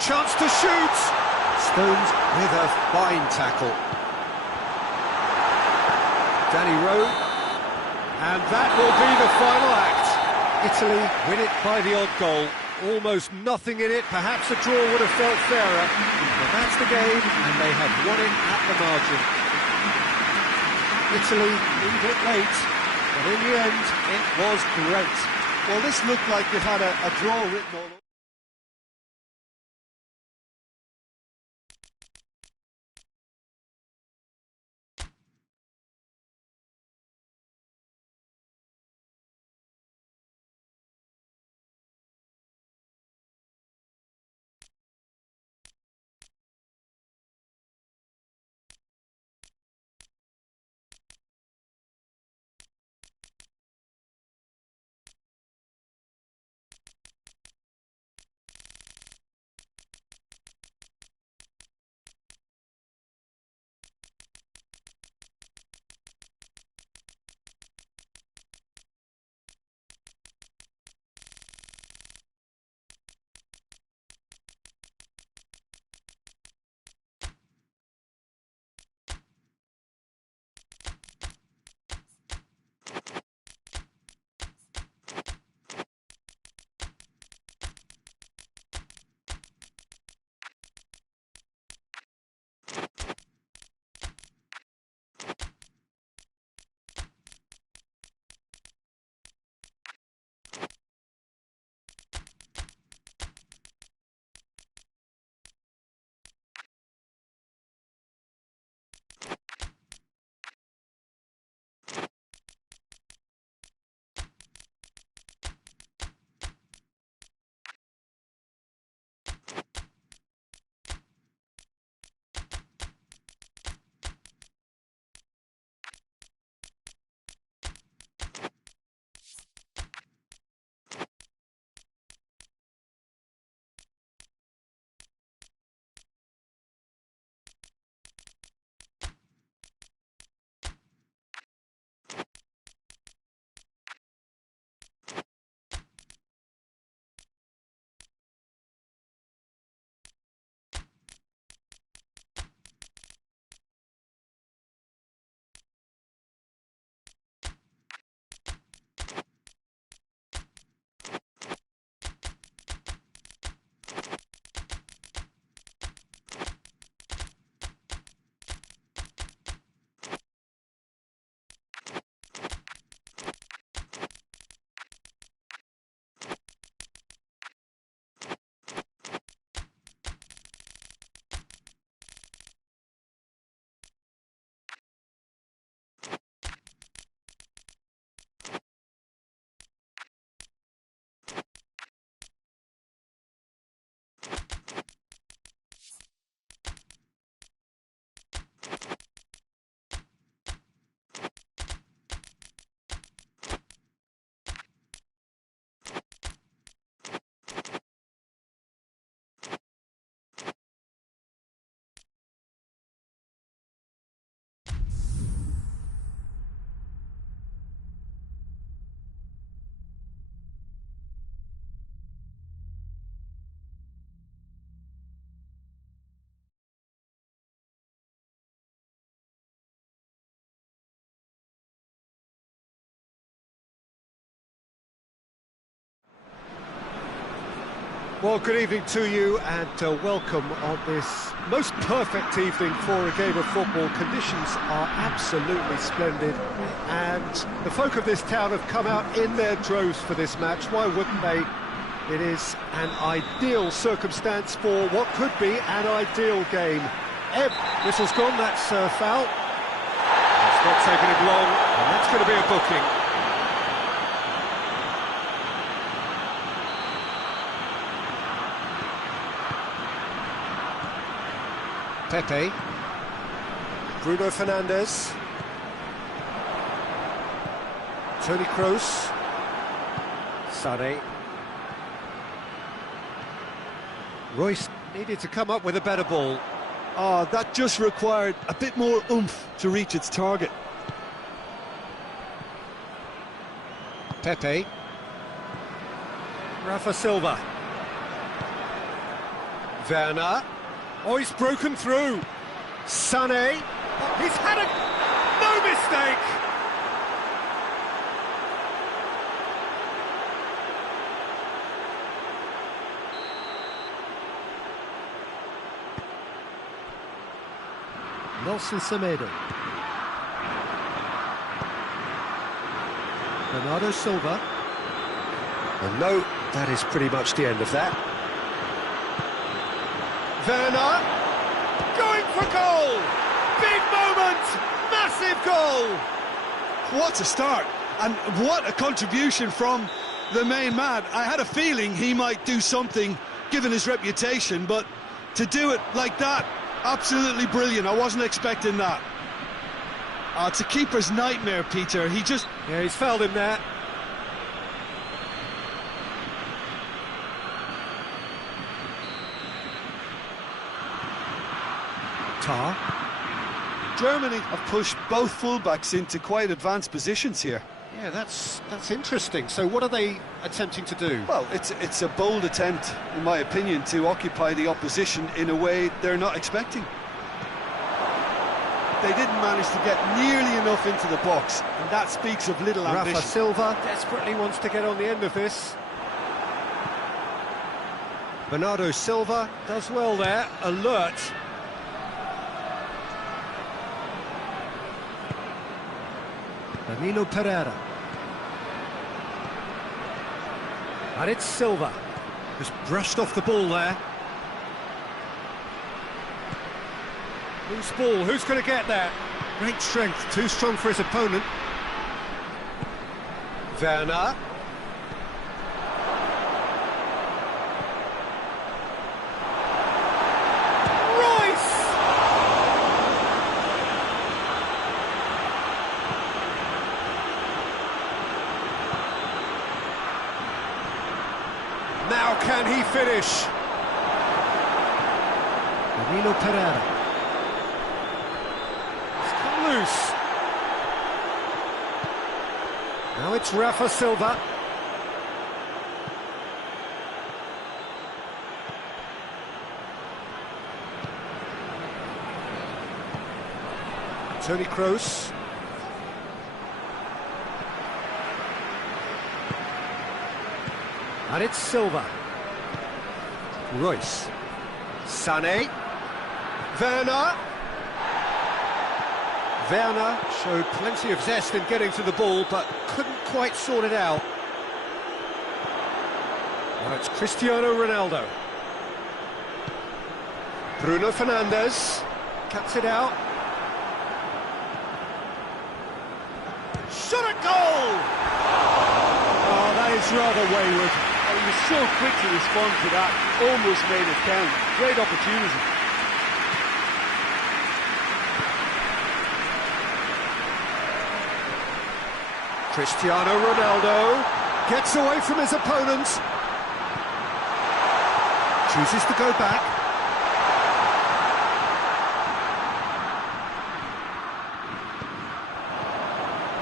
Chance to shoot! Stones with a fine tackle. Danny Rowe. And that will be the final act. Italy win it by the odd goal. Almost nothing in it, perhaps a draw would have felt fairer. But that's the game, and they have won it at the margin. Italy leave it late, but in the end, it was great. Well, this looked like it had a draw written all over. Well, good evening to you and welcome on this most perfect evening for a game of football. Conditions are absolutely splendid and the folk of this town have come out in their droves for this match. Why wouldn't they? It is an ideal circumstance for what could be an ideal game. Whistle's gone, that's foul. It's not taking him long, and that's going to be a booking. Pepe, Bruno Fernandes, Toni Kroos, Sané. Royce needed to come up with a better ball. Oh, that just required a bit more oomph to reach its target. Pepe, Rafa Silva, Werner. Oh, he's broken through. Sané. Oh, he's had no mistake. Nelson Semedo. Bernardo Silva. And no, that is pretty much the end of that. Werner, going for goal! Big moment! Massive goal! What a start, and what a contribution from the main man. I had a feeling he might do something, given his reputation, but to do it like that, absolutely brilliant. I wasn't expecting that. It's a keeper's nightmare, Peter. He just... Yeah, he's fouled him there. Germany have pushed both fullbacks into quite advanced positions here. Yeah, that's interesting. So what are they attempting to do? Well, it's a bold attempt, in my opinion, to occupy the opposition in a way they're not expecting. They didn't manage to get nearly enough into the box, and that speaks of little ambition. Rafa Silva desperately wants to get on the end of this. Bernardo Silva does well there, alert. Danilo Pereira. And it's Silva. Just brushed off the ball there. Loose ball, who's going to get there? Great strength, too strong for his opponent. Werner. Now can he finish? Danilo Pereira. It's come loose. Now it's Rafa Silva. Toni Kroos. And it's Silva. Royce. Sané. Werner. Werner showed plenty of zest in getting to the ball, but couldn't quite sort it out. Now it's Cristiano Ronaldo. Bruno Fernandes. Cuts it out. Shot at goal! Oh, that is rather wayward. He was so quick to respond to that, almost made it count. Great opportunity. Cristiano Ronaldo gets away from his opponent. Chooses to go back.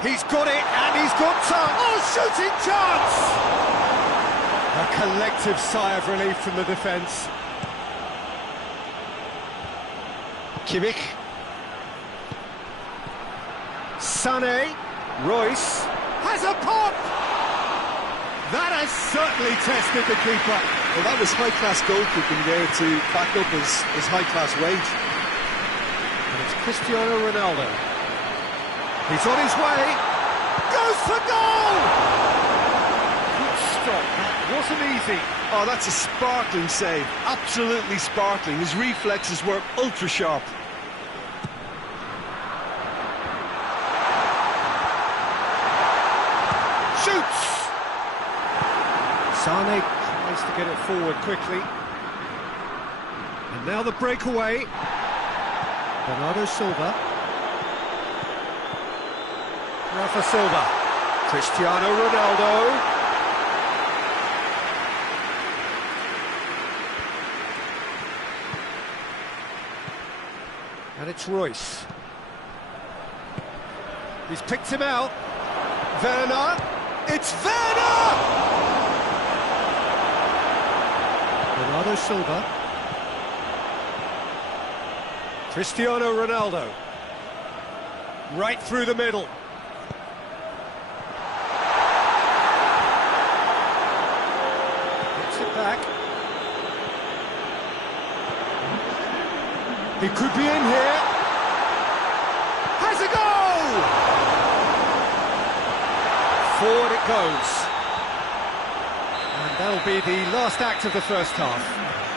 He's got it, and he's got time. Oh, shooting chance! A collective sigh of relief from the defence. Kimmich. Sané. Royce has a pop! That has certainly tested the keeper. Well, that was high-class goalkeeping there to back up his high-class wage. And it's Cristiano Ronaldo. He's on his way. Goes for goal! Good stop. That wasn't easy. Oh, that's a sparkling save. Absolutely sparkling. His reflexes were ultra-sharp. Shoots! Sane tries to get it forward quickly. And now the breakaway. Bernardo Silva. Rafa Silva. Cristiano Ronaldo. And it's Royce. He's picked him out. Werner. It's Werner! Bernardo Silva. Cristiano Ronaldo. Right through the middle. Gets it back. He could be in here. Has a goal! Forward it goes. And that'll be the last act of the first half.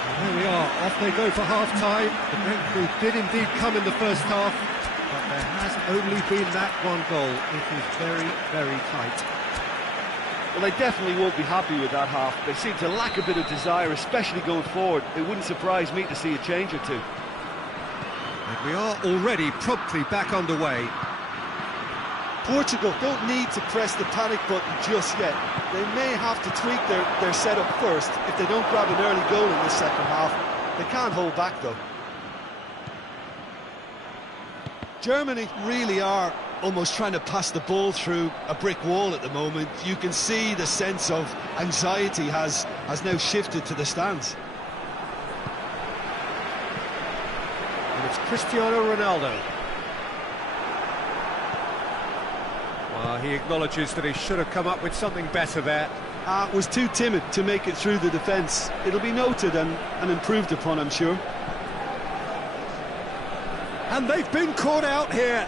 And there we are, off they go for half-time. The breakthrough did indeed come in the first half, but there has only been that one goal. It is very, very tight. Well, they definitely won't be happy with that half. They seem to lack a bit of desire, especially going forward. It wouldn't surprise me to see a change or two. And we are already promptly back underway. Portugal don't need to press the panic button just yet. They may have to tweak their setup first if they don't grab an early goal in the second half. They can't hold back, though. Germany really are almost trying to pass the ball through a brick wall at the moment. You can see the sense of anxiety has now shifted to the stands. And it's Cristiano Ronaldo. Well, he acknowledges that he should have come up with something better there. Was too timid to make it through the defence. It'll be noted and improved upon, I'm sure. And they've been caught out here.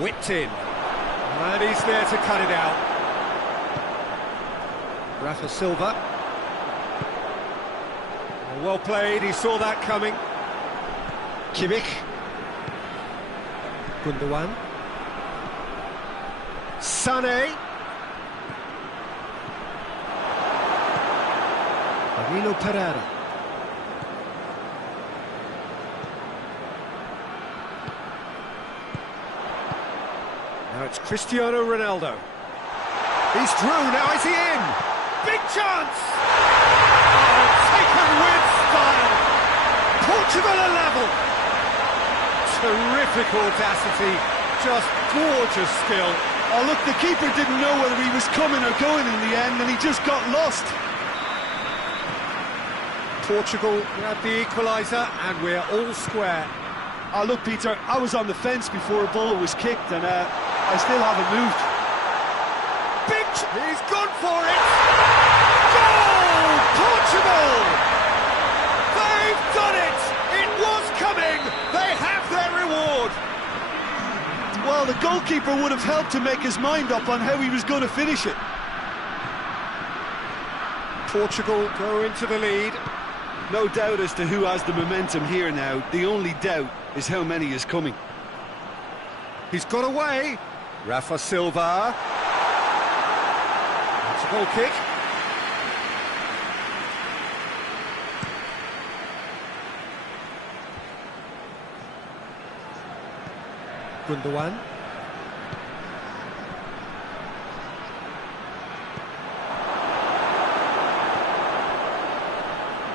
Whipped in. And he's there to cut it out. Rafa Silva. Well played, he saw that coming. Kimmich. Gundogan. Sané. Danilo Pereira. Now it's Cristiano Ronaldo. He's through, now is he in? Big chance! Oh, taken with style. Portugal are level. Terrific audacity, just gorgeous skill. Oh, look, the keeper didn't know whether he was coming or going in the end, and he just got lost. Portugal grabbed the equaliser, and we're all square. Oh, look, Peter, I was on the fence before a ball was kicked, and I still haven't moved. He's gone for it! Goal! Portugal! They've done it! It was coming! They have their reward! Well, the goalkeeper would have helped to make his mind up on how he was going to finish it. Portugal go into the lead. No doubt as to who has the momentum here now. The only doubt is how many is coming. He's got away. Rafa Silva. That's a goal kick. Gundogan.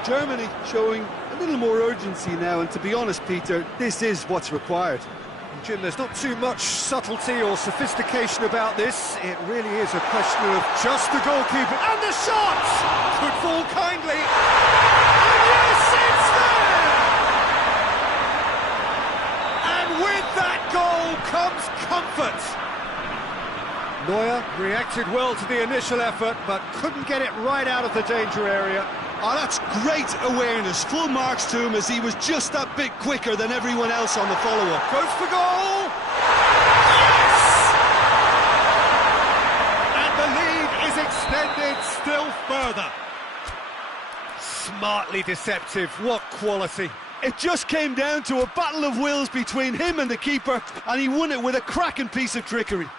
Germany showing a little more urgency now, and to be honest, Peter, this is what's required. Jim, there's not too much subtlety or sophistication about this. It really is a question of just the goalkeeper. And the shot! Could fall kindly. And yes, it's there! And with that goal comes comfort. Neuer reacted well to the initial effort, but couldn't get it right out of the danger area. Oh, that's great awareness. Full marks to him, as he was just that bit quicker than everyone else on the follow-up. Goes for goal! Yes! And the lead is extended still further. Smartly deceptive, what quality. It just came down to a battle of wills between him and the keeper, and he won it with a cracking piece of trickery.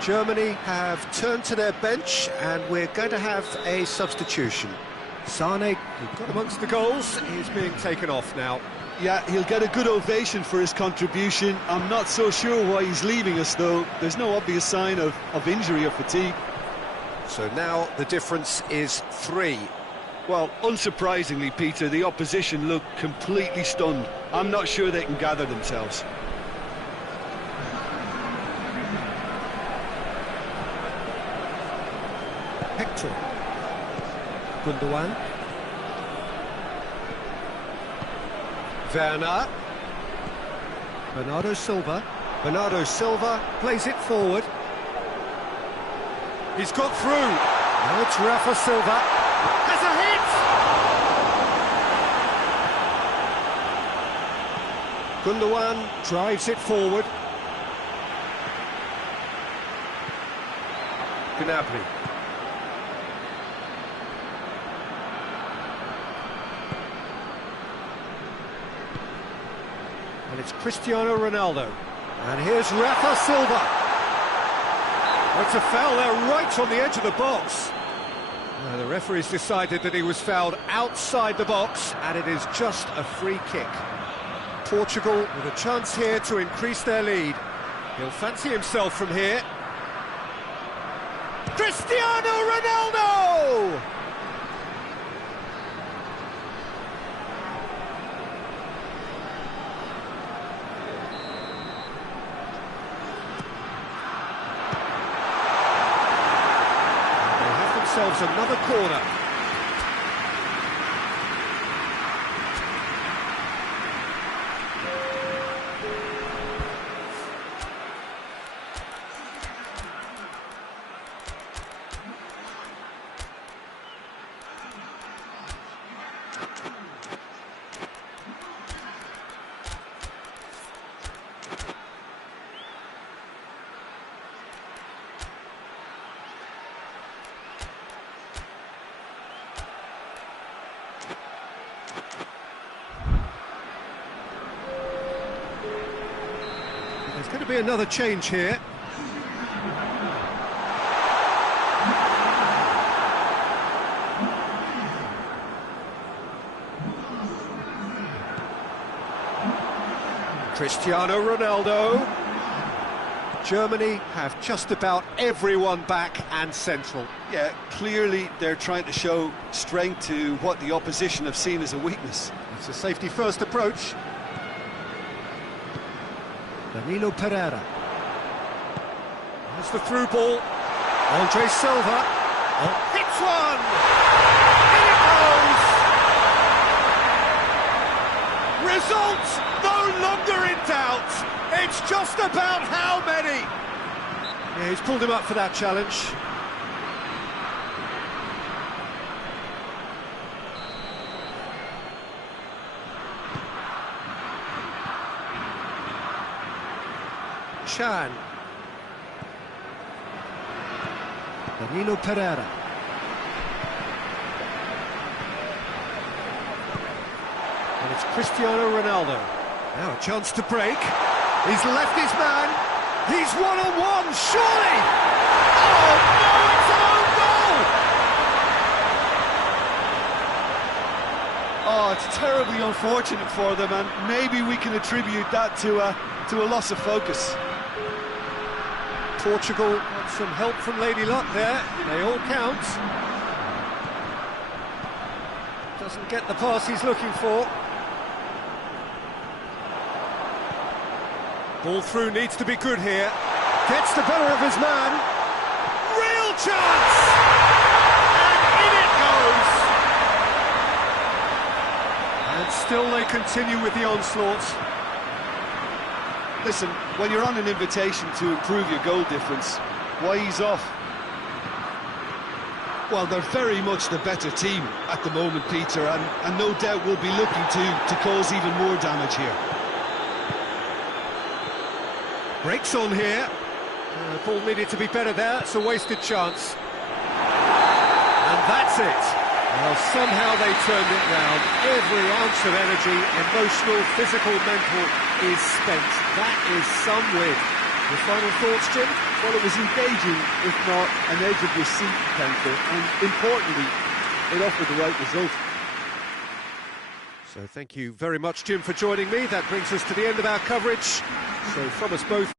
Germany have turned to their bench, and we're going to have a substitution. Sane, who got amongst the goals, is being taken off now. Yeah, he'll get a good ovation for his contribution. I'm not so sure why he's leaving us, though. There's no obvious sign of injury or fatigue. So now the difference is 3. Well, unsurprisingly, Peter, the opposition look completely stunned. I'm not sure they can gather themselves. Hector. Gundogan. Werner. Bernardo Silva. Bernardo Silva plays it forward. He's got through. Now it's Rafa Silva. Has a hit! Gundogan drives it forward. Gnabry. And it's Cristiano Ronaldo. And here's Rafa Silva. It's a foul there right on the edge of the box. The referee's decided that he was fouled outside the box, and it is just a free kick. Portugal with a chance here to increase their lead. He'll fancy himself from here. Cristiano Ronaldo! Another corner. There's going to be another change here. Cristiano Ronaldo. Germany have just about everyone back and central. Yeah, clearly they're trying to show strength to what the opposition have seen as a weakness. It's a safety-first approach. Danilo Pereira. That's the through ball. Andre Silva. Oh, hits one! In it goes! Results no longer in doubt. It's just about how many. Yeah, he's pulled him up for that challenge. Chan. Danilo Pereira. And it's Cristiano Ronaldo. Now a chance to break. He's left his man. He's one-on-one, surely! Oh, no, it's an own goal! Oh, it's terribly unfortunate for them, and maybe we can attribute that to a loss of focus. Portugal got some help from Lady Luck there. They all count. Doesn't get the pass he's looking for. Ball through needs to be good here. Gets the better of his man. Real chance! And in it goes! And still they continue with the onslaught. Listen, when you're on an invitation to improve your goal difference, why ease off? Well, they're very much the better team at the moment, Peter, and no doubt will be looking to cause even more damage here. Breaks on here. Ball needed to be better there. It's a wasted chance. And that's it. Well, somehow they turned it round. Every ounce of energy, emotional, physical, mental, is spent. That is some win. Your final thoughts, Jim? Well, it was engaging, if not an edge of your seat encounter, and importantly, it offered the right result. So thank you very much, Jim, for joining me. That brings us to the end of our coverage. So from us both...